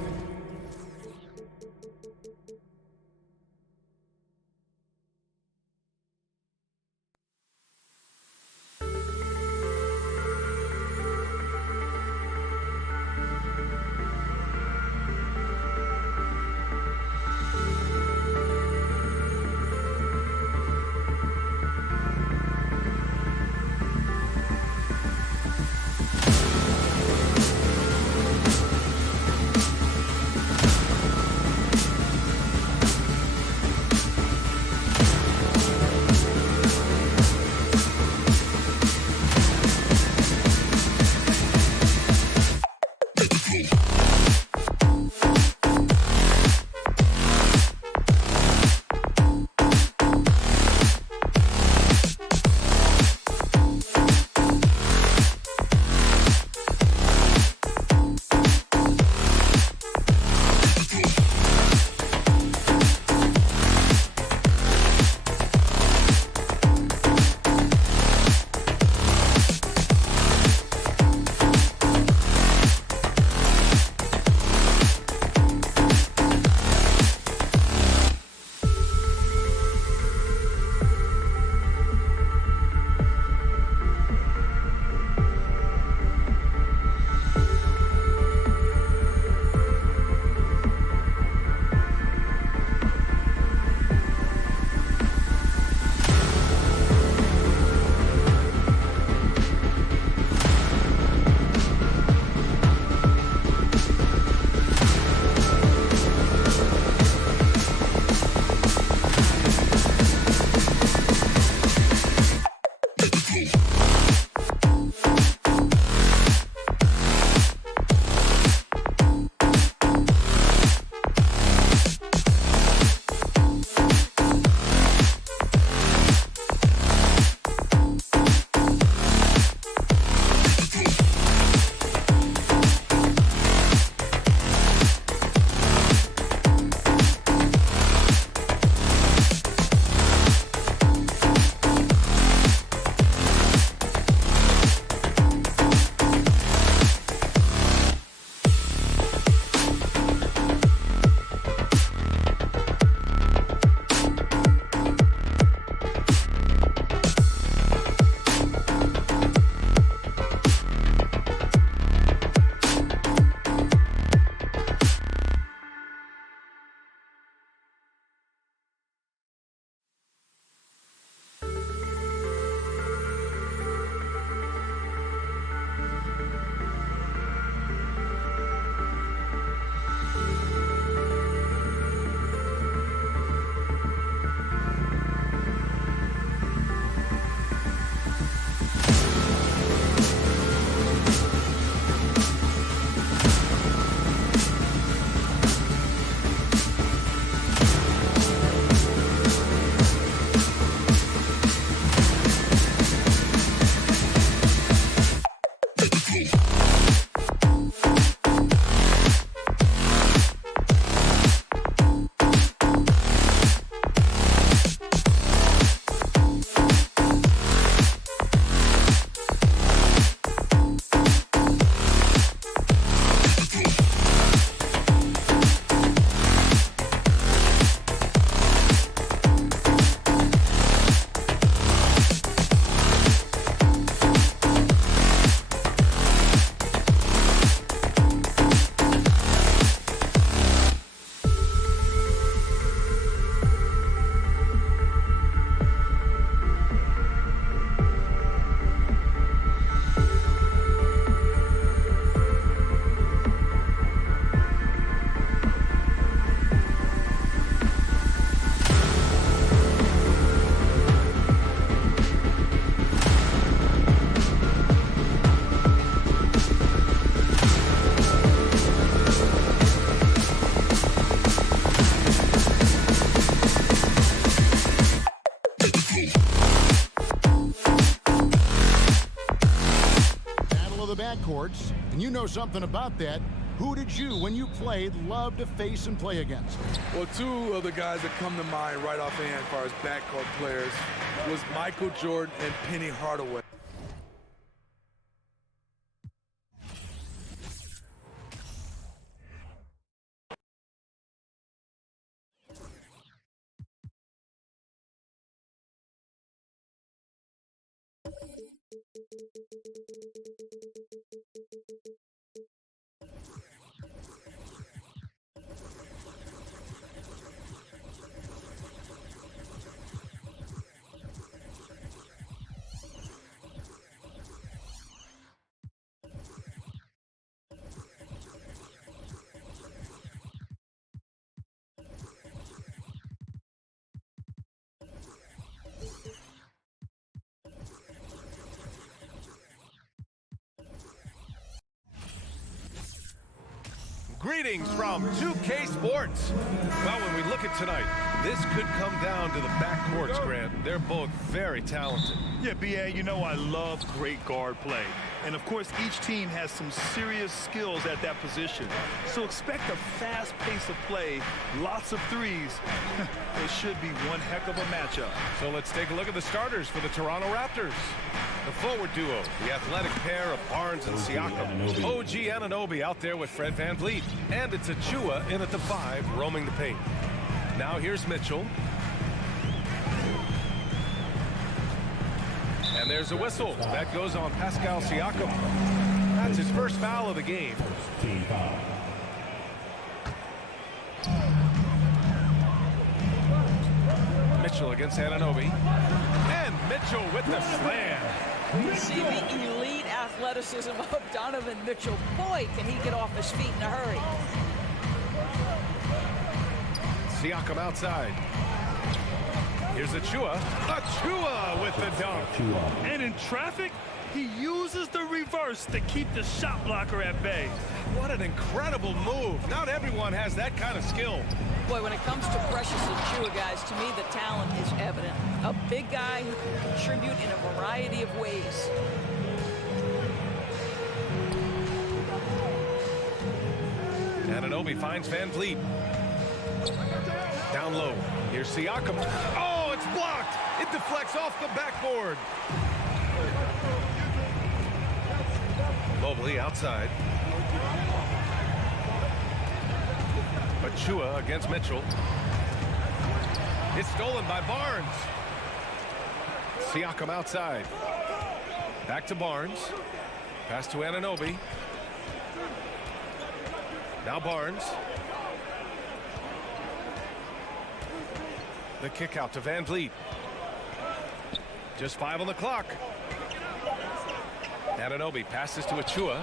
backcourts, and you know something about that. Who did you, when you played, love to face and play against? Well, two of the guys that come to mind right offhand as far as backcourt players was Michael Jordan and Penny Hardaway. Greetings from 2K Sports. Well, when we look at tonight, this could come down to the backcourts, Grant. They're both very talented. Yeah, B.A., you know I love great guard play. And, of course, each team has some serious skills at that position. So expect a fast pace of play, lots of threes. It should be one heck of a matchup. So let's take a look at the starters for the Toronto Raptors. The forward duo, the athletic pair of Barnes and Siakam. OG Anunoby out there with Fred VanVleet. And it's Achua in at the 5, roaming the paint. Now here's Mitchell. And there's a whistle. That goes on Pascal Siakam. That's his first foul of the game. Mitchell against Anunoby. And Mitchell with the slam. You see the elite athleticism of Donovan Mitchell. Boy, can he get off his feet in a hurry. Siakam outside. Here's Achua. Achua with the dunk. And in traffic, he uses the reverse to keep the shot blocker at bay. What an incredible move. Not everyone has that kind of skill. Boy, when it comes to Precious Achua, guys, to me the talent is evident. A big guy who can contribute in a variety of ways. Anunoby finds VanVleet. Down low. Here's Siakam. Oh, it's blocked. It deflects off the backboard. Mobley outside. Achua against Mitchell. It's stolen by Barnes. Siakam outside. Back to Barnes. Pass to Anunoby. Now Barnes. The kick out to VanVleet. Just 5 on the clock. Anunoby passes to Achua.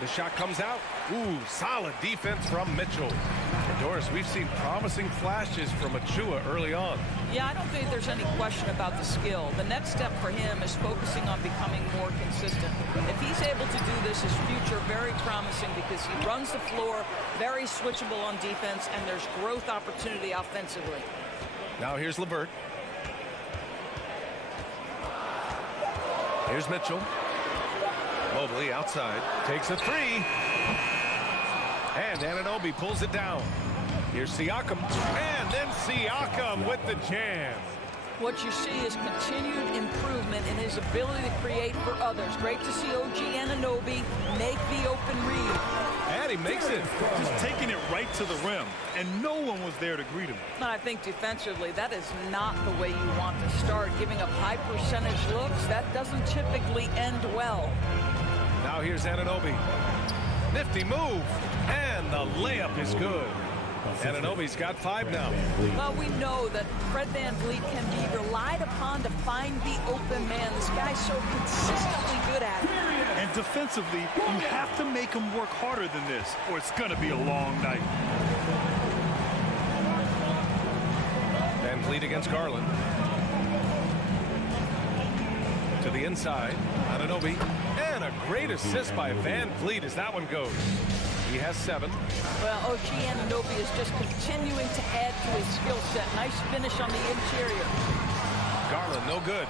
The shot comes out. Ooh, solid defense from Mitchell. And Doris, we've seen promising flashes from Achua early on. Yeah, I don't think there's any question about the skill. The next step for him is focusing on becoming more consistent. If he's able to do this, his future very promising because he runs the floor, very switchable on defense, and there's growth opportunity offensively. Now here's LeVert. Here's Mitchell. Mobley outside. Takes a 3. And Anunoby pulls it down. Here's Siakam. And then Siakam with the jam. What you see is continued improvement in his ability to create for others. Great to see OG Anunoby make the open read. And he makes it. Just taking it right to the rim, and no one was there to greet him. And I think defensively, that is not the way you want to start. Giving up high percentage looks, that doesn't typically end well. Now here's Anunoby. Nifty move. And the layup is good. Anunoby's got 5 now. Well, we know that Fred VanVleet can be relied upon to find the open man. This guy's so consistently good at it. And defensively, you have to make him work harder than this, or it's going to be a long night. VanVleet against Garland. To the inside. Anunoby. And a great assist by VanVleet as that one goes. He has 7. Well, OG Anunoby is just continuing to add to his skill set. Nice finish on the interior. Garland, no good.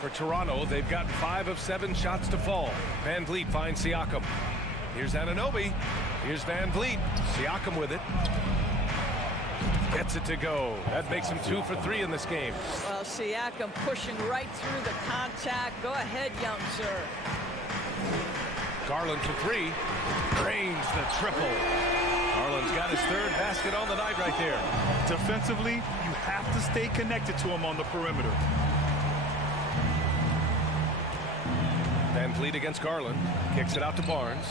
For Toronto, they've got 5 of 7 shots to fall. Van Vliet finds Siakam. Here's Anunoby. Here's Van Vliet. Siakam with it. Gets it to go. That makes him 2 for 3 in this game. Well, Siakam pushing right through the contact. Go ahead, young sir. Garland for 3. Drains the triple. Garland's got his 3rd basket on the night right there. Defensively, you have to stay connected to him on the perimeter. Van Vliet against Garland. Kicks it out to Barnes.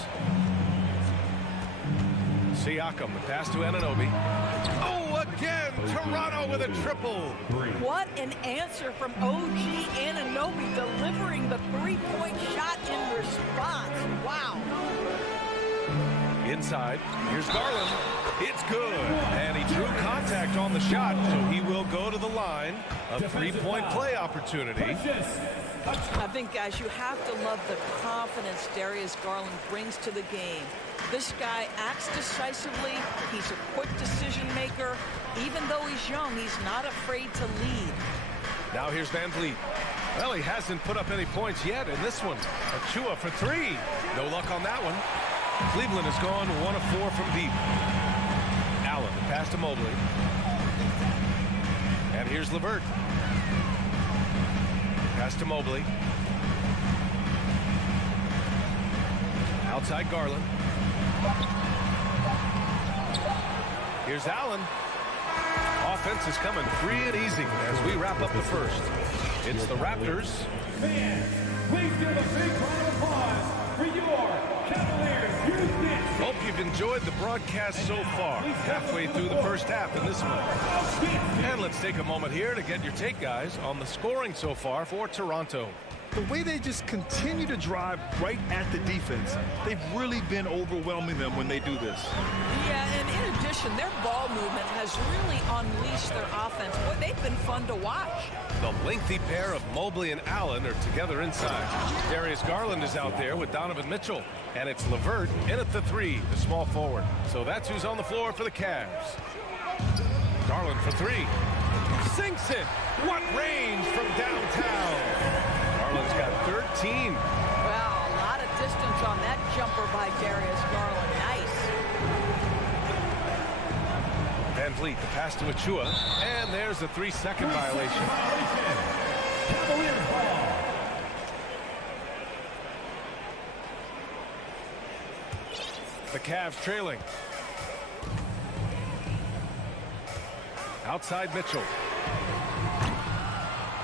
Siakam, the pass to Anunoby. Oh, again! Toronto with a triple. What an answer from OG Anunoby, delivering the three-point shot in response. Wow. Inside, here's Garland. It's good. And he drew contact on the shot, so he will go to the line. A 3-point play opportunity. I think, guys, you have to love the confidence Darius Garland brings to the game. This guy acts decisively. He's a quick decision maker. Even though he's young, he's not afraid to lead. Now here's Van Vliet. Well, he hasn't put up any points yet in this one. Achua for 3. No luck on that one. Cleveland has gone 1 of 4 from deep. Allen, the pass to Mobley. And here's LeVert. Pass to Mobley. Outside Garland. Here's Allen. Offense is coming free and easy as we wrap up the first. It's the Raptors. Fans, please give a big round of applause for your Cavaliers. Hope you've enjoyed the broadcast so far. Halfway through the first half in this one. And let's take a moment here to get your take, guys, on the scoring so far for Toronto. The way they just continue to drive right at the defense, they've really been overwhelming them when they do this. Yeah, and in addition, their ball movement has really unleashed their offense. Boy, they've been fun to watch. The lengthy pair of Mobley and Allen are together inside. Darius Garland is out there with Donovan Mitchell. And it's LeVert in at the 3, the small forward. So that's who's on the floor for the Cavs. Garland for 3. Sinks it. What range from downtown. Garland's got 13. Wow, a lot of distance on that jumper by Darius Garland. Nice. Van Vliet, the pass to Achua. And there's a 3-second violation. Cavaliers ball. The Cavs trailing. Outside Mitchell.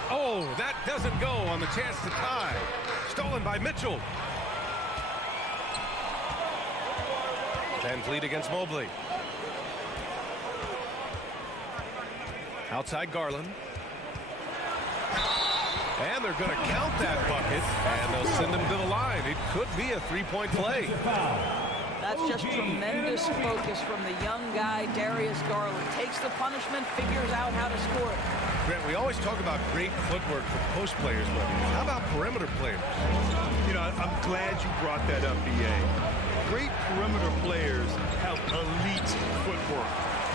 Oh, that doesn't go on the chance to tie. Stolen by Mitchell. Van Vliet against Mobley. Outside Garland. And they're going to count that bucket, and they'll send him to the line. It could be a 3-point play. That's just tremendous focus from the young guy, Darius Garland. Takes the punishment, figures out how to score it. Grant, we always talk about great footwork for post players, but how about perimeter players? You know, I'm glad you brought that up, B.A. Great perimeter players have elite footwork.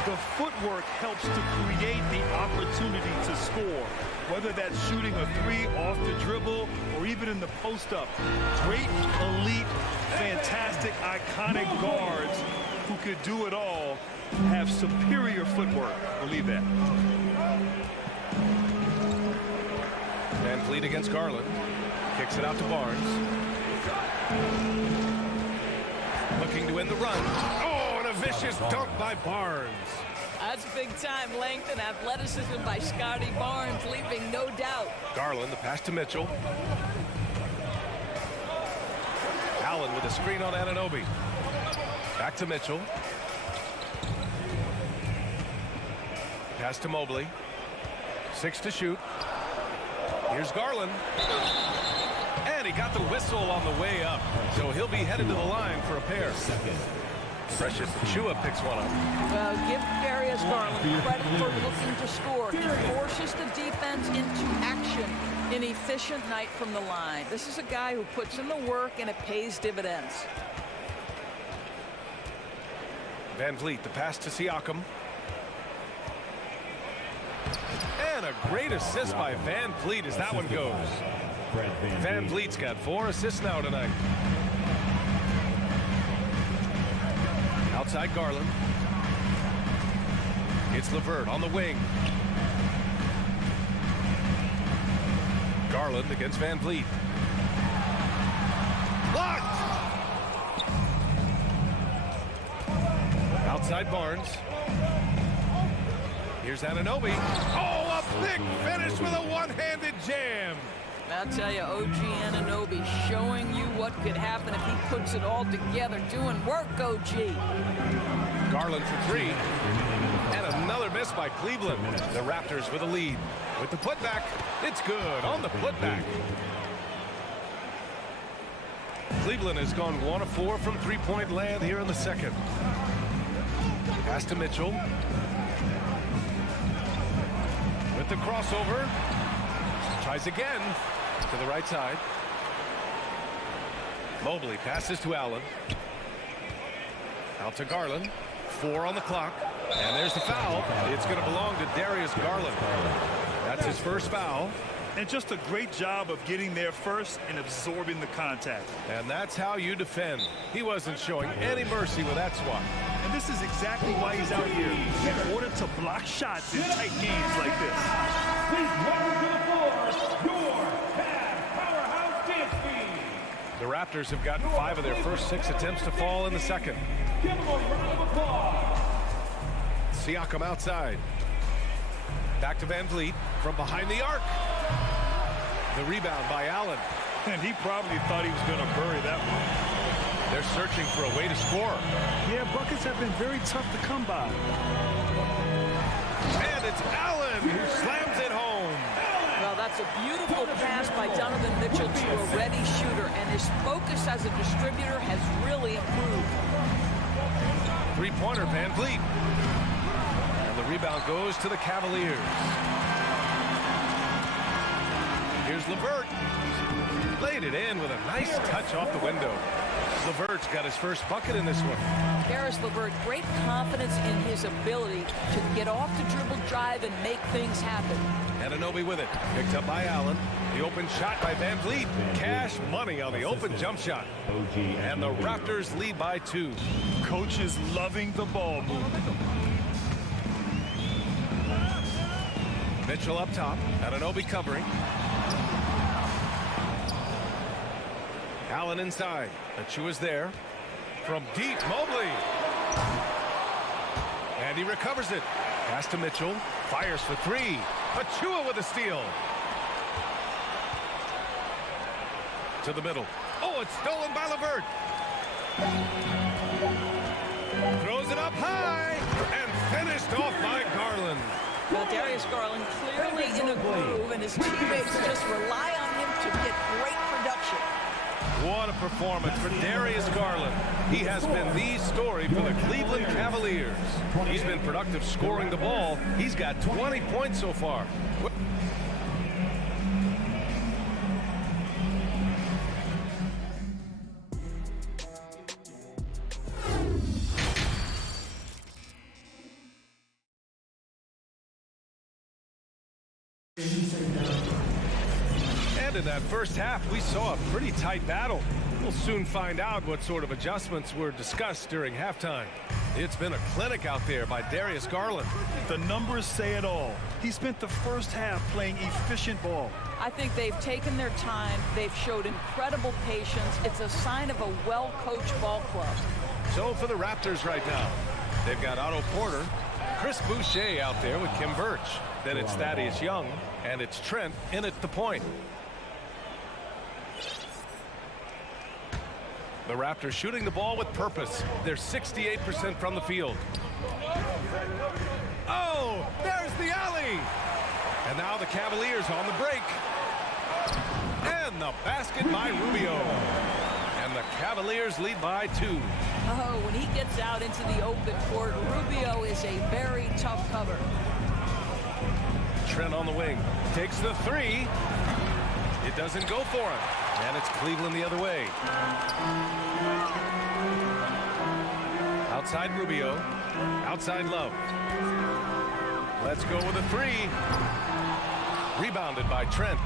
The footwork helps to create the opportunity to score, whether that's shooting a 3 off the dribble or even in the post-up. Great, elite, fantastic, iconic guards who could do it all have superior footwork. Believe that. Van Vliet against Garland. Kicks it out to Barnes. Looking to end the run. Oh, and a vicious dunk by Barnes. That's big-time length and athleticism by Scotty Barnes, leaving no doubt. Garland, the pass to Mitchell. Allen with a screen on Anunoby. Back to Mitchell. Pass to Mobley. 6 to shoot. Here's Garland. And he got the whistle on the way up. So he'll be headed to the line for a pair. Precious Achua picks one up. Well, give Darius Garland credit for looking to score. He forces the defense into action. An efficient night from the line. This is a guy who puts in the work and it pays dividends. Van Vliet, the pass to Siakam. And a great assist by Van Vliet as that one goes. Van Vliet's got 4 assists now tonight. Outside Garland. It's LeVert on the wing. Garland against Van Vliet. Blocked! Outside Barnes. Here's Anunoby. Oh, a big finish with a one-handed jam. I'll tell you, OG Anunoby showing you what could happen if he puts it all together. Doing work, OG. Garland for 3. And another miss by Cleveland. The Raptors with a lead. With the putback, it's good on the putback. Cleveland has gone 1 of 4 from three-point land here in the second. Pass to Mitchell. With the crossover. Tries again to the right side. Mobley passes to Allen. Out to Garland. 4 on the clock. And there's the foul. It's going to belong to Darius Garland. That's his first foul. And just a great job of getting there first and absorbing the contact. And that's how you defend. He wasn't showing any mercy with that swat. And this is exactly why he's out here, in order to block shots in tight games like this. Please welcome to the floor, your Cavs powerhouse dance team. The Raptors have gotten 5 of their first 6 attempts to fall in the second. Give them a round of applause. Siakam outside. Back to Van Vliet from behind the arc. The rebound by Allen. And he probably thought he was going to bury that one. They're searching for a way to score. Yeah, buckets have been very tough to come by. And it's Allen who slams it home. Well, that's a beautiful pass by Donovan Mitchell to a ready shooter, and his focus as a distributor has really improved. Three-pointer, Van Vliet. And the rebound goes to the Cavaliers. Here's LeVert. Laid it in with a nice touch off the window. LeVert's got his first bucket in this one. Karis LeVert, great confidence in his ability to get off the dribble drive and make things happen. Anunoby with it. Picked up by Allen. The open shot by Van Vliet. Cash money on the open jump shot. And the Raptors lead by 2. Coach is loving the ball movement. Mitchell up top. Anunoby covering. Allen inside. Achua's there. From deep, Mobley. And he recovers it. Pass to Mitchell. Fires for 3. Achua with a steal. To the middle. Oh, it's stolen by LeVert. Throws it up high. And finished off by Garland. Well, Darius Garland clearly in a groove, and his teammates just rely on him to get great production. What a performance for Darius Garland. He has been the story for the Cleveland Cavaliers. He's been productive scoring the ball. He's got 20 points so far. And in that first half, we saw a pretty tight battle. We'll soon find out what sort of adjustments were discussed during halftime. It's been a clinic out there by Darius Garland. The numbers say it all. He spent the first half playing efficient ball. I think they've taken their time. They've showed incredible patience. It's a sign of a well-coached ball club. So for the Raptors right now, they've got Otto Porter, Chris Boucher out there with Kim Birch. Then it's Thaddeus Young, and it's Trent in at the point. The Raptors shooting the ball with purpose. They're 68% from the field. Oh, there's the alley. And now the Cavaliers on the break. And the basket by Rubio. And the Cavaliers lead by 2. Oh, when he gets out into the open court, Rubio is a very tough cover. Trent on the wing. Takes the 3. It doesn't go for him. And it's Cleveland the other way. Outside Rubio. Outside Love. Let's go with a 3. Rebounded by Trent.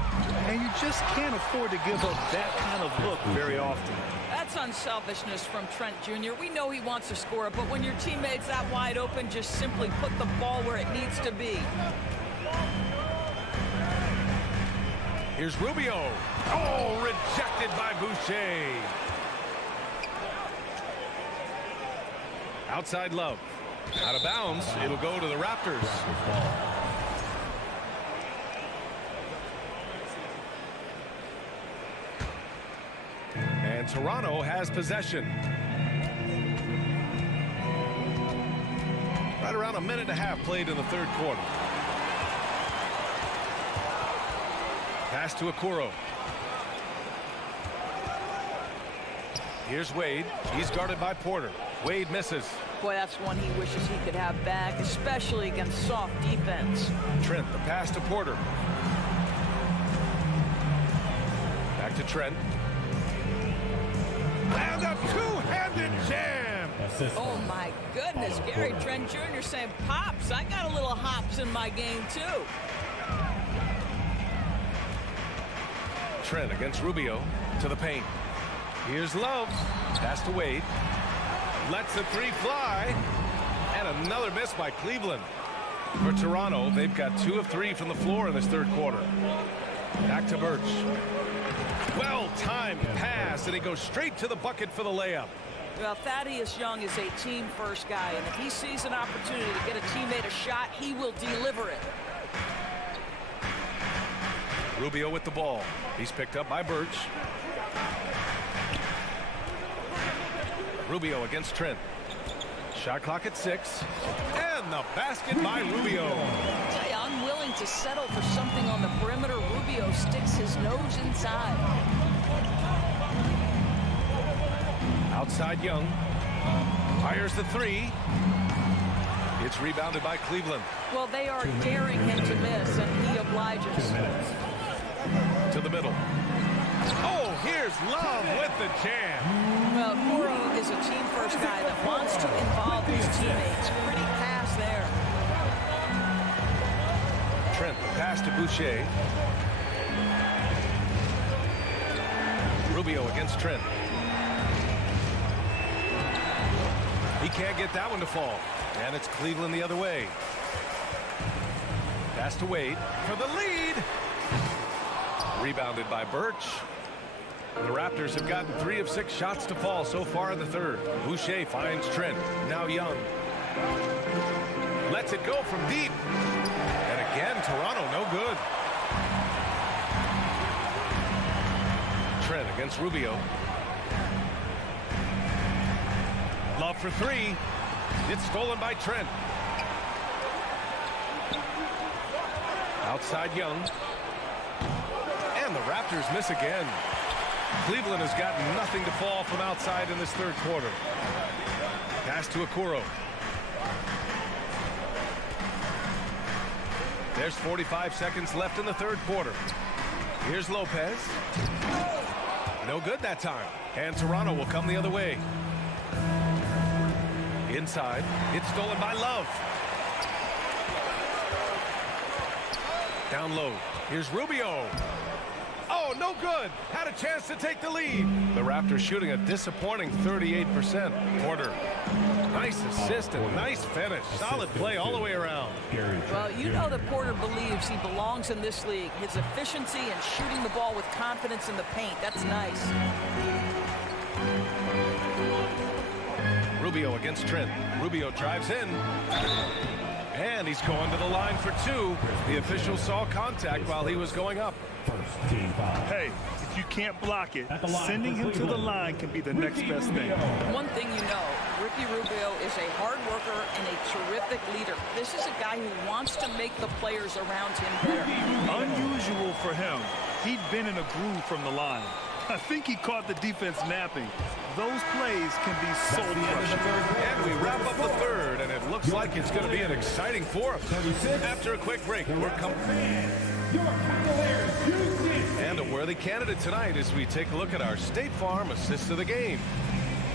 And you just can't afford to give up that kind of look very often. That's unselfishness from Trent Jr. We know he wants to score it, but when your teammate's that wide open, just simply put the ball where it needs to be. Here's Rubio. Oh, rejected by Boucher. Outside Love. Out of bounds. It'll go to the Raptors. And Toronto has possession. Right around a minute and a half played in the third quarter. Pass to Okoro. Here's Wade. He's guarded by Porter. Wade misses. Boy, that's one he wishes he could have back, especially against soft defense. Trent, the pass to Porter. Back to Trent. And a two-handed jam. Oh, my goodness. Gary Trent Jr. saying, Pops, I got a little hops in my game, too. Trent against Rubio to the paint. Here's Love. Pass to Wade. Lets the three fly. And another miss by Cleveland. For Toronto, they've got 2 of 3 from the floor in this third quarter. Back to Birch. Well-timed pass, and he goes straight to the bucket for the layup. Well, Thaddeus Young is a team-first guy, and if he sees an opportunity to get a teammate a shot, he will deliver it. Rubio with the ball. He's picked up by Birch. Rubio against Trent. Shot clock at 6. And the basket by Rubio. I tell you, I'm willing to settle for something on the perimeter. Rubio sticks his nose inside. Outside Young. Fires the 3. It's rebounded by Cleveland. Well, they are daring him to miss, and he obliges. To the middle. Oh, here's Love with the jam. Well, Okoro is a team-first guy that wants to involve his teammates. Pretty pass there. Trent, pass to Boucher. Rubio against Trent. He can't get that one to fall. And it's Cleveland the other way. Pass to Wade for the lead. Rebounded by Birch. The Raptors have gotten 3 of 6 shots to fall so far in the third. Boucher finds Trent. Now Young. Lets it go from deep. And again, Toronto no good. Trent against Rubio. Love for 3. It's stolen by Trent. Outside Young. And the Raptors miss again. Cleveland has gotten nothing to fall from outside in this third quarter. Pass to Okoro. There's 45 seconds left in the third quarter. Here's Lopez. No good that time. And Toronto will come the other way. Inside. It's stolen by Love. Down low. Here's Rubio. Oh, no good. Had a chance to take the lead. The Raptors shooting a disappointing 38%. Porter. Nice assist and nice finish. Solid play all the way around. Well, you know that Porter believes he belongs in this league. His efficiency and shooting the ball with confidence in the paint. That's nice. Rubio against Trent. Rubio drives in. And he's going to the line for 2. The official saw contact while he was going up. Hey, if you can't block it, sending him to the line can be the next best thing. One thing you know, Ricky Rubio is a hard worker and a terrific leader. This is a guy who wants to make the players around him better. Unusual for him. He'd been in a groove from the line. I think he caught the defense napping. Those plays can be soul-crushing. And we wrap up the third, and it looks like it's going to be an exciting fourth. After a quick break, we're coming. And a worthy candidate tonight as we take a look at our State Farm assist of the game.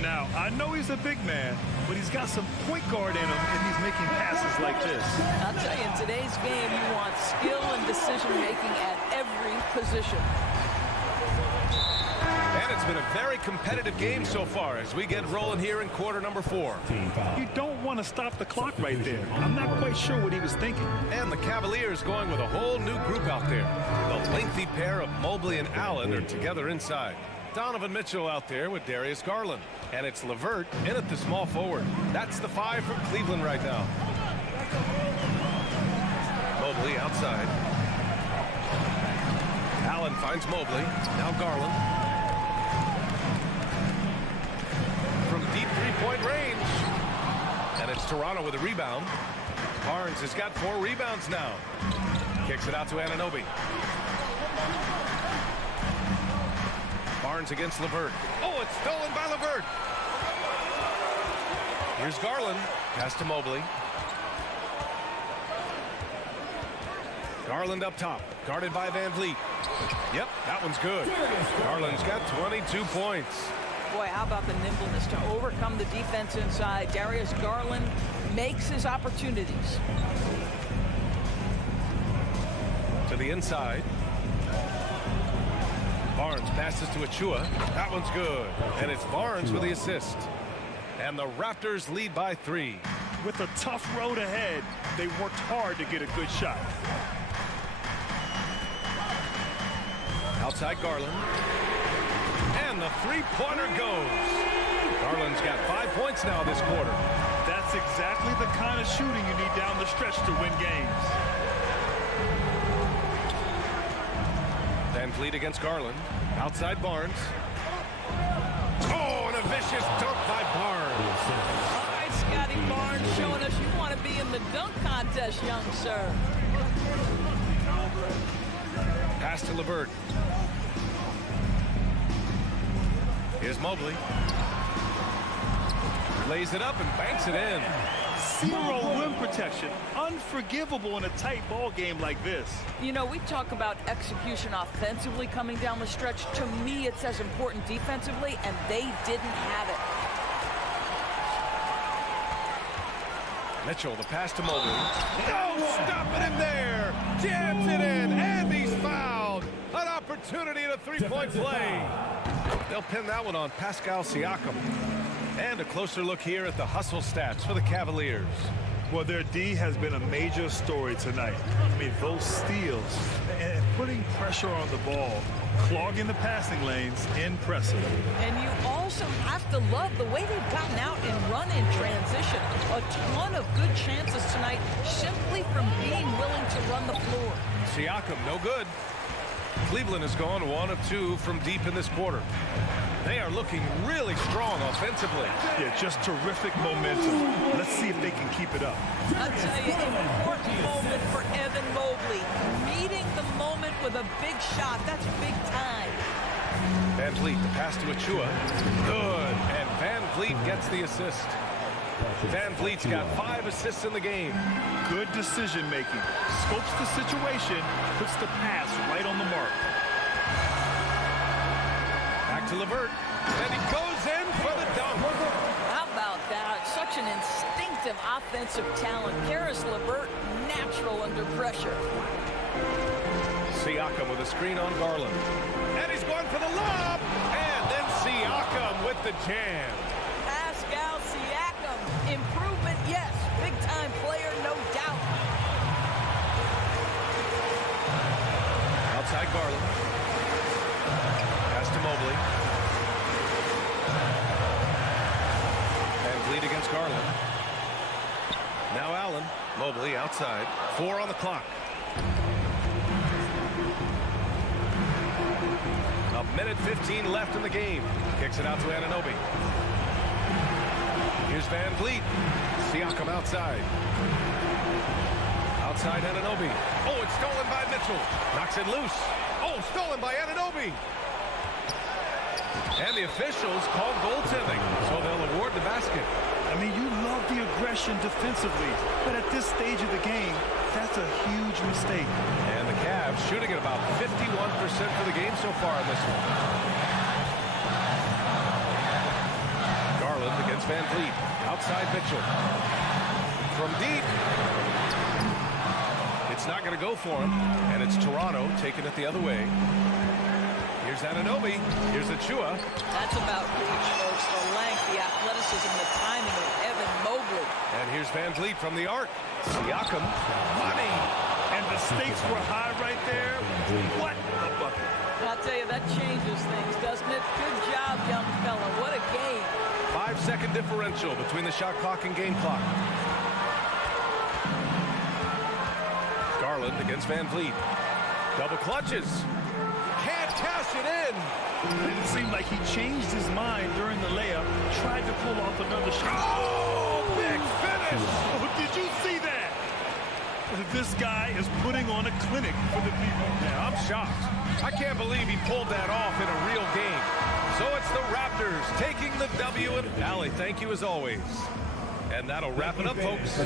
Now, I know he's a big man, but he's got some point guard in him, and he's making passes like this. I'll tell you, in today's game, you want skill and decision-making at every position. And it's been a very competitive game so far as we get rolling here in quarter number 4. You don't want to stop the clock right there. I'm not quite sure what he was thinking. And the Cavaliers going with a whole new group out there. The lengthy pair of Mobley and Allen are together inside. Donovan Mitchell out there with Darius Garland. And it's LeVert in at the small forward. That's the 5 from Cleveland right now. Mobley outside. Allen finds Mobley. Now Garland. From deep three-point range. And it's Toronto with a rebound. Barnes has got 4 rebounds now. Kicks it out to Anunoby. Barnes against LeVert. Oh, it's stolen by LeVert. Here's Garland. Pass to Mobley. Garland up top. Guarded by Van Vliet. Yep, that one's good. Garland's got 22 points. Boy, how about the nimbleness to overcome the defense inside. Darius Garland makes his opportunities. To the inside. Barnes passes to Achua. That one's good. And it's Barnes with the assist. And the Raptors lead by 3. With a tough road ahead, they worked hard to get a good shot. Outside Garland. And the three-pointer goes. Garland's got 5 points now this quarter. That's exactly the kind of shooting you need down the stretch to win games. Van Vliet against Garland. Outside Barnes. Oh, and a vicious dunk by Barnes. All right, Scotty Barnes showing us you want to be in the dunk contest, young sir. Pass to LeVert. Here's Mobley. Lays it up and banks it in. Zero rim protection. Unforgivable in a tight ball game like this. You know, we talk about execution offensively coming down the stretch. To me, it's as important defensively, and they didn't have it. Mitchell, the pass to Mobley. No, stopping him there. Jams it in, and he's fouled. An opportunity in a three-point play. They'll pin that one on Pascal Siakam. And a closer look here at the hustle stats for the Cavaliers. Well, their D has been a major story tonight. I mean, those steals and putting pressure on the ball, clogging the passing lanes, impressive. And you also have to love the way they've gotten out and run in transition. A ton of good chances tonight simply from being willing to run the floor. Siakam, no good. Cleveland has gone 1 of 2 from deep in this quarter. They are looking really strong offensively. Yeah, just terrific momentum. Let's see if they can keep it up. I'll tell you, important moment for Evan Mobley. Meeting the moment with a big shot. That's big time. Van Vliet, the pass to Achua. Good. And Van Vliet gets the assist. Van Vliet's got 5 assists in the game. Good decision-making. Scopes the situation, puts the pass right on the mark. Back to LeVert. And he goes in for the dunk. How about that? Such an instinctive offensive talent. Karis LeVert, natural under pressure. Siakam with a screen on Garland. And he's going for the lob. And then Siakam with the jam. Pascal Siakam. Improvement, yes. Big-time player, no doubt. Outside Garland. Pass to Mobley. Van Vliet against Garland. Now Allen. Mobley outside. 4 on the clock. A minute 15 left in the game. Kicks it out to Anunoby. Here's Van Vliet. Siakam outside. Outside Anunoby. Oh, it's stolen by Mitchell. Knocks it loose. Oh, stolen by Anunoby. And the officials call goaltending, so they'll award the basket. I mean, you love the aggression defensively, but at this stage of the game, that's a huge mistake. And the Cavs shooting at about 51% for the game so far in this one. Garland against Van Vliet. Outside Mitchell. From deep. It's It's not going to go for him, and it's Toronto taking it the other way. Here's Anunoby. Here's Achua. That's about reach, folks. The length, the athleticism, the timing of Evan Mobley. And here's Van Vliet from the arc. Siakam. Money. And the stakes were high right there. What a bucket. I'll tell you, that changes things, doesn't it? Good job, young fella. What a game. 5-second differential between the shot clock and game clock. Garland against Van Vliet. Double clutches. Can't cash it in. It seemed like he changed his mind during the layup, tried to pull off another shot. Oh, big finish. Oh, did you see that? This guy is putting on a clinic for the people. Yeah, I'm shocked. I can't believe he pulled that off in a real game. So it's the Raptors taking the W. And Allie, thank you as always. And that'll wrap it up, folks.